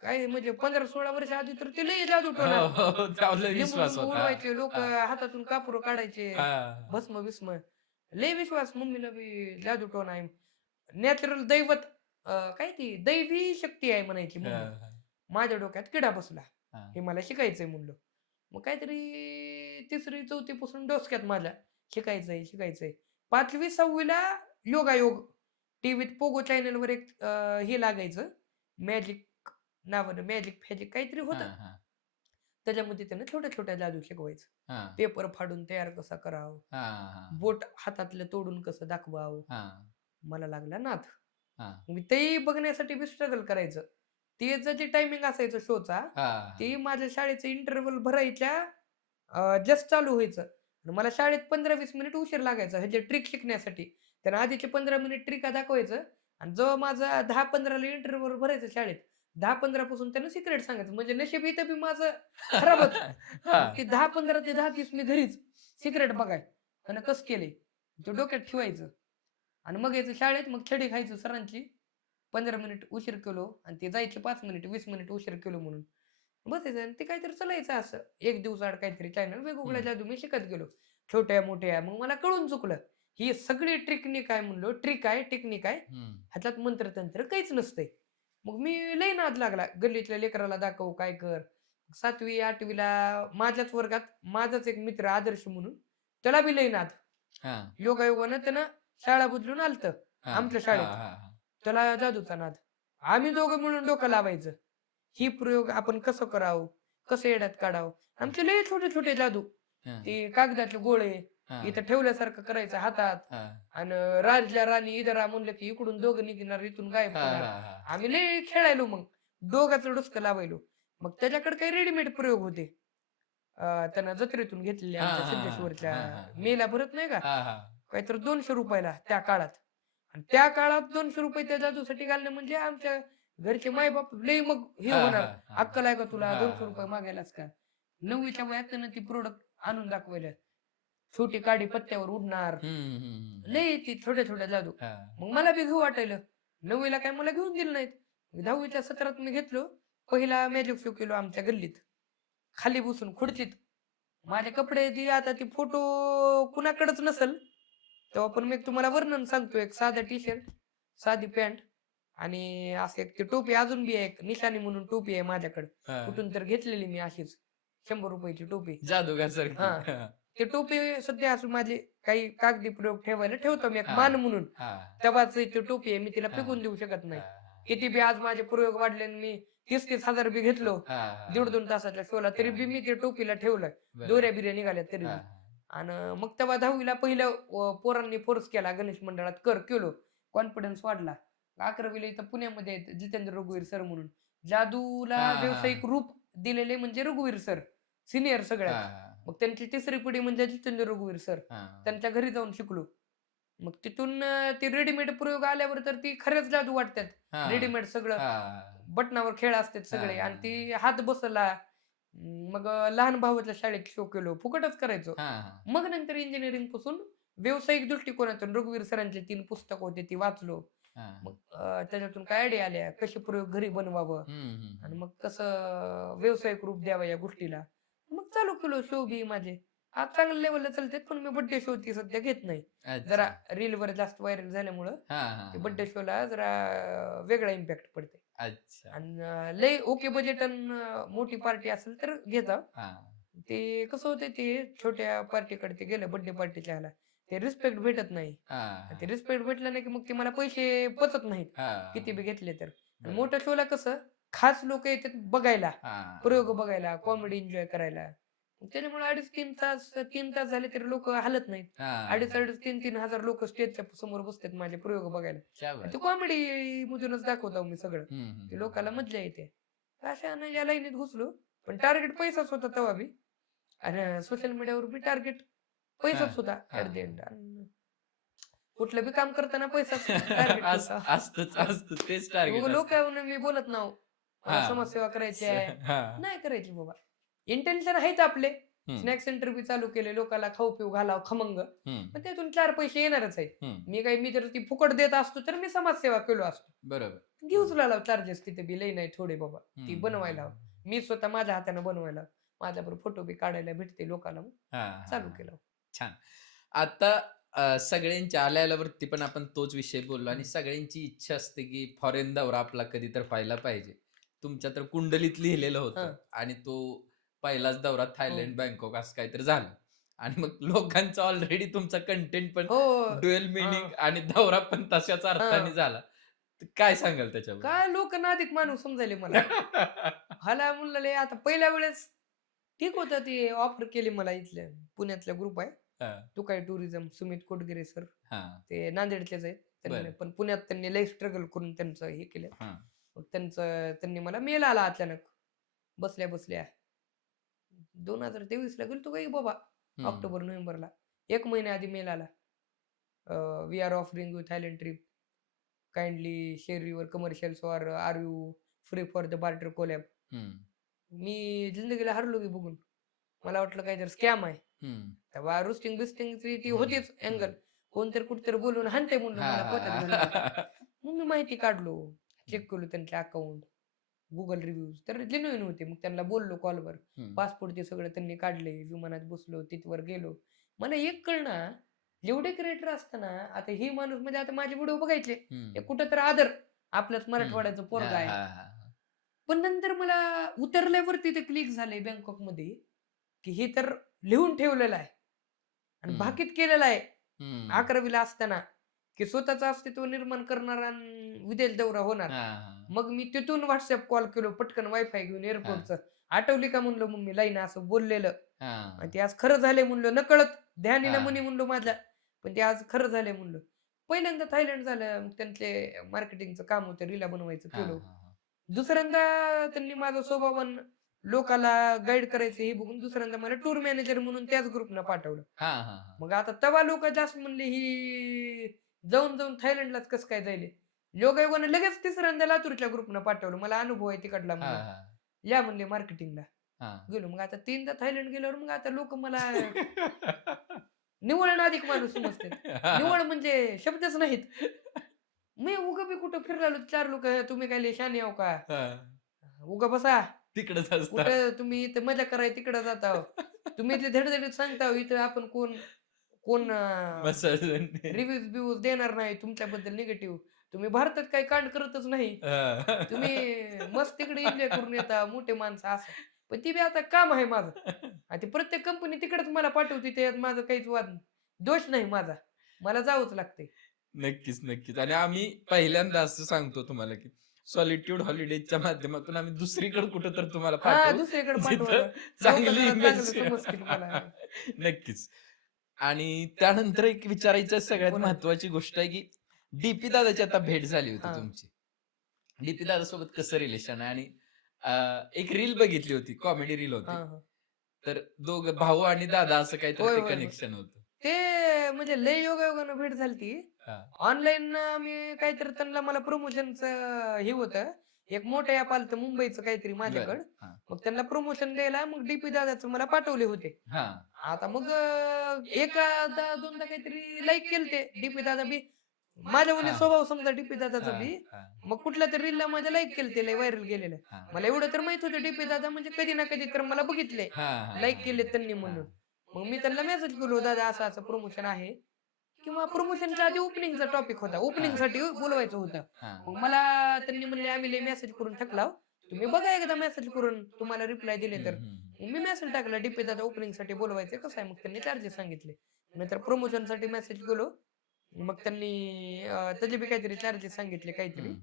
काय म्हणजे 15-16 वर्ष आधी तर ते लई जादू टोना विश्वास होता. उडवायचे लोक, हातातून कापूर काढायचे, भस्म बिस्म. लय विश्वास मम्मीला बी जादू टोना आहे. नॅचरल दैवत काय ती दैवी शक्ती आहे म्हणायची मम्मी. माझ्या डोक्यात किडा बसला, हे मला शिकायचंय म्हणलं. मग काहीतरी 3री-4थी पासून डोसक्यात माझ्या शिकायचंय शिकायचंय. 5वी-6वीला योगायोग टीव्हीत पोगो चॅनलवर एक हे लागायचं, मॅजिक नावानं, मॅजिक फॅजिक काहीतरी होतं. त्याच्यामध्ये त्यानं छोट्या छोट्या जादू शिकवायचं. पेपर फाडून तयार कसा करावं, बोट हातातलं तोडून कसं दाखवावं. मला लागला नाद. मी ते बघण्यासाठी बी स्ट्रगल करायचं. त्याचं जे टायमिंग असायचं शोचा, ते माझ्या शाळेचं इंटरव्हल भरायच्या जस्ट चालू व्हायचं. आणि मला शाळेत 15-20 मिनिट उशीर लागायचा ह्याचे ट्रिक शिकण्यासाठी. त्यानं आधीचे 15 मिनिट ट्रिका दाखवायचं आणि जेव्हा माझा 10-15ला इंटरव्हल भरायचं शाळेत, 10-15 पासून त्यानं सिक्रेट सांगायचं. म्हणजे नशीब इथं बी माझं खराबच. ते 10-15 ते 10-30 मी घरीच सिक्रेट बघाय त्यानं कसं केले ते डोक्यात ठेवायचं. आणि मग यायचं शाळेत, मग छडी खायचं सरांची. 15 मिनिट उशीर केलो आणि ते जायचे 5 मिनिट 20 मिनिट उशीर केलो म्हणून बसायचं. आणि ते काहीतरी चालायचं असं एक दिवसाआड काहीतरी चॅनल वेगवेगळ्या जादू मी शिकत गेलो, छोट्या मोठ्या. मग मला कळून चुकलं ही सगळी टेक्निक आहे म्हणलो, ट्रिक आहे टेक्निक आहे, ह्याच्यात मंत्रतंत्र काहीच नसतंय. मग मी लई नाद लागला, गल्लीतल्या लेकराला दाखव काय कर. 7वी-8वीला माझ्याच वर्गात माझाच एक मित्र आदर्श म्हणून, त्याला बी लई नाद. योगायोगानं त्यानं शाळा बदलून आलतं आमच्या शाळेत. त्याला जादूचा नाद. आम्ही दोघं मिळून डोकं लावायचं, ही प्रयोग आपण कसं करावं, कसं येड्यात काढावं. आमचे लय छोटे छोटे जादू, ते कागदातले गोळे इथं ठेवल्यासारखं करायचं हातात. आणि राजला राणी इधरा म्हणलं की इकडून दोघं निघणार, इथून गायब होणार. आम्ही लय खेळायलो, मग दोघाचं डोसकं लावायलो. मग त्याच्याकडे काही रेडीमेड प्रयोग होते, त्यांना जत्रेतून घेतलेले आमच्या सिद्धेश्वरच्या मेला भरत नाही का, काहीतरी 200 रुपयाला त्या काळात. आणि त्या काळात 200 रुपये त्या जादूसाठी घालणं म्हणजे आमच्या घरचे मायबाप लय मग हे होणार, अक्कल आहे का तुला 200 रुपये मागायलाच का. 9वीच्या वयात त्यानं ती प्रोडक्ट आणून दाखवलं. छोटी काडी पत्त्यावर उडणार, लय ती छोट्या छोट्या जादू. मग मला बी घेऊ वाटायलं. 9वीला काय मला घेऊन दिलं नाहीत. 10वीच्या सत्रात मी घेतलो. पहिला मॅजिक शो केलो आमच्या गल्लीत, खाली बसून खुर्चीत. माझे कपडे ती आता ती फोटो कुणाकडेच नसल तेव्हा, पण मी तुम्हाला वर्णन सांगतो. एक साधा टी-शर्ट, साधी पॅन्ट आणि असं एक ती टोपी अजून बी आहे, एक निशाणी म्हणून टोपी आहे माझ्याकडे, कुठून तर घेतलेली मी अशीच 100 रुपयाची टोपी. जादूगार ती टोपी सध्या असं माझे काही कागदी प्रयोग ठेवायला ठेवतो मी एक मान म्हणून. तेव्हाच ती टोपी आहे, मी तिला फेकून देऊ शकत नाही. किती बी आज माझे प्रयोग वाढले, मी 30-30 हजार बी घेतलो 1.5-2 तासाच्या शोला, तरी बी मी त्या टोपीला ठेवलंय. दोऱ्या बिऱ्या निघाल्या तरी. आणि मग तेव्हा 10वीला पहिलं पोरांनी फोर्स केला गणेश मंडळात केलो, कॉन्फिडन्स वाढला. 11वीला इथं पुण्यामध्ये जितेंद्र रघुवीर सर म्हणून जादूला व्यावसायिक रूप दिलेले म्हणजे रघुवीर सर सिनियर सगळ्यात. मग त्यांची 3री पिढी म्हणजे जितेंद्र रघुवीर सर, त्यांच्या घरी जाऊन शिकलो. मग तिथून ती रेडीमेड प्रयोग आल्यावर तर ती खरंच जादू वाटतात. रेडीमेड सगळं बटनावर खेळ असतात सगळे, आणि ती हात बसला. मग लहान भावाच्या शाळेत शो केलो, फुकटच करायचो. मग नंतर इंजिनिअरिंग पासून व्यावसायिक दृष्टिकोनातून रघुवीर सरांचे 3 पुस्तक होते ती वाचलो. हा. मग त्याच्यातून काय आयडिया आल्या, कसे प्रयोग घरी बनवावं आणि मग कसं व्यावसायिक रूप द्यावं या गोष्टीला. मग चालू केलो शो बी माझे. आज चांगल्या लेवलला चालतात, पण मी बड्डे शो ती सध्या घेत नाही. जरा अच्छा. रीलवर जास्त व्हायरल झाल्यामुळं हा ते हा बड्डे शोला जरा वेगळा इम्पॅक्ट पडते. अच्छा. आणि लय ओके बजेट मोठी पार्टी असेल तर घेता. हा ते कसं होतं, ते छोट्या पार्टीकडे ते गेलं बर्थडे पार्टीच्या ह्याला, ते रिस्पेक्ट भेटत नाही. आणि ते हा रिस्पेक्ट भेटलं नाही की मग ते मला पैसे पचत नाहीत किती हा बी घेतले तर. आणि बरोबर. मोठ्या शोला कसं खास लोक येतात बघायला, हा प्रयोग बघायला, कॉमेडी एन्जॉय करायला. मग त्याच्यामुळे 2.5-3 तास झाले तरी लोक हलत नाहीत. हा 2.5-3 हजार लोक स्टेजच्या समोर बसतात माझे प्रयोग बघायला. क्या आणि बात. ते कॉमेडी मधूनच दाखवतो मी सगळं. ते लोकांना हम्म. मज्जा येते. अशा ना या लाईनीत घुसलो. पण टार्गेट पैसाच होता तेव्हा बी. आणि सोशल मीडियावर बी टार्गेट हा पैसाच होता हा ऍट द एंड. कुठलं बी काम करताना पैसाच टार्गेट ठेवता. असतच असत तेच टार्गेट मग लोक असत. मी बोलत नाव मला हा समाजसेवा करायची आहे, हा नाही करायची बाबा. इंटेन्शन आहेत आपले. हम्म, स्नॅक सेंटर बी चालू केले, लोकांना खाऊ पिऊ घालाव खमंग. हम्म, पण त्यातून 4 पैसे येणारच आहेत. हम्म. मी जर ती फुकट देत असतो तर मी समाजसेवा केलो असतो. बरोबर. घेऊच लाव चार्जेस तिथे बी लई नाही थोडे बाबा. ती हम्म, बनवायला मी स्वतः माझ्या हाताने बनवायला, माझ्याबरोबर फोटो बी काढायला भेटते लोकांना. मग हा चालू हा केलं. छान. आता सगळ्यांच्या आल्यावरती पण आपण तोच विषय बोललो आणि सगळ्यांची इच्छा असते की फॉरेन दौरा आपला कधी तर व्हायला पाहिजे. तुमच्या तर कुंडलीत लिहिलेलं होतं हा. आणि तो पहिलाच दौरा थायलंड, हो. बँकॉक असं काहीतरी झालं आणि मग लोकांचा ऑलरेडी तुमचा कंटेंट पण हो. ड्युअल हा. मिनिंग आणि दौरा पण तशाच अर्थाने हा. झाला. तर काय सांगाल त्याच्याबद्दल? काय लोक नादिक माणूस समजायले मला. हाला म्हणले आता पहिल्या वेळेस ठीक होतं, ते ऑफर केली मला इथल्या पुण्यातल्या ग्रुप आहे. हा, तू काय टुरिझम सुमित कोटगिरे सर, हा, ते नांदेडचेच आहेत. त्यांनी बरं. पण पुण्यात त्यांनी लई स्ट्रगल करून त्यांचं हे केलं. हा, मग त्यांनी मला मेल आला अचानक बसल्या बसल्या. 2023 ला गेलतो काही बाबा, हम्म, ऑक्टोबर नोव्हेंबरला 1 महिन्या आधी मेल आला. We are offering you Thailand trip, kindly share your commercials or are you free for the barter collab. Hmm, मी जिंदगीला हरलो की बघून. मला वाटलं काहीतरी स्कॅम आहे. हम्म. तेव्हा रुस्टिंग बिस्टिंगची ती होतीच अँगल. कोणतरी कुठतरी बोलून हाणते म्हणलं हा, मला पोत्यात घालून देते. हा. मग मी माहिती काढलो, चेक केलो त्यांचे अकाउंट, गुगल रिव्ह्यूज तर जेन्युइन होते. मग त्यांना बोललो कॉलवर. हम्म, पासपोर्टचे सगळं त्यांनी काढले. विमानात बसलो, तिथवर गेलो. मला एक कळना, जेवढे क्रिएटर असताना आता ही माणूस म्हणजे आता माझे व्हिडिओ बघायचे, हम्म, हे कुठं तर आदर आपल्याच हम्म. मराठवाड्याचं हा, पोरगा आहे. हा, हा. पण नंतर मला उतरल्यावरती ते क्लिक झाले बँकॉकमध्ये, की हे तर लिहून ठेवलेलं आहे आणि हम्म, भाकीत केलेलं आहे हम्म. 11वीला असताना, की स्वतःचं अस्तित्व निर्माण करणार आणि विदेश दौरा होणार. हा, हा. मग मी तिथून व्हॉट्सअप कॉल केलो पटकन वायफाय घेऊन एअरपोर्टचं. आठवली का म्हणलं मम्मी लाईन असं बोललेलं. आणि ते हा. आज खरं झालंय म्हणलं, नकळत ध्यानीनं हा. म्हणी म्हणलो माझ्या. पण ते आज खरं झालंय म्हणलं. पहिल्यांदा थायलंड झालं. मग त्यांचे मार्केटिंगचं काम होतं, रीला बनवायचं हा, केलो. हा, दुसऱ्यांदा त्यांनी माझा स्वभाव आणि लोकाला गाईड करायचं हे बघून दुसऱ्यांदा मला टूर मॅनेजर म्हणून त्याच ग्रुपनं पाठवलं. हा, हा, हा. मग आता तेव्हा लोक जास्त म्हणले ही जाऊन जाऊन थायलंडलाच कसं काय जाईल. योगायोगानं लगेच तिसऱ्यांदा लातूरच्या ग्रुपनं पाठवलं. मला अनुभव आहे तिकडला हा, म्हणून. हा, या म्हणले मार्केटिंगला. हा. गेलो. मग आता 3दा थायलंड गेल्यावर मग आता लोक मला निव्वळ नादिक माणूस समजतात. निव्वळ म्हणजे शब्दच नाहीत. मी उगं बी कुठं फिरलो 4 लोक, तुम्ही काय लय शहाणे आहो का? हा. उगा बसा. तिकडेच असतात. कुठं तुम्ही इथं मजा कराय तिकडं जाता हो. तुम्ही इथले धडधडीत सांगता हो, इथं आपण कोण कोण मसाज. रिव्ह्यूज बिव्ह्यूज देणार नाही तुमच्याबद्दल निगेटिव्ह. तुम्ही भारतात काही कांड करतच नाही. तुम्ही मस्त तिकडे एन्जॉय करून येता, मोठे माणसं असं. पण ती बी आता काम आहे माझं. आणि ती प्रत्येक कंपनी तिकडेच मला पाठवते, त्यात माझं काहीच दोष नाही माझा. मला जावंच लागतंय. नक्कीच, नक्कीच. आणि आम्ही पहिल्यांदा असं सांगतो तुम्हाला, की सॉलिट्यूड हॉलिडेजच्या माध्यमातून आम्ही दुसरीकडे कुठं तर तुम्हाला हां, पाठवू. दुसरीकडे पाठवा जिथं ना. लोकं चांगली जरा इमेज. चांगलं समजतील मला. नक्कीच. आणि त्यानंतर एक विचारायचं सगळ्यात बोला ना. महत्वाची गोष्ट आहे, की डी-पी दादाची आता भेट झाली होती हां. तुमची. डी-पी दादासोबत कसं रिलेशन आहे? आणि एक रील बघितली होती, कॉमेडी रील होती. हां, हां. तर दोघं भाऊ आणि दादा असं काहीतरी होय, ते होय, होय. कनेक्शन होतं. ते म्हणजे लय योगायोगानं भेट झालती. हां. ऑनलाईन मी काहीतरी त्यांना मला प्रमोशनचं हे होतं. एक मोठं ॲप आलतं मुंबईचं काहीतरी बरं. माझ्याकडं. हां. मग त्यांना प्रमोशन द्यायला मग डी-पी दादाचं मला पाठवले होते. हां. आता मग एकदा दोनदा काहीतरी लाईक केलते. डी-पी दादा बी माझ्या मुली हा. स्वभाव समजा डीपी दादाचा हा, बी. हा, मग कुठल्या तरी रीलला माझ्या लाईक केलं ते व्हायरल गेलेलं. हा. मला एवढं तर माहित होतं डीपी दादा म्हणजे कधी ना कधी तर मला बघितले, हा, हा, लाईक हा, केले हा, त्यांनी हा. म्हणून. मग मी त्यांना मेसेज केलो, दादा असं असं प्रमोशन आहे, किंवा प्रमोशनच्या आधी ओपनिंगचा टॉपिक होता, ओपनिंग साठी बोलवायचं होतं. हा. मग मला त्यांनी म्हणले आम्ही लय मेसेज करून थकलाव, तुम्ही बघा एकदा मेसेज करून तुम्हाला रिप्लाय दिले तर. मग मी मेसेज टाकला डीपी दादा ओपनिंग साठी बोलवायचं कसं आहे, मग त्यांनी चार्जेस सांगितले. नंतर प्रमोशन साठी मेसेज केलो, मग त्यांनी त्याचे बी काहीतरी चार्जेस सांगितले काहीतरी,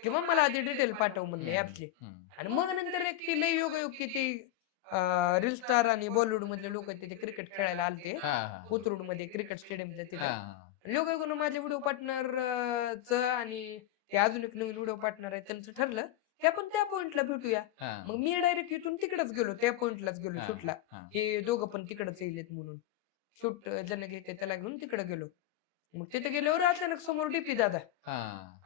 किंवा मला आधी डिटेल पाठव म्हणले ऍपचे. आणि मग नंतर एक ती लय योगायोग की ती रील स्टार आणि बॉलिवूड मधले लोक तिथे क्रिकेट खेळायला आलते कोथरूड मध्ये क्रिकेट स्टेडियमच्या तिथे. योगायोगानं माझे व्हिडिओ पार्टनर च आणि ते अजून एक नवीन व्हिडिओ पार्टनर आहे त्यांचं ठरलं की आपण त्या पॉइंटला भेटूया. मग मी डायरेक्ट इथून तिकडेच गेलो, त्या पॉइंटलाच गेलो शूटला. हे दोघं पण तिकडेच येईलेत म्हणून, शूट ज्यांना घेते त्याला घेऊन तिकडे गेलो. मग तिथे गेल्यावर अचानक समोर डीपी दादा,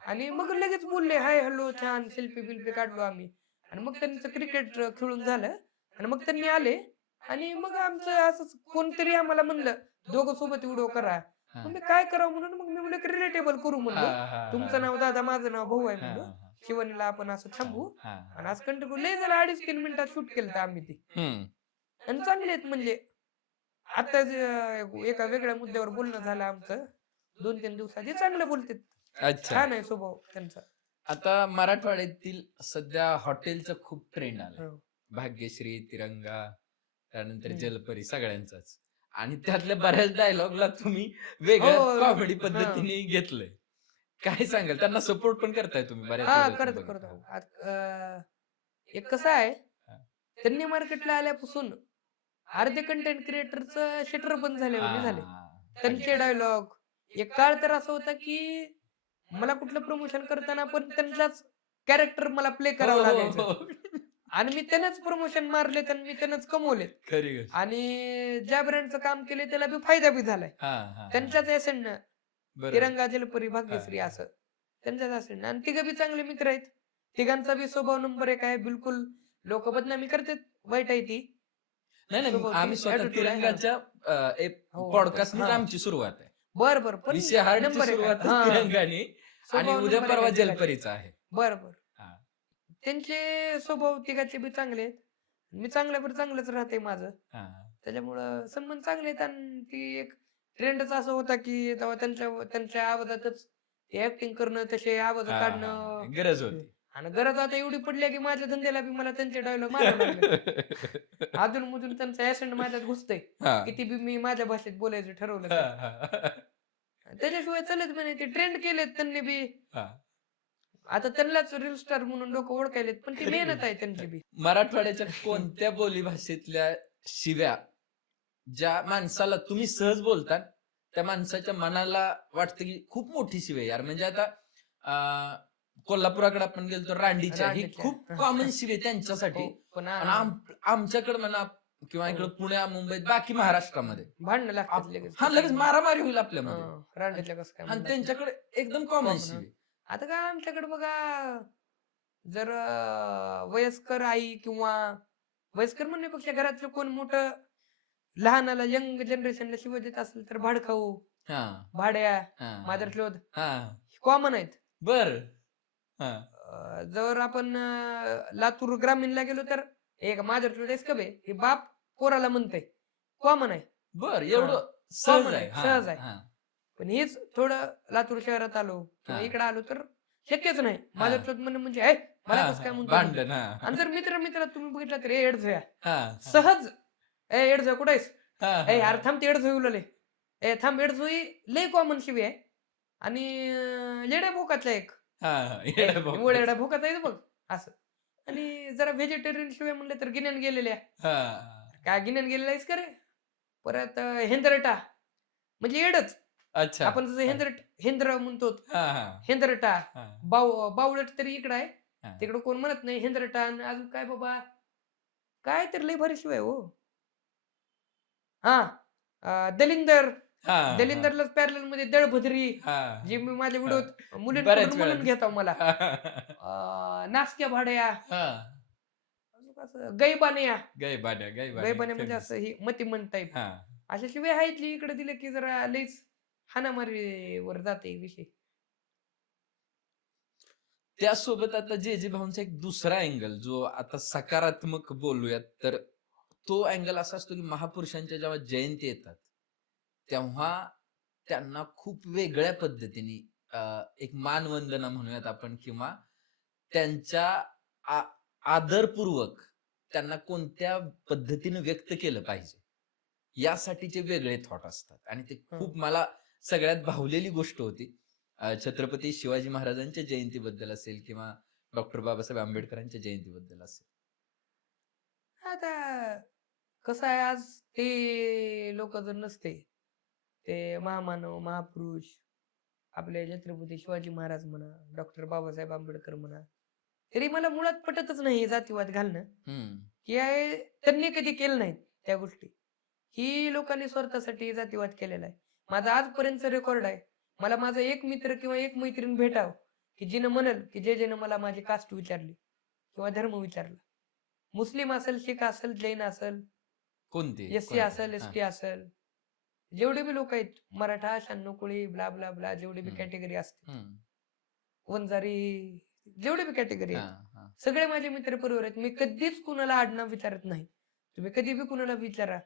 आणि मग लगेच बोलले हाय हॅलो, छान सेल्फी बिल्फी काढलो आम्ही. आणि मग त्यांचं क्रिकेट खेळून झालं आणि मग त्यांनी आले, आणि मग आमचं असंच कोणतरी आम्हाला म्हणलं दोघं सोबत व्हिडिओ करा. मग मी काय करावं म्हणून मग मी म्हणलं रिलेटेबल करू म्हणलं, तुमचं नाव दादा माझं नाव भाऊ आहे म्हणलं, शिवणीला आपण असं थांबू. आणि असं कंटिन्यू लय झालं, 2.5-3 मिनिटात शूट केलं आम्ही ती. आणि चांगले आहेत म्हणजे. आता एका वेगळ्या मुद्द्यावर बोलणं झालं आमचं 2-3 दिवसात, हे चांगलं बोलतात, अच्छा. छान आहे स्वभाव त्यांचा. आता मराठवाड्यातील सध्या हॉटेलचं खूप ट्रेंड आलाय. हो. भाग्यश्री, तिरंगा, त्यानंतर हम्म. जलपरी सगळ्यांचाच. आणि त्यातल्या बऱ्याच डायलॉगला तुम्ही वेगळ्या हो, कॉमेडी हा. पद्धतीने घेतलंय. काय सांगाल, त्यांना सपोर्ट पण करताय तुम्ही बऱ्याच हा व्हिडिओतून करतो बघितलं. करतो. एक कसं आहे, त्यांनी मार्केटला आल्यापासून अर्धे कंटेंट क्रिएटरचं शटर बंद झाले झाले. त्यांचे डायलॉग, एक काळ तर असं होता की मला कुठलं प्रमोशन करताना पण त्यांचाच कॅरेक्टर मला प्ले करावं लागायचं, आणि मी त्यानंच प्रमोशन मारले आणि मी त्यानंच कमवले. खरी गोष्ट. आणि ज्या ब्रँडचं काम केले त्याला बी फायदा बी झालाय त्यांच्याच एसेंडनं. तिरंगा, जलपरी, भाग्यश्री असं त्यांच्याच एसेंडनं. आणि तिघं बी चांगले मित्र आहेत, तिघांचा बी स्वभाव नंबर 1 आहे. बिलकुल लोक बदनामी करतात, वाईट आहे ती. नाही स्वभाव आम्ही ती स्वतः attitude आहे, हा. तिरंगाच्या हो, पॉडकास्टनीच हा. आमची सुरुवात आहे. बर पण विषय हार्डची नंबर 1 सुरुवात आहे. हा. तिरंगाने, आणि स्वभाव उद्या नंबर 1 परवा आहे तिघाचे. जलपरीचा आहे. बर हा. त्यांचे स्वभाव तिघाचे बी चांगले आहेत, मी चांगल्यावर चांगलंच राहते माझं. हा. त्याच्यामुळं संबंध चांगले आहेत. आणि ती एक ट्रेंडच असं होता की तेव्हा त्यांच्या आवाजातच ऍक्टिंग करणं, तसे आवाज हा, काढणं, गरज होती. आणि गरज आता एवढी पडली की माझ्या धंद्याला बी मला त्यांचे डायलॉग मारावं लागले. अधून मधून त्यांचा ऍसेंट माझ्यात घुसतंय, हा. किती बी मी माझ्या भाषेत बोलायचं ठरवलं हा, तर. हा. त्याच्याशिवाय चलत म्हणे, ते ट्रेंड केलेत त्यांनी बी. हा. आता त्यांनाच रील स्टार म्हणून लोक ओळखायलेत, पण ती मेहनत आहे त्यांची बी. मराठवाड्याच्या कोणत्या बोलीभाषेतल्या शिव्या ज्या माणसाला तुम्ही सहज बोलता, त्या माणसाच्या मनाला वाटतं की खूप मोठी शिवी आहे यार. म्हणजे आता कोल्हापुराकडे आपण गेलो तर रांडीच्या, ही रांडीच्या. खूप कॉमन शिवी आहे त्यांच्यासाठी. हो, पण आणि आमच्याकडे म्हणा, किंवा इकडे पुण्या, मुंबईत, बाकी महाराष्ट्रामध्ये भांडणं लागतात लगेच. हा, लगेच मारामारी होईल आपल्यामध्ये. रांडीतल्या कसं काय आणि म्हणणार? त्यांच्याकडे एकदम कॉमन Common, शिवी. आता काय आमच्याकडे बघा, जर वयस्कर आई किंवा वयस्कर म्हणण्यापेक्षा घरातलं कोण मोठं लहानाला, यंग जनरेशनला शिवाय देत असेल तर भाडखाऊ, हा, भाड्या, हा, मादरचोद हा. कॉमन आहेत. बर. हा. जर आपण लातूर ग्रामीणला गेलो तर एक मादरचोद आहेस का बे, हे बाप पोराला म्हणते, कॉमन आहे. बर, एवढं हा. सहज Common आहे. आहे, सहज आहे. हा. पण हेच थोडं लातूर शहरात आलो किंवा हा. इकडे आलो तर शक्यच नाही. हा. मादरचोद म्हणणं म्हणजे "ए, मला हा, कसं काय म्हणतो?" भांडण. हा. आणि जर मित्रात तुम्ही बघितलं तर एडझया हा. सहज, ए एडझ कुठं आहेस, हा, ए यार थांब, ते एडझ उलले, ए थांब, एडझ लय कॉमन शिवी आहे. आणि येड्या भोकातला एक, हा, येड्या भोकाचा आहे बघ असं. आणि जरा व्हेजिटेरियन शिवाय म्हणलं तर गिन्यान गेलेल्या, हा. काय गिन्यान गेलेला आहेस का रे. परत हेंदरटा म्हणजे एडच. अच्छा. आपण जसं हेंद्र म्हणतो, हा, हा. हेंदरटा. हा. बावळट तरी इकडं आहे, हा. तिकडं कोण म्हणत नाही हेंदरटा. आणि अजून काय बाबा, काय तर लय भारी शिवाय हो. हा, दलिंदर. हा, दलिंदरलाच पॅरल मध्ये दळभद्री, हा. जे मी माझ्या व्हिडिओत बऱ्याच मुलींकडून वेळा म्हणून घेतो मला. नासक्या भाड्या, हा. गैबान्या. गैबान्या म्हणजे असं ही मतिमंद टाईप. हा. अशा शिवाय आहेत इकडे दिले की जरा लईच हाणामारीवर जाते विषय. त्यासोबत आता जे जे भाऊंचा एक दुसरा अँगल जो आता सकारात्मक बोलूयात तर तो अँगल असा असतो की महापुरुषांच्या जेव्हा जयंती येतात तेव्हा त्यांना खूप वेगळ्या पद्धतीने एक मानवंदना म्हणूयात आपण किंवा त्यांच्या आदरपूर्वक त्यांना कोणत्या पद्धतीने व्यक्त केलं पाहिजे यासाठीचे वेगळे थॉट असतात आणि ते खूप मला सगळ्यात भावलेली गोष्ट होती. छत्रपती शिवाजी महाराजांच्या जयंतीबद्दल असेल किंवा डॉक्टर बाबासाहेब आंबेडकरांच्या जयंतीबद्दल असेल. आता कसं आहे, आज ते लोक जर नसते, ते महामानव महापुरुष आपले छत्रपती शिवाजी महाराज म्हणा, डॉक्टर बाबासाहेब आंबेडकर म्हणा, तरी मला मुळात पटतच नाही हे जातीवाद घालणं, की त्यांनी कधी केलं नाही त्या गोष्टी. ही लोकांनी स्वार्थासाठी जातीवाद केलेला आहे. माझा आजपर्यंतचा रेकॉर्ड आहे. मला माझा एक मित्र किंवा एक मैत्रीण भेटाव की जिनं म्हणल की जे मला माझी कास्ट विचारली किंवा धर्म विचारला, मुस्लिम असेल, शीख असेल, जैन असेल, कोणते एससी असेल, एसटी असेल, जेवढे बी लोक आहेत, मराठा, शान्नोकुळी, ब्ला ब्ला ब्ला, जेवढे बी कॅटेगरी असते, वंजारी, जेवढे बी कॅटेगरी आहेत, सगळे माझे मित्र परिवार आहेत. मी कधीच कुणाला आडनाव विचारत नाही. तुम्ही कधी बी कुणाला विचारा,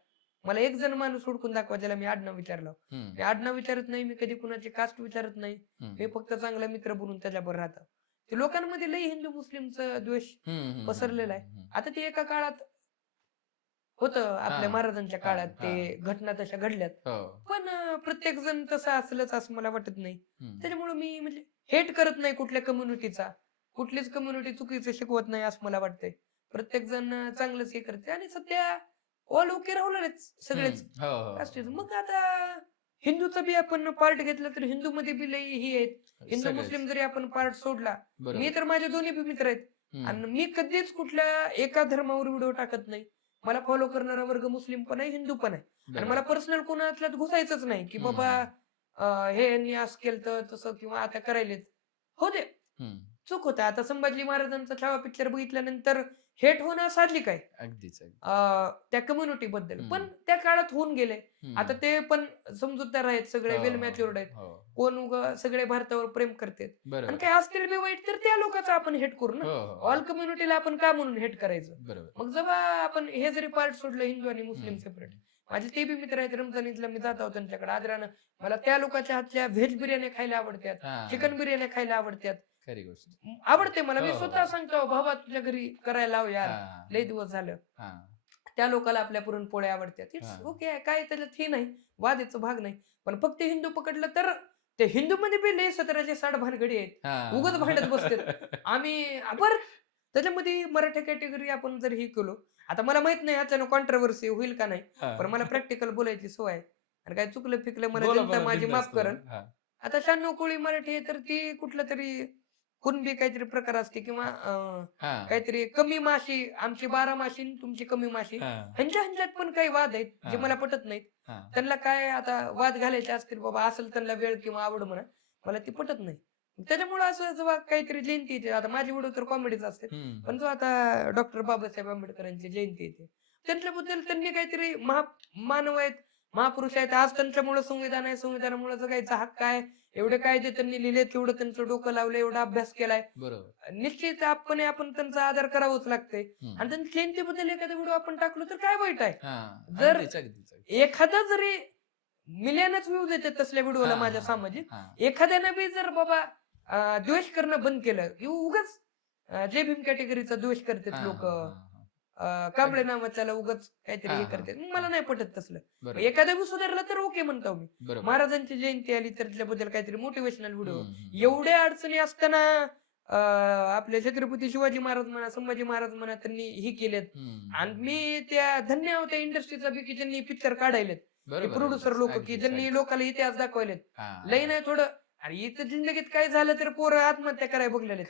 मला एक जण माणूस हुडकून दाखवा ज्याला मी आडनाव विचारलं. मी आडनाव विचारत नाही, मी कधी कुणाची कास्ट विचारत नाही. मी फक्त चांगला मित्र बनून त्याच्याबरोबर राहतो. ते लोकांमध्ये लई हिंदू मुस्लिमचा द्वेष पसरलेला आहे. आता ते एका काळात होतं, आपल्या महाराजांच्या काळात ते घटना तशा घडल्यात, पण प्रत्येक जण तसं असलंच असं मला वाटत नाही. त्याच्यामुळे मी म्हणजे हेट करत नाही कुठल्या कम्युनिटीचा, कुठलीच कम्युनिटी चुकीचं शिकवत नाही असं मला वाटतंय. प्रत्येक जण चांगलंच हे करते आणि सध्या ऑल ओके राहणारच सगळेच. मग आता हिंदूचा बी आपण पार्ट घेतला तर हिंदू मध्ये बी लई ही आहेत. हिंदू मुस्लिम जरी आपण पार्ट सोडला, मी तर माझे दोन्ही बी मित्र आहेत आणि मी कधीच कुठल्या एका धर्मावर व्हिडिओ टाकत नाही. मला फॉलो करणारा वर्ग मुस्लिम पण आहे, हिंदू पण आहे आणि मला पर्सनल कोणाच्यात घुसायचंच नाही की बाबा हे यांनी असं केलं तर तसं किंवा आता करायलेत. हो दे, चूक होता. आता संभाजी महाराजांचा छावा पिक्चर बघितल्यानंतर हेट होणं साहजिक आहे अगदीच त्या कम्युनिटी बद्दल, पण त्या काळात होऊन गेले. आता ते पण समजूतदार आहेत, सगळे वेल मॅच्युअर्ड आहेत. कोण सगळे भारतावर प्रेम करतात आणि काही असतील बी वाईट तर त्या लोकांचा आपण हेट करू ना. ऑल कम्युनिटीला आपण का म्हणून हेट करायचं. मग जेव्हा आपण हे जरी पार्ट सोडलं, हिंदू आणि मुस्लिम सेपरेट, माझे ते बी मित्र आहेत, रमजान ईदला मी जात आहोत त्यांच्याकडे आदरानं. मला त्या लोकांच्या हातल्या व्हेज बिर्याणी खायला आवडतात, चिकन बिर्याणी खायला आवडतात, खरी गोष्ट आवडते मला. मी स्वतः सांगतो, बाबा तुझ्या घरी करायला लाव यार, लय दिवस झालं. त्या लोकांना आपल्या पुरणपोळ्या आवडतात, इट्स ओके, काय त्याच्यात हे नाही, वादाचा भाग नाही. पण फक्त हिंदू पकडलं तर ते हिंदू मध्ये बी लय 1760 भानगडी आहेत, उगाच भांडत बसतात. आम्ही बरं त्याच्यामध्ये मराठी कॅटेगरी आपण जर हे केलो, आता मला माहित नाही याच्यानं कॉन्ट्रोवर्सी होईल का नाही, पण मला प्रॅक्टिकल बोलायची सवय आणि काय चुकलं फिकलं मला जनता माझी माफ करण. आता शान्नोकुळी मराठी आहे तर ती कुठलं तरी कुणबी काहीतरी प्रकार असते किंवा काहीतरी कमी माशी, आमची 12 माशी तुमची कमी माशी, ह्यांच्यात पण काही वाद आहेत जे मला पटत नाहीत. त्यांना काय आता वाद घालायचे असतील बाबा, असेल त्यांना वेळ किंवा आवड म्हणा, मला ती पटत नाही. त्याच्यामुळे असं जेव्हा काहीतरी जयंती येते, आता माझी व्हिडिओ तर कॉमेडीच असते, पण जो आता डॉक्टर बाबासाहेब आंबेडकरांची जयंती येते त्यांच्याबद्दल त्यांनी काहीतरी मानव आहेत, महापुरुष आहेत, आज त्यांच्यामुळे संविधान आहे, संविधानामुळे जगायचा हक्क आहे, एवढे कायदे त्यांनी लिहिले, तेवढं त्यांचं डोकं लावलं, एवढा अभ्यास केलाय, निश्चित आपण त्यांचा आदर करावाच लागतंय. आणि त्यांच्या जयंतीबद्दल एखादा व्हिडिओ आपण टाकलो तर काय वाईट आहे. जर एखादा जरी मिलियनच व्ह्यूज येतात तसल्या व्हिडिओला माझ्या सामाजिक, एखाद्यानं बी जर बाबा द्वेष करणं बंद केलं की उगाच जय भीम कॅटेगरीचा द्वेष करतात लोक, कांबळे नावाच्याला उगाच काहीतरी हे करतात, मला नाही पटत तसलं. एखादा बी सुधारला तर ओके म्हणतो मी. महाराजांची जयंती आली तर त्याच्याबद्दल काहीतरी मोटिवेशनल व्हिडिओ, एवढ्या अडचणी असताना आपले छत्रपती शिवाजी महाराज म्हणा, संभाजी महाराज म्हणा, त्यांनी ही केलेत आणि मी त्या धन्य आहोत त्या इंडस्ट्रीचा बी की ज्यांनी पिक्चर काढायलेत, प्रोड्युसर लोक की ज्यांनी लोकांना इतिहास दाखवलेत. लई नाही थोडं, आणि इथं जिंदगीत काय झालं तर पोरं आत्महत्या करायला बघलेले.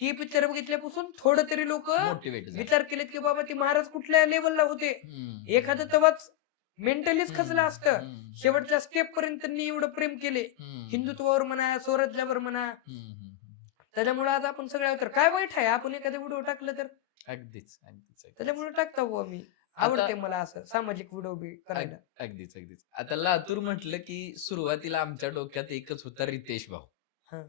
ही पिक्चर बघितल्यापासून थोडं तरी लोक विचार केलेत की बाबा ती महाराज कुठल्या लेवलला होते. एखादं तेव्हाच मेंटलीच खचलं असतं, शेवटच्या स्टेप पर्यंत त्यांनी एवढं प्रेम केले हिंदुत्वावर म्हणा, स्वराज्यावर म्हणा. त्याच्यामुळे आज आपण सगळ्यावर काय वाईट आहे, आपण एखादा व्हिडिओ टाकलं तर अगदीच त्याच्यामुळे टाकता बुवा मी. आवडते मला असं सामाजिक व्हिडिओ बी करायला. अगदीच आता लातूर म्हटलं की सुरुवातीला आमच्या डोक्यात एकच होता, रितेश भाऊ.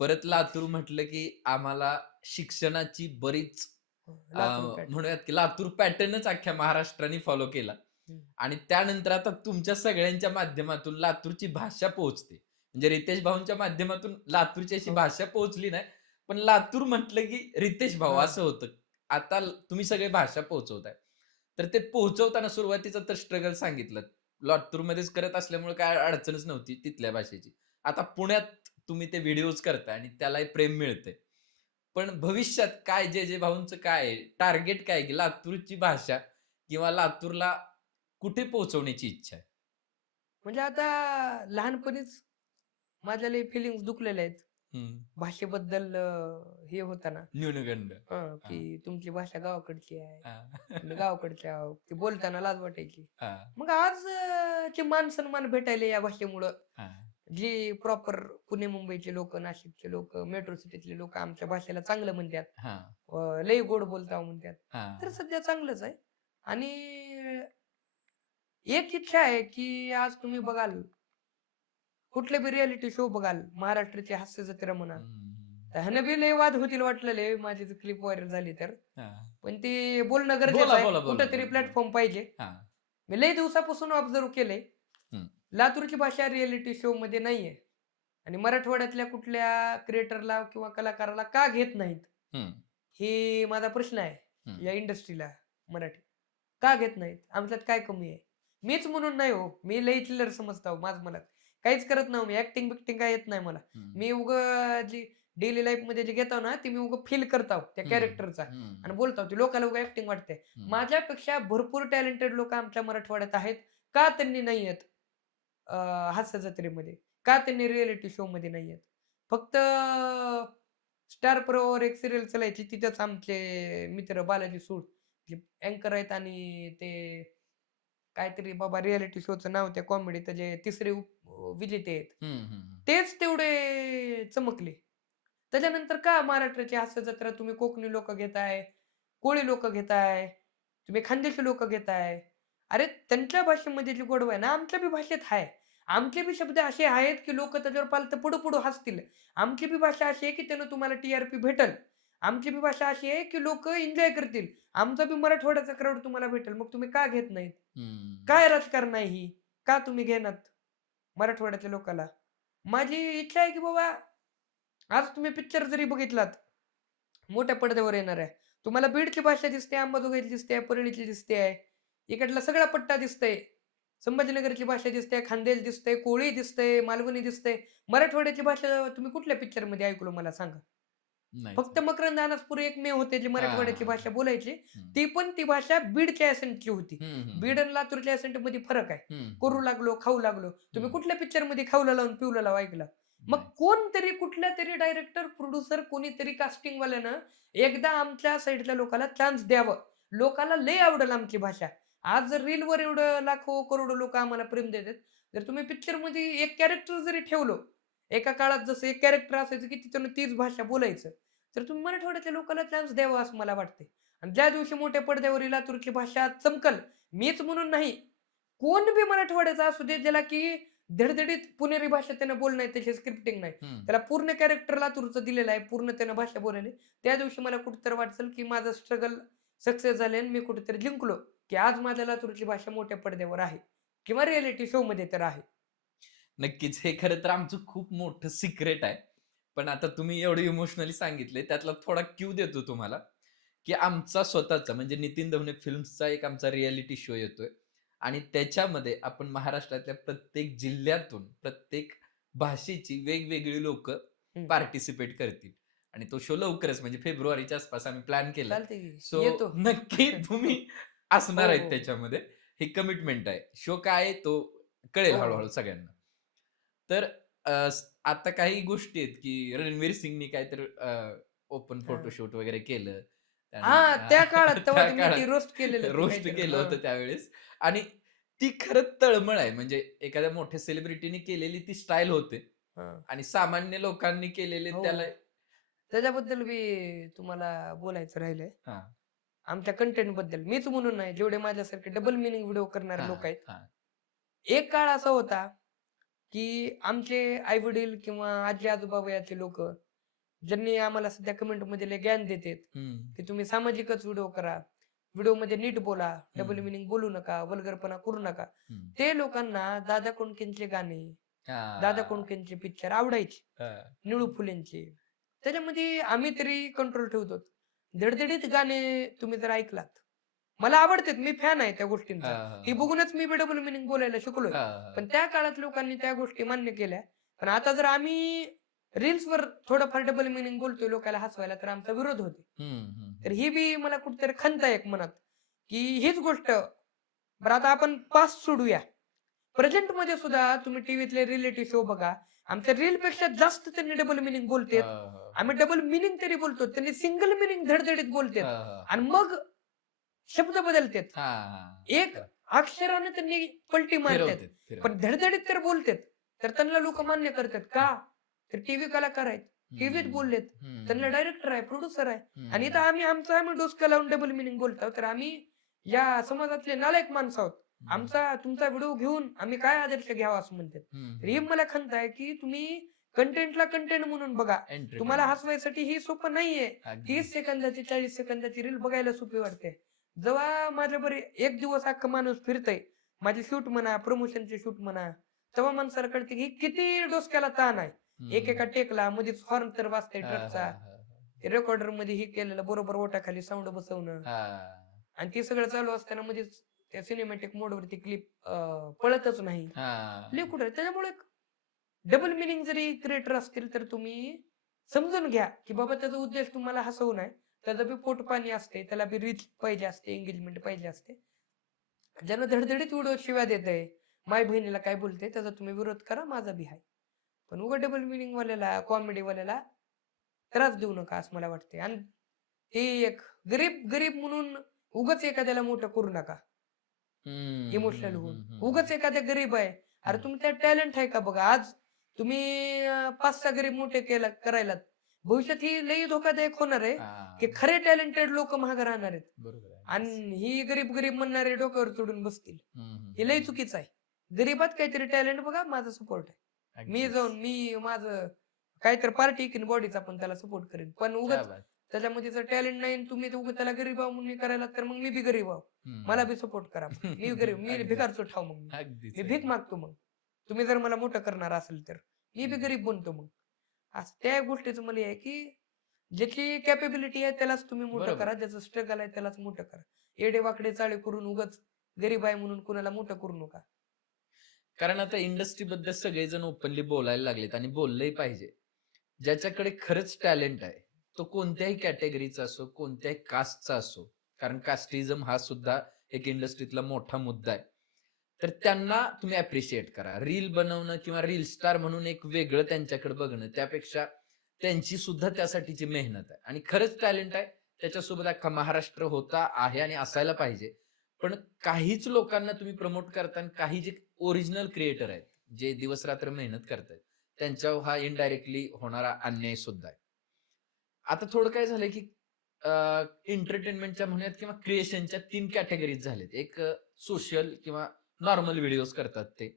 परत लातूर म्हटलं की आम्हाला शिक्षणाची बरीच लातूर पॅटर्न. म्हणूयात की लातूर पॅटर्नच अख्ख्या महाराष्ट्राने फॉलो केला. हम्म. आणि त्यानंतर आता तुमच्या सगळ्यांच्या माध्यमातून लातूरची भाषा पोहोचते. म्हणजे रितेश भाऊंच्या माध्यमातून लातूरची अशी हो. भाषा पोहोचली नाही. पण लातूर म्हटलं की रितेश भाऊ हा. असं होतं. आता तुम्ही सगळे भाषा पोहोचवताय. तर ते पोहोचवताना सुरुवातीचं तर स्ट्रगल सांगितलं. लातूरमध्येच करत असल्यामुळे काय अडचणच नव्हती तिथल्या भाषेची. आता पुण्यात तुम्ही ते व्हिडिओज करताय आणि त्यालाही प्रेम मिळतंय. पण भविष्यात काय जे भाऊंचं काय आहे? टार्गेट काय आहे, की लातूरची भाषा किंवा लातूरला कुठे पोहोचवण्याची इच्छा आहे? म्हणजे आता लहानपणीच माझ्या लई फिलिंग्स दुखलेले आहेत हं. भाषेबद्दल. हे होतं ना, न्यूनगंड. की हां, तुमची भाषा गावाकडची आहे, हां. तुम्ही गावाकडचे आहो, ते बोलताना लाज वाटायची. हां, मग आज चे मान सन्मान भेटायले या भाषेमुळं. हां, जे प्रॉपर पुणे मुंबईचे लोक, नाशिकचे लोक, मेट्रो सिटीतले लोक आमच्या भाषेला चांगलं म्हणतात, हां, लय गोड बोलताव म्हणतात. तर हां. सध्या चांगलंच आहे. आणि एक इच्छा आहे की आज तुम्ही बघाल, कुठले बी रियालिटी शो बघाल, महाराष्ट्राची हास्य जत्रा म्हणा, हं, तर ह्यानं बी लय वाद होतील वाटलेले, माझी क्लिप व्हायरल झाली तर. हां. पण ते बोलणं गरजेचं बोला, आहे, बोला, बोला, कुठंतरी बोला, बोला. प्लॅटफॉर्म पाहिजे. हां. मी लय दिवसापासून ऑब्झर्व केलंय, हं, लातूरची भाषा रियालिटी शो मध्ये नाहीये. आणि मराठवाड्यातल्या कुठल्या क्रिएटरला किंवा कलाकाराला का घेत नाहीत, हं, हे माझा प्रश्न आहे. हं. या इंडस्ट्रीला मराठी का घेत नाहीत? आमच्यात काय कमी आहे? मीच म्हणून नाही हो, मी लई चिल्लर समजतो माझ मला काहीच करत नाही मी. ऍक्टिंग बिक्टिंग काय येत नाही मला. हं, मी जी डेली लाईफ मध्ये जे घेतो ना, ते मी फील करतो त्या हं, कॅरेक्टरचा हं, आणि बोलतो. ते लोकांना उगा ऍक्टिंग वाटते. हं. माझ्यापेक्षा भरपूर टॅलेंटेड लोक आमच्या मराठवाड्यात आहेत. का त्यांनी नाही आहेत हास्य जत्रेमध्ये? का त्यांनी रियालिटी शो मध्ये नाही आहेत? फक्त स्टार प्रवाहवर एक सिरियल चालायची, तिथेच आमचे मित्र बालाजी सूड जे अँकर आहेत आणि ते काहीतरी बाबा रियालिटी शोचं नाव त्या कॉमेडीचं जे तिसरे विजेते आहेत, हं, हं, हं. तेच तेवढे चमकले. त्याच्यानंतर का महाराष्ट्राची हास्य जत्रा तुम्ही कोकणी लोक घेताय, कोळी लोक घेताय, तुम्ही खानदेशी लोक घेताय. अरे त्यांच्या भाषेमध्ये जी गोडवा आहे ना, आमच्या बी भाषेत आहे. आमचे बी शब्द असे आहेत की लोक त्याच्यावर पालतं पुढं पुढं हसतील. आमची बी भाषा अशी आहे की त्यानं तुम्हाला टी-आर-पी भेटल. आमची बी भाषा अशी आहे की लोक एन्जॉय करतील. आमचा बी मराठवाड्याचा क्राऊड तुम्हाला भेटेल. मग तुम्ही का घेत नाहीत? हं. काय राजकारण आहे ही? का तुम्ही घेणार मराठवाड्यातल्या लोकाला? माझी इच्छा आहे की बाबा, आज तुम्ही पिक्चर जरी बघितलात, मोठ्या पडद्यावर येणार आहे. तुम्हाला बीडची भाषा दिसते, अंबाजोगाईची दिसते, परळीची दिसते आहे. इकडला सगळा पट्टा दिसतंय. संभाजीनगरची भाषा दिसते, खानदेश दिसतंय, कोळी दिसतंय, मालवणी दिसतंय. मराठवाड्याची भाषा तुम्ही कुठल्या पिक्चरमध्ये ऐकलं मला सांगा? नाहीच. फक्त मकरंद अनासपुरे एकमेव होते जे मराठवाड्याची हां. भाषा बोलायचे. हं. ती पण ती भाषा बीडच्या ॲसेंटची होती. हं, हं, बीड आणि लातूरच्या ॲसेंटमध्ये फरक आहे. हं, करू हं, लागलो, खाऊ लागलो. तुम्ही हं. कुठल्या पिक्चरमध्ये खाऊला लावून पिऊला लावून ऐकलं? मग नाहीच. कोणतरी कुठल्यातरी डायरेक्टर, प्रोड्युसर कोणीतरी कास्टिंगवाल्यानं एकदा आमच्या साइडच्या लोकाला चान्स द्यावं. लोकाला लय आवडेल आमची भाषा. आज जर रीलवर एवढं लाखो करोडो लोकं आम्हाला प्रेम देतात. जर तुम्ही पिक्चरमध्ये एक कॅरेक्टर जरी ठेवलं, एका काळात जसं एक कॅरेक्टर असायचं की त्यानं तीच भाषा बोलायचं. तर तुम्ही मराठवाड्यातल्या लोकांना चान्स द्यावा असं मला वाटतंय. आणि ज्या दिवशी मोठ्या पडद्यावर लातूरची भाषा चमकल, मीच म्हणून नाही, कोण बी मराठवाड्याचा असू दे, ज्याला की धडधडीत पुणेरी भाषा त्यानं बोलणं आहे, त्याची स्क्रिप्टिंग नाही. हं. त्याला पूर्ण कॅरेक्टर लातूरचं दिलेलं आहे, पूर्ण त्यानं भाषा बोललेली. त्या दिवशी मला कुठेतरी वाटेल की माझं स्ट्रगल सक्सेस झाले आणि मी कुठेतरी जिंकलो, की आज माझ्या लातूरची भाषा मोठ्या पडद्यावर आहे किंवा रिएलिटी शोमध्ये तर आहे. नक्कीच. हे खरं तर आमचं खूप मोठं सिक्रेट आहे. पण आता तुम्ही एवढं इमोशनली सांगितलंय, त्यातला थोडा क्यू देतो तुम्हाला, की आमचा स्वतःचा म्हणजे नितीन दवणे फिल्म्सचा एक आमचा रिएलिटी शो येतोय आणि त्याच्यामध्ये आपण महाराष्ट्रातल्या प्रत्येक जिल्ह्यातून, प्रत्येक भाषेची वेगवेगळी लोकं हं. पार्टिसिपेट करतील आणि तो शो लवकरच म्हणजे फेब्रुवारीच्या आसपास आम्ही प्लॅन केलाय. चालतंय की. सो येतो. नक्की तुम्ही असणार हो, आहेत हो. त्याच्यामध्ये. ही कमिटमेंट आहे. शो काय आहे तो कळेल हो, हळू-हळू हो. सगळ्यांना. तर आता काही गोष्टी आहेत, की रणवीर सिंगनी काहीतरी ओपन हां. फोटोशूट वगैरे केलं. त्यानं हां, त्या काळात तेव्हा त्या ते मी काळात ते रोस्ट केलेलं ते रोस्ट काहीतरी. केलं हां. होतं त्यावेळेस आणि ती खरंच तळमळ आहे. म्हणजे एखाद्या मोठ्या सेलिब्रिटीनी केलेली ती स्टाईल होते हां. आणि सामान्य लोकांनी केलेले हो. त्याला त्याच्याबद्दल बी तुम्हाला बोलायचं राहिलंय. हां, आमच्या कंटेंटबद्दल. मीच म्हणून नाही, जेवढे माझ्यासारखे डबल मीनिंग व्हिडिओ करणारे हां, लोक आहेत. हां. एक काळ असा होता, की आमचे आई-वडील किंवा आजी-आजोबा वयाचे लोकं ज्यांनी आम्हाला सध्या कमेंट मध्ये लय ज्ञान देतात हम्म, की तुम्ही सामाजिकच व्हिडिओ करा, व्हिडिओ मध्ये नीट बोला, डबल हम्म, मिनिंग बोलू नका, वल्गरपणा करू नका. हम्म. ते लोकांना दादा कोंडकेंचे गाणे, हा, दादा कोंडकेंचे पिक्चर आवडायचे, हा, निळू फुलेंचे. त्याच्यामध्ये आम्ही तरी कंट्रोल ठेवतो. धडधडीत गाणे तुम्ही जर ऐकलात, मला आवडतात, मी फॅन आहे त्या हा, गोष्टींचा. हा, ती बघूनच मी डबल मिनिंग बोलायला शिकलोय. हा, पण त्या काळात लोकांनी त्या गोष्टी मान्य केल्या. पण आता जर आम्ही रील्सवर थोडंफार डबल मिनिंग बोलतोय लोकांना हसवायला, तर आमचा विरोध होतो. हम्म, हम्म, तर ही बी मला कुठेतरी खंत आहे एक मनात, की हीच गोष्ट. बरं आता आपण पास्ट सोडूया, प्रेझेंट मध्ये सुद्धा तुम्ही टीव्हीतले रिलेटिव्ह शो बघा, आमच्या रील पेक्षा जास्त त्यांनी डबल मिनिंग बोलतेत. हा, आम्ही डबल मिनिंग तरी बोलतो, त्यांनी सिंगल मिनिंग धडधडीत बोलतेत. हा, आणि मग शब्द बदलतेत, हा, हा, एक अक्षराने त्यांनी पलटी मारतात, फिरवते पण फिरवते. धडधडीत तर बोलतेत. तर त्यांना लोक मान्य करतात का? तर टीव्ही कलाकार आहेत, टीव्हीत बोललेत, त्यांना डायरेक्टर आहे, प्रोड्युसर आहे. आणि इथं आम्ही डोसका लावून डबल मिनिंग बोलतो. तर आम्ही या समाजातले नालायक माणसं आहोत. तुमचा व्हिडिओ घेऊन आम्ही काय आदर्श घ्यावा असं म्हणतात. तर ही मला खंत आहे की तुम्ही कंटेंटला कंटेंट म्हणून बघा. तुम्हाला हसवायसाठी ही सोपं नाहीये. 30 सेकंदाची 40 सेकंदाची रील बघायला सोपी वाटते. जेव्हा माझ्या बरे एक दिवस अख्खा माणूस फिरतय, माझे शूट म्हणा, प्रमोशनचे शूट म्हणा, तेव्हा माणसाला कळते की किती डोसक्याला ताण आहे. एकेका टेकला मध्येच हॉर्न तर वाजते ट्रकचा, रेकॉर्डर मध्ये ही केलेलं बरोबर ओटाखाली साऊंड बसवणं, आणि ते सगळं चालू असताना मध्येच त्या सिनेमॅटिक मोडवरती क्लिप पळतच नाही. लय कुठं त्याच्यामुळे डबल मिनिंग जरी क्रिएटर असतील तर तुम्ही समजून घ्या की बाबा त्याचा उद्देश तुम्हाला हसवू नये. त्याचं बी पोट पाणी असते, त्याला बी रीच पाहिजे असते, एंगेजमेंट पाहिजे असते. ज्यांना धडधडीत व्हिडिओ शिव्या देत आहे, माय बहिणीला काय बोलते, त्याचा तुम्ही विरोध करा, माझा बी आहे. पण उगा डबल मिनिंग वाल्याला, कॉमेडी वाल्याला त्रास देऊ नका असं मला वाटते. आणि ते एक गरीब गरीब म्हणून उगाच एखाद्याला मोठं करू नका इमोशनल होऊन. उगाच एखाद्या गरीब आहे, अरे तुमच्या टॅलेंट आहे का बघा. आज तुम्ही 5-6 गरीब मोठे करायलात, भविष्यात ही लई धोकादायक होणार आहे की खरे टॅलेंटेड लोक महाग राहणार आहेत. बरोबर आहे. आणि ही गरीब गरीब म्हणणारे डोक्यावर चढून बसतील. हे लई चुकीचं आहे. गरीबात काहीतरी टॅलेंट बघा, माझा सपोर्ट आहे. मी जाऊन माझं काहीतरी पार्टी की बॉडीचा पण त्याला सपोर्ट करेन. पण उगाच त्याच्यामध्ये जर टॅलेंट नाही, तुम्ही त्याला गरीब आहो म्हणून करायला, तर मग मी बी गरीब आहो, मला बी सपोर्ट करा. मी गरीब, मी भिकारचो ठाव, मग मी भीक मागतो. मग तुम्ही जर मला मोठं करणार असेल तर मी बी गरीब बनतो. मग असं त्या गोष्टीचं मला आहे की ज्याची कॅपेबिलिटी आहे त्यालाच तुम्ही मोठं बरोबर. करा, ज्याचं स्ट्रगल आहे त्यालाच मोठं करा. येडे वाकडे चाळे करून उगाच गरीब आहे म्हणून कुणाला मोठं करू नका. कारण आता इंडस्ट्री बद्दल सगळेजण ओपनली बोलायला लागलेत आणि बोललंही पाहिजे. ज्याच्याकडे खरंच टॅलेंट आहे, तो कोणत्याही कॅटेगरीचा असो, कोणत्याही कास्टचा असो, कारण कास्टिझम हा सुद्धा एक इंडस्ट्रीतला मोठा मुद्दा आहे. तर त्यांना तुम्ही अप्रिशिएट करा. रील बनवणं किंवा रील स्टार म्हणून एक वेगळं त्यांच्याकडे बघणं, त्यापेक्षा त्यांची सुद्धा त्यासाठीची मेहनत आहे आणि खरंच टॅलेंट आहे. त्याच्यासोबत अख्खा महाराष्ट्र होता, आहे आणि असायला पाहिजे. पण काहीच लोकांना तुम्ही प्रमोट करताना काही जे ओरिजिनल क्रिएटर आहेत, जे दिवस रात्र मेहनत करतायत, त्यांच्यावर हा इनडायरेक्टली होणारा अन्याय सुद्धा आहे. आता थोडं काय झालंय की एंटरटेनमेंटच्या म्हणूयात किंवा क्रिएशनच्या 3 कॅटेगरीज झालेत. एक सोशल किंवा नॉर्मल व्हिडिओज करतात ते.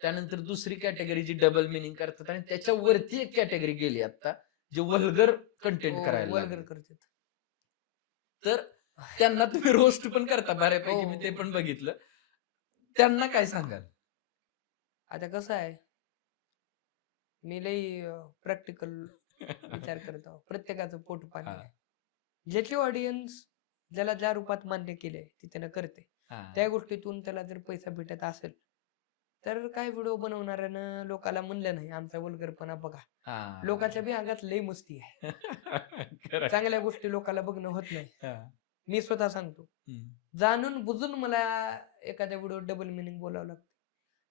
त्यानंतर दुसरी कॅटेगरी जी डबल मिनिंग करतात आणि त्याच्यावरती एक कॅटेगरी गेली आता, जे वल्गर कंटेंट करायला वल्गर लागले. करतात. तर त्यांना तुम्ही रोस्ट पण करता बऱ्यापैकी, मी ते पण बघितलं. त्यांना काय सांगाल? आता कसं आहे, मी लई प्रॅक्टिकल विचार करत आहोत. प्रत्येकाचं पोट पाणी हा. आहे. ज्याची ऑडियन्स ज्याला ज्या रूपात मान्य केलंय ते त्यानं करते. त्या गोष्टीतून त्याला जर पैसा भेटत असेल तर काय व्हिडिओ बनवणाऱ्यानं लोकाला म्हणलं नाही आमचा वल्गरपणा बघा. लोकांच्या बी अंगात लई मस्ती आहे. चांगल्या गोष्टी लोकाला बघणं होत नाही. मी स्वतः सांगतो, जाणून बुजून मला एखाद्या व्हिडिओ डबल मिनिंग बोलावं लागतं,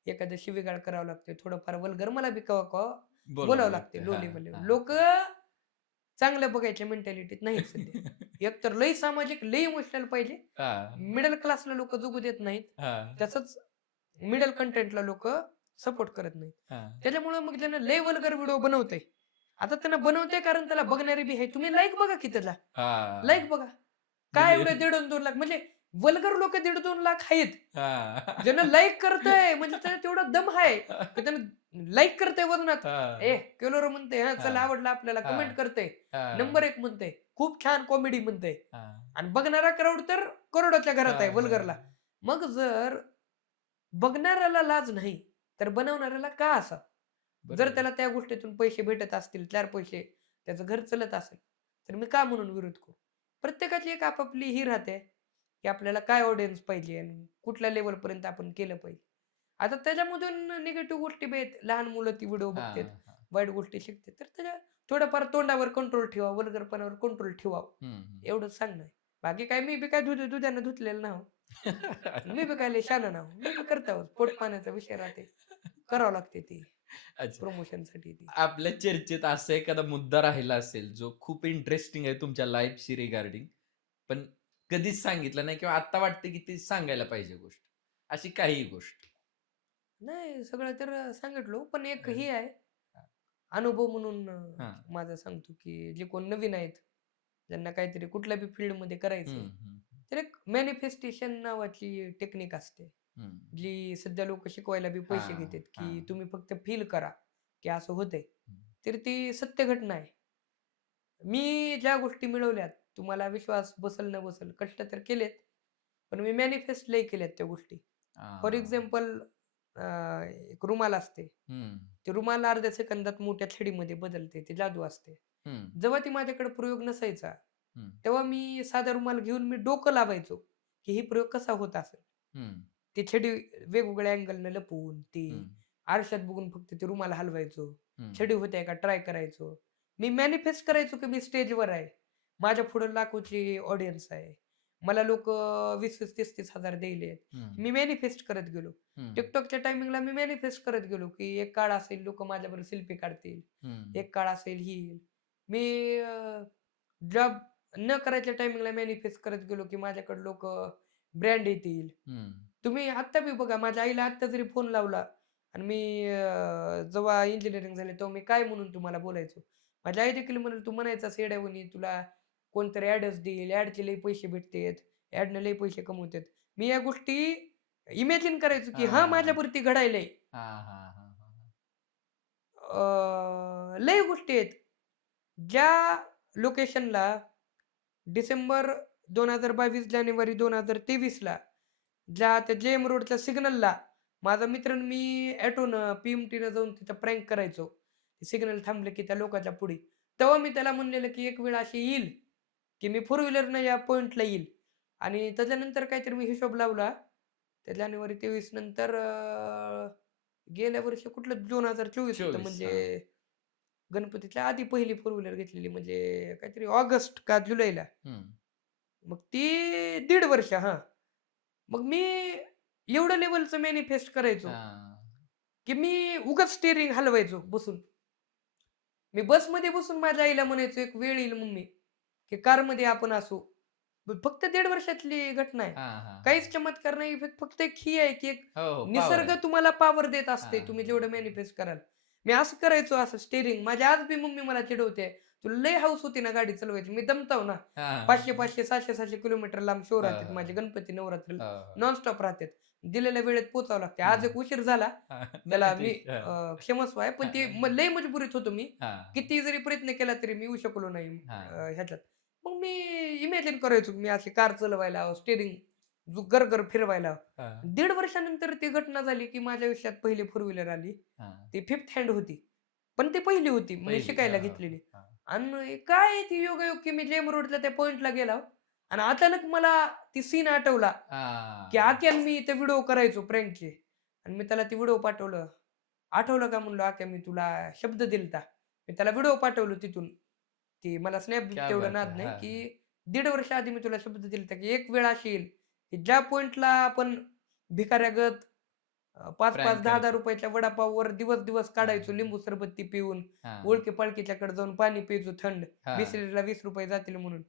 एखाद्या शिवीगाळ करावं लागते, थोडंफार वल्गर मला बी कवा बोलावं लागते. लो लेवल लोक चांगल्या बघायच्या मेंटॅलिटीत नाही सध्या. एक तर लई सामाजिक, लई इमोशनल पाहिजे. मिडल क्लासला लोक जगू देत नाहीत, तसंच मिडल कंटेंटला लोक सपोर्ट करत नाहीत. त्याच्यामुळे मग ज्यांना लय वल्गर व्हिडिओ बनवते, आता त्यांना बनवते कारण त्याला बघणारे बी आहे. तुम्ही लाईक बघा की त्याला, लाईक बघा काय एवढं 1.5-2 लाख, म्हणजे वल्गर लोक 1.5-2 लाख आहेत. हा. ज्यांना लाईक करतंय म्हणजे त्याला तेवढा दम आहे की त्यानं लाईक करतंय वजनात. हा. केलो रे म्हणते, हा चला हा. आवडलं आपल्याला, हा. कमेंट करतंय, हा. नंबर 1 म्हणतंय, खूप छान कॉमेडी म्हणतंय. हा. आणि बघणारा क्राऊड तर करोडोच्या घरात आहे हा. वल्गरला. हा. मग जर बघणाऱ्याला लाज नाही, तर बनवणाऱ्याला का असा? जर बरोबर आहे. त्याला त्या गोष्टीतून पैसे भेटत असतील, 4 पैसे, त्याचं घर चालत असेल, तर मी का म्हणून विरोध करू? प्रत्येकाची एक आपापली ही राहते, की आपल्याला काय ऑडियन्स पाहिजे आणि कुठल्या लेव्हलपर्यंत आपण केलं पाहिजे. आता त्याच्यामधून निगेटिव्ह गोष्टी बी आहेत. लहान मुलं ती व्हिडिओ हा. बघतात, हा. वाईट गोष्टी शिकतात. तर त्याच्या थोडंफार तोंडावर कंट्रोल ठेवा, वल्गरपणावर कंट्रोल ठेवावं, एवढंच सांगणं आहे. बाकी काय मी बी काय दुधानं धुतलेलं नाही हो. मी बी काय लय शहाणा नाही हो. मी बी करतो आहोत. पोट पाण्याचा विषय राहते. करावं लागते ती अच्छा. प्रमोशनसाठी ती. आपल्या चर्चेत असा एखादा मुद्दा राहिला असेल जो खूप इंटरेस्टिंग आहे तुमच्या लाईफशी रिगार्डिंग, पण कधीच सांगितलं नाही किंवा आता वाटतं की ती सांगायला पाहिजे गोष्ट, अशी काही गोष्ट? नाही सगळं तर सांगितलो. पण एक अ, ही आहे, हा. अनुभव म्हणून हा. माझा सांगतो, की जे कोण नवीन आहेत, ज्यांना काहीतरी कुठल्या बी फील्डमध्ये करायचंय, हम्म. हम्म. तर एक मॅनिफेस्टेशन नावाची टेक्निक असते. हम्म. जी सध्या लोक शिकवायला बी हा. पैसे घेतात, हा. की तुम्ही फक्त फील करा, की असं होतंय. हम्म. तर ती सत्य घटना आहे. मी ज्या गोष्टी मिळवल्यात, तुम्हाला विश्वास बसल न बसल, कष्ट तर केलेत, पण मी मॅनिफेस्ट लय केल्यात त्या गोष्टी. फॉर हा. एक्झाम्पल एक रुमाल असते. हम्म. ते रुमाल अर्ध्या सेकंदात मोठ्या छडीमध्ये बदलते. ती जादू असते. हम्म. जेव्हा ती माझ्याकडे प्रयोग नसायचा, हम्म. तेव्हा मी साधा रुमाल घेऊन मी डोकं लावायचो, की ही प्रयोग कसा होत असेल. हम्म. ती छडी वेगवेगळ्या अँगलनं लपवून, ती हम्म. आरशात बघून फक्त ते रुमाल हलवायचो. हम्म. छडी होत्या का ट्राय करायचो. मी मॅनिफेस्ट करायचो, की मी स्टेजवर आहे. माझ्या पुढे लाखोची ऑडियन्स आहे. मला लोकं 20-20, 30-30 हजार द्यायलेत. हम्म. मी मॅनिफेस्ट करत गेलो. हम्म. TikTokच्या टायमिंगला मी मॅनिफेस्ट करत गेलो, की एक काळ असेल लोकं माझ्याबरोबर सेल्फी काढतील. हम्म. एक काळ असेल ही येईल. मी जॉब न करायच्या टायमिंगला मॅनिफेस्ट करत गेलो, की माझ्याकडे लोकं ब्रँड येतील. हम्म. तुम्ही आत्ता बी बघा, माझ्या आईला आत्ता जरी फोन लावला आणि मी जेव्हा इंजिनिअरिंग झाले तेव्हा मी काय म्हणून तुम्हाला बोलायचो. माझी आई देखील म्हणेल, "तू म्हणायचास येड्यावानी, तुला कोणतरी ॲडच देईल, ॲडचे लई पैसे भेटतात, ॲडनं लई पैसे कमवतात." मी या गोष्टी इमॅजिन करायचो, की हां, हा. माझ्यावरती घडायलंय. हा. हा. हा. लई गोष्टी आहेत. ज्या लोकेशनला डिसेंबर 2022 जानेवारी 2023ला ज्या त्या जेएम रोडच्या सिग्नलला माझा मित्र आणि मी ऑटोनं PMTनं जाऊन तिथं प्रँक करायचो. सिग्नल थांबले की त्या लोकांच्या पुढे. तेव्हा मी त्याला म्हणलेलं की एक वेळ अशी येईल, की मी फोर व्हीलरनं या पॉइंटला येईल आणि त्याच्यानंतर काहीतरी मी हिशोब लावला. त्या जानेवारी 23 नंतर गेल्या वर्षी कुठलं 2024 होतं 24. म्हणजे हा. गणपतीच्या आधी पहिली फोर व्हीलर घेतलेली म्हणजे काहीतरी ऑगस्ट का जुलैला. हम्म. मग ती 1.5 वर्ष हां. मग मी एवढं लेव्हलचं मॅनिफेस्ट करायचो, हा. की मी उगाच स्टिअरिंग हलवायचो बसून. मी बसमध्ये बसून माझ्या आईला म्हणायचो, "एक वेळ येईल मम्मी, की कारमध्ये आपण असू." फक्त 1.5 वर्षातली घटना आहे. हा. हा. काहीच चमत्कार नाही. फक्त एक ही आहे, की एक हो, हो. पॉवर निसर्ग आहे. तुम्हाला पॉवर देत हा. असते. तुम्ही हा. जेवढं मॅनिफेस्ट कराल. मी असं करायचो असं स्टिअरिंग. माझी आज बी मम्मी मला चिडवते, "तुला लय हौस होती ना गाडी चालवायची." मी दमताव ना. हा. 500-500, 700-700 किलोमीटर लांब शो हो, राहतात माझे. हो. गणपती, नवरात्र हो, हो. नॉनस्टॉप राहतात. दिलेल्या वेळेत पोहोचावं लागते. आज हम्म. एक उशीर झाला. हा. नाही, त्याला नाही. मी ठीक. हा. क्षमस्व आहे. पण हा. ते लय मजबुरीत होतो मी. हा. किती जरी प्रयत्न केला तरी मी येऊ शकलो नाही हा. ह्याच्यात. मग मी इमॅजिन करायचो, की मी अशी कार चालवायला, स्टिअरिंग गरगर फिरवायला. हा. 1.5 वर्षानंतर ती घटना झाली, की माझ्या आयुष्यात पहिली फोर व्हीलर आली. हा. ती फिफ्थ हँड होती. पण ती पहिली होती. मी पहिली. शिकायला हो, हो. घेतलेली. हा. आणि काय ती योगायोग, की मी जेम रोडच्या त्या पॉइंटला गेलो आणि अचानक मला ती सीन आठवला, की हा. आक्या मी ते व्हिडिओ करायचो प्रँकचे आणि मी त्याला ती व्हिडिओ पाठवलं. आठवलं का म्हणलं, "आक्या मी तुला शब्द दिलता." मी त्याला व्हिडिओ पाठवलं तिथून. ती मला स्नॅप क्या तेवढं बात नाद है! नाही, हां, की हां. 1.5 वर्ष आधी मी तुला शब्द दिलता, की एक वेळ अशी येईल, की ज्या पॉइंटला आपण भिकाऱ्यागत ₹5-5, प्रँक ₹10-10 करतो. रुपयाच्या वडापाववर दिवस-दिवस काढायचो. हां, लिंबू सरबत्ती पिऊन, हां, ओळखी-पाळखीच्याकडे जाऊन पाणी प्यायचो थंड. हां. बिसलेरीला ₹20 जातील म्हणून.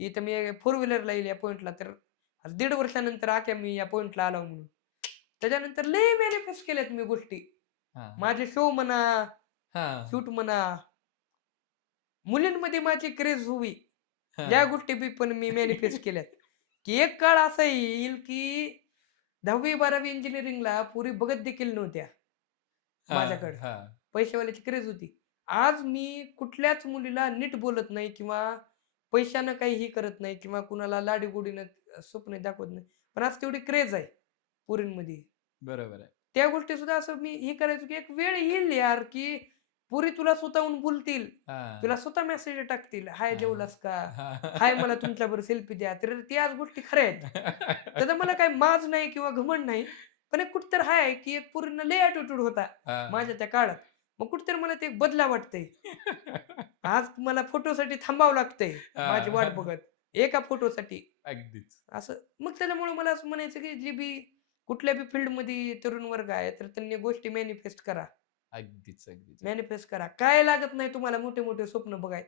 इथं मी फोर व्हीलरला येईल या पॉइंटला, तर आज 1.5 वर्षानंतर आक्या मी या पॉइंटला आलो म्हणून. त्याच्यानंतर लय मॅनिफेस्ट केल्यात मी गोष्टी. हां, माझे शो म्हणा, हां, शूट म्हणा, मुलींमध्ये माझी क्रेझ होवी. या हां. गोष्टी बी पण मी मॅनिफेस्ट केल्यात. की एक काळ असा येईल की 10वी-12वी इंजिनिअरिंगला पुरी बघत देखील नव्हत्या हा माझ्याकडे. हा पैशावाल्याची क्रेज होती. आज मी कुठल्याच मुलीला नीट बोलत नाही किंवा पैशानं काहीही करत नाही किंवा कुणाला लाडीगोडीनं स्वप्न दाखवत नाही. पण आज तेवढी क्रेज आहे पोरींमध्ये. बरोबर आहे. त्या गोष्टी सुद्धा असं मी हे करायचो की एक वेळ येईल यार, की पोरी तुला स्वतःहून बोलतील. हा तुला स्वतः मेसेज टाकतील, "हाय हा जेवलास का? हा हाय मला तुमच्याबरोबर सेल्फी द्या." तर त्या गोष्टी खऱ्या आहेत. त्याचा मला काही माज नाही किंवा घमंड नाही. पण एक कुठेतरी आहे, की एक पोरींना लय ॲटिट्यूड होता हा. माझ्या त्या काळात. मग कुठेतरी मला ते बदला वाटतंय. आज मला फोटोसाठी थांबावं लागतंय माझी वाट हा. बघत. एका फोटोसाठी. अगदीच. असं मग त्याच्यामुळे मला असं म्हणायचं, की जी बी कुठल्या बी फील्डमध्ये तरुण वर्ग आहे, तर त्यांनी गोष्टी मॅनिफेस्ट करा. अगदीच, अगदीच. मॅनिफेस्ट करा. काय लागत नाही तुम्हाला मोठे-मोठे स्वप्न बघाय.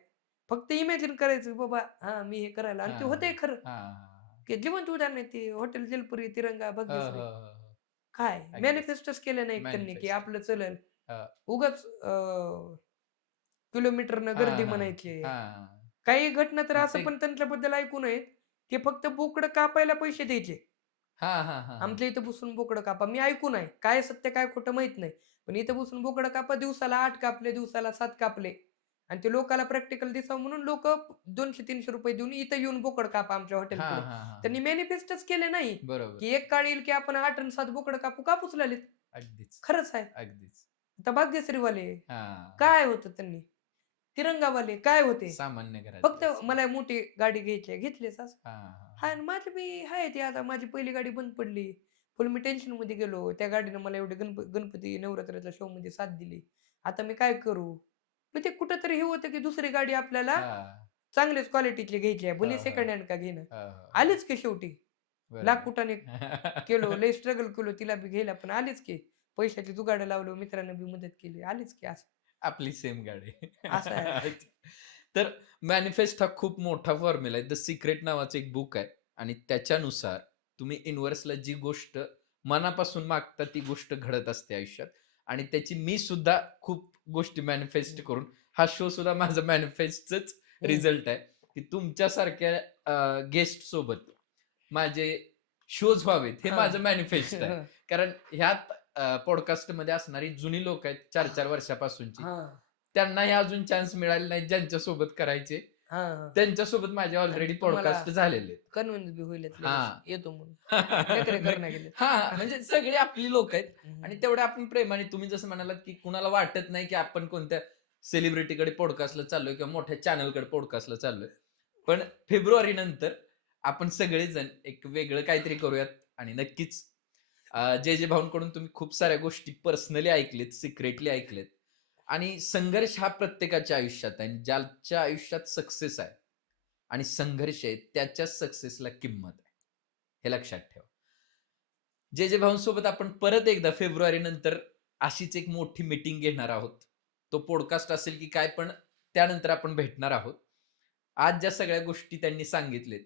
फक्त इमॅजिन करायचं, की बाबा हां, मी हे करायला आणि ते हां, होतंय खरं. हां, हां. की जिवंत उदाहरण आहे ते हॉटेल जलपुरी, तिरंगा, हो, भाग्यश्री. हो, हो, हो. काय अगदीच. मॅनिफेस्टच केलं नाही त्यांनी, की मॅनिफेस्ट. आपलं चलेल. हां. उगाच किलोमीटरनं हां, गर्दी हां. म्हणायची. हां. काही घटना तर असं ते पण त्यांच्याबद्दल ऐकू नयेत, की फक्त बोकडं कापायला पैसे द्यायचे. हां, हां, हां, हां. आमच्या इथं बसून बोकडं कापा. मी ऐकून आहे. काय सत्य काय खोटं माहीत नाही. पण इथं बसून बोकडं कापा. दिवसाला 8 कापले, दिवसाला 7 कापले आणि ते लोकाला प्रॅक्टिकल दिसावं म्हणून लोकं ₹200-300 देऊन इथं येऊन बोकड कापा आमच्या हां, हॉटेलपुढं. हां, हां, त्यांनी हां. मॅनिफेस्टच केले नाही, बरोबर. की एक काळ येईल की आपण 8 आणि 7 बोकडं कापूच लागलेत. अगदीच, खरंच आहे. अगदीच. आता भाग्यश्रीवाले हां. काय होतं त्यांनी? तिरंगावाले काय होते? सामान्य घरातले फक्त असतील. मला मोठी गाडी घ्यायची आहे, घेतलीच असं. हां, हां, हां, हां. आणि माझी मी आहे ती आता माझी पहिली गाडी बंद पडली. फुल मी टेन्शनमध्ये गेलो. त्या गाडीनं मला एवढे गणपती नवरात्राच्या शोमध्ये साथ दिली. आता मी काय करू? मग ते कुठेतरी हे होतं, की दुसरी गाडी आपल्याला हां. चांगल्याच क्वालिटीची घ्यायची आहे. हो, भले हो. सेकंड हँड का घेणं. हो, हो, हो. आलीच की शेवटी. लाख बरोबर. कुठाने केलो, लय स्ट्रगल केलो तिला बी घ्यायला, पण आलीच की. पैशाची जुगाडं लावलो, मित्रानं बी मदत केली. आलीच की असं. आपली सेम गाडी. असं आहे. अच्छा. तर मॅनिफेस्ट हा खूप मोठा फॉर्म्युला आहे. द सिक्रेट नावाचं एक बुक आहे आणि त्याच्यानुसार तुम्ही युनिव्हर्सला जी गोष्ट मनापासून मागता ती गोष्ट घडत असते आयुष्यात आणि त्याची मी सुद्धा खूप गोष्टी मॅनिफेस्ट हं, करून हा शो सुद्धा माझं मॅनिफेस्टच हं. रिझल्ट आहे, की तुमच्यासारख्या गेस्ट सोबत माझे शोज व्हावेत हे हां. माझं मॅनिफेस्ट आहे. हां. कारण ह्यात पॉडकास्टमध्ये असणारी जुनी लोक आहेत 4-4 वर्षापासूनची. हां. त्यांना हे अजून चान्स मिळाले नाहीत ज्यांच्यासोबत करायचे. हां, हां. त्यांच्यासोबत माझे आणि ऑलरेडी ते तुम्हाला पॉडकास्ट झालेले आहेत. कन्विन्स बी होईलच लगेच हां. येतो म्हणून. नखरे करणं गेलेत. हां, म्हणजे सगळी आपली लोक आहेत आणि हं. तेवढ्या आपण प्रेमाने तुम्ही जसं म्हणालात, की कुणाला वाटत नाही, की आपण कोणत्या सेलिब्रिटीकडे पॉडकास्टला चाललोय किंवा मोठ्या चॅनलकडे पॉडकास्टला चाललोय. पण फेब्रुवारी नंतर आपण सगळेजण एक वेगळं काहीतरी करूयात आणि नक्कीच जे भाऊंकडून तुम्ही खूप साऱ्या गोष्टी पर्सनली ऐकलेत, सिक्रेटली ऐकलेत आणि संघर्ष हा प्रत्येकाच्या आयुष्यात आहे आणि ज्याच्या आयुष्यात सक्सेस आहे आणि संघर्ष आहे त्याच्याच सक्सेसला किंमत आहे. हे लक्षात ठेवा. जे भाऊंसोबत आपण परत एकदा फेब्रुवारी नंतर अशीच एक मोठी मीटिंग घेणार आहोत. तो पॉडकास्ट असेल की काय पण त्यानंतर आपण भेटणार आहोत. आज ज्या सगळ्या गोष्टी त्यांनी सांगितलेत,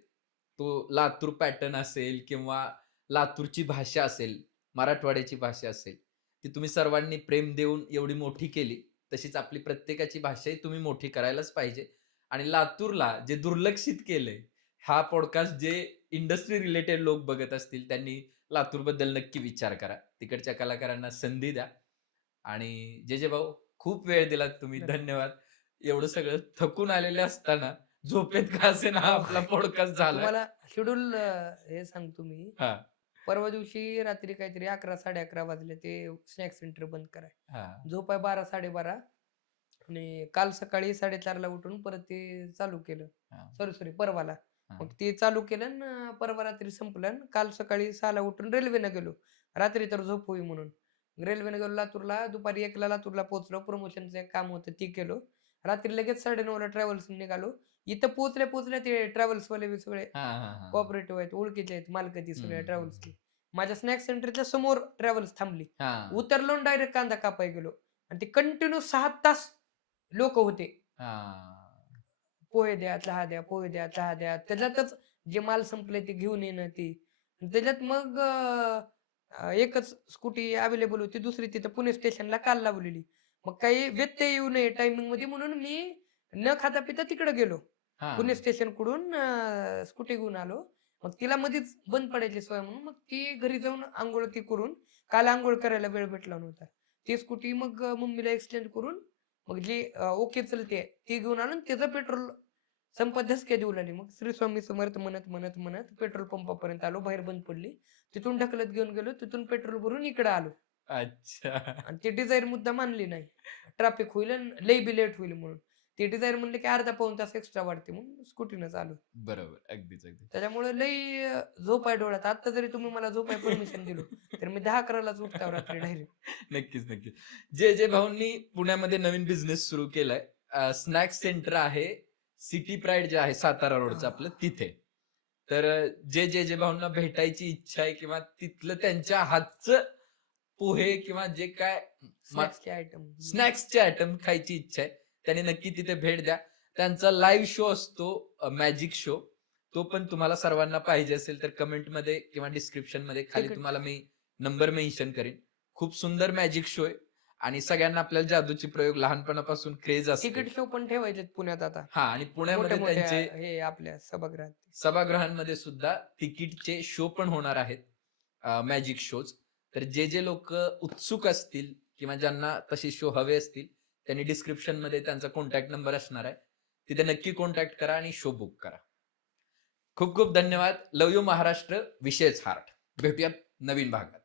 तो लातूर पॅटर्न असेल किंवा लातूरची भाषा असेल, मराठवाड्याची भाषा असेल, ती तुम्ही सर्वांनी प्रेम देऊन एवढी मोठी केली. तशीच आपली प्रत्येकाची भाषाही तुम्ही मोठी करायलाच पाहिजे. आणि लातूरला जे दुर्लक्षित केलंय, हा पॉडकास्ट जे इंडस्ट्री रिलेटेड लोक बघत असतील, त्यांनी लातूरबद्दल नक्की विचार करा. तिकडच्या कलाकारांना संधी द्या. आणि जे भाऊ खूप वेळ दिलात तुम्ही. धन्यवाद. धन्यवाद. एवढं सगळं थकून आलेले असताना झोपेत का असेना हा अहो, आपला पॉडकास्ट झालाय. तुम्हाला शेड्यूल हे सांगतो मी. हां, परवा दिवशी रात्री काहीतरी 11, 11:30 वाजले ते स्नॅक्स सेंटर बंद कराय. हां, झोप आहे 12, 12:30 आणि काल सकाळी 4:30ला उठून परत ते चालू केलं. हां, सॉरी परवाला. हां, मग ते चालू केलं अन् परवा रात्री संपलं अन् काल सकाळी 6ला उठून रेल्वेनं गेलो. रात्री तर झोप होई म्हणून. रेल्वेनं गेलो लातूरला. दुपारी 1ला लातूरला पोहोचलो. प्रमोशनचं एक काम होतं ते केलं. रात्री लगेच 9:30ला ट्रॅव्हल्सने निघालो. इथं पोहोचल्या ते ट्रॅव्हल्सवाले बी सगळे हां, हां, हां. कोऑपरेटिव्ह आहेत, ओळखीचे आहेत, मालक ती हं, सगळ्या हं, ट्रॅव्हल्सची. माझ्या स्नॅक्स सेंटरच्या समोर ट्रॅव्हल्स थांबली. हां, उतरलो आणि डायरेक्ट कांदा कापाय गेलो आणि ते कंटिन्यू 6 तास लोकं होते. हां. पोहे द्या, चहा द्या, पोहे द्या, चहा द्या. त्याच्यातच जे माल संपले ते घेऊन येणं ती. आणि त्याच्यात मग अ, अ, एकच स्कूटी अवेलेबल होती. दुसरी तिथं पुणे स्टेशनला काल लावलेली. मग काही व्यत्यय येऊ नये टायमिंगमध्ये म्हणून मी न खाता पिता तिकडं गेलो. पुणे हां. स्टेशनकडून स्कूटी घेऊन आलो मग तिला मध्येच बंद पडायची सवय म्हणून मग ती घरी जाऊन आंघोळ ती करून, काल आंघोळ करायला वेळ भेटला नव्हता, ती स्कूटी मग मम्मीला एक्सचेंज करून मग जी ओके चलते ती घेऊन आणून त्याचं पेट्रोल संपत धसक्या देऊ लागली. मग श्री स्वामी समर्थ म्हणत म्हणत म्हणत पेट्रोल पंपापर्यंत आलो, बाहेर बंद पडली, तिथून ढकलत घेऊन गेलो, तिथून पेट्रोल भरून इकडे आलो. अच्छा. आणि ते डिझायर मुद्दा मानली नाही, ट्रॅफिक होईल आणि लई बी लेट होईल म्हणून. ते डिझायर म्हणले की अर्धा पाऊण तास एक्स्ट्रा वाढते म्हणून स्कूटीनं चालू. बरोबर. अगदीच, अगदीच. त्याच्यामुळे लई झोप आहे डोळ्यात. आता जरी तुम्ही मला झोपाय परमिशन दिलो तर मी 10-11लाच उठतो रात्री डायरेक्ट. नक्कीच, नक्कीच. जे भाऊंनी पुण्यामध्ये नवीन बिझनेस सुरू केलाय. स्नॅक्स सेंटर आहे. सिटी प्राईड जे आहे सातारा रोडचं आपलं तिथे. तर जे भाऊंना भेटायची इच्छा आहे किंवा तिथलं त्यांच्या हातचं पोहे किंवा जे काय स्नॅक्सचे आयटम. स्नॅक्सचे आयटम खायची इच्छा आहे, त्यांनी नक्की तिथे भेट द्या. त्यांचा लाईव्ह शो असतो मॅजिक शो. तो पण तुम्हाला सर्वांना पाहिजे असेल तर कमेंटमध्ये किंवा डिस्क्रिप्शनमध्ये खाली तिकीट. तुम्हाला मी नंबर मेन्शन करेन. खूप सुंदर मॅजिक शो आहे आणि सगळ्यांना आपल्याला जादूचे प्रयोग लहानपणापासून क्रेज असते. तिकीट शो पण ठेवायचे पुण्यात आता. हा आणि पुण्यामध्ये मोठ्या त्यांचे हे आपल्या सभागृहात. सभागृहांमध्ये सुद्धा तिकीटचे शो पण होणार आहेत, मॅजिक शोज. तर जे लोक उत्सुक असतील किंवा ज्यांना तसे शो हवे असतील त्यांनी डिस्क्रिप्शन मध्ये त्यांचा कॉन्टॅक्ट नंबर असणार आहे, तिथे नक्की कॉन्टॅक्ट करा आणि शो बुक करा. खूप खूप धन्यवाद. लव यू महाराष्ट्र. विशेष हार्ट. भेटूयात नवीन भागात.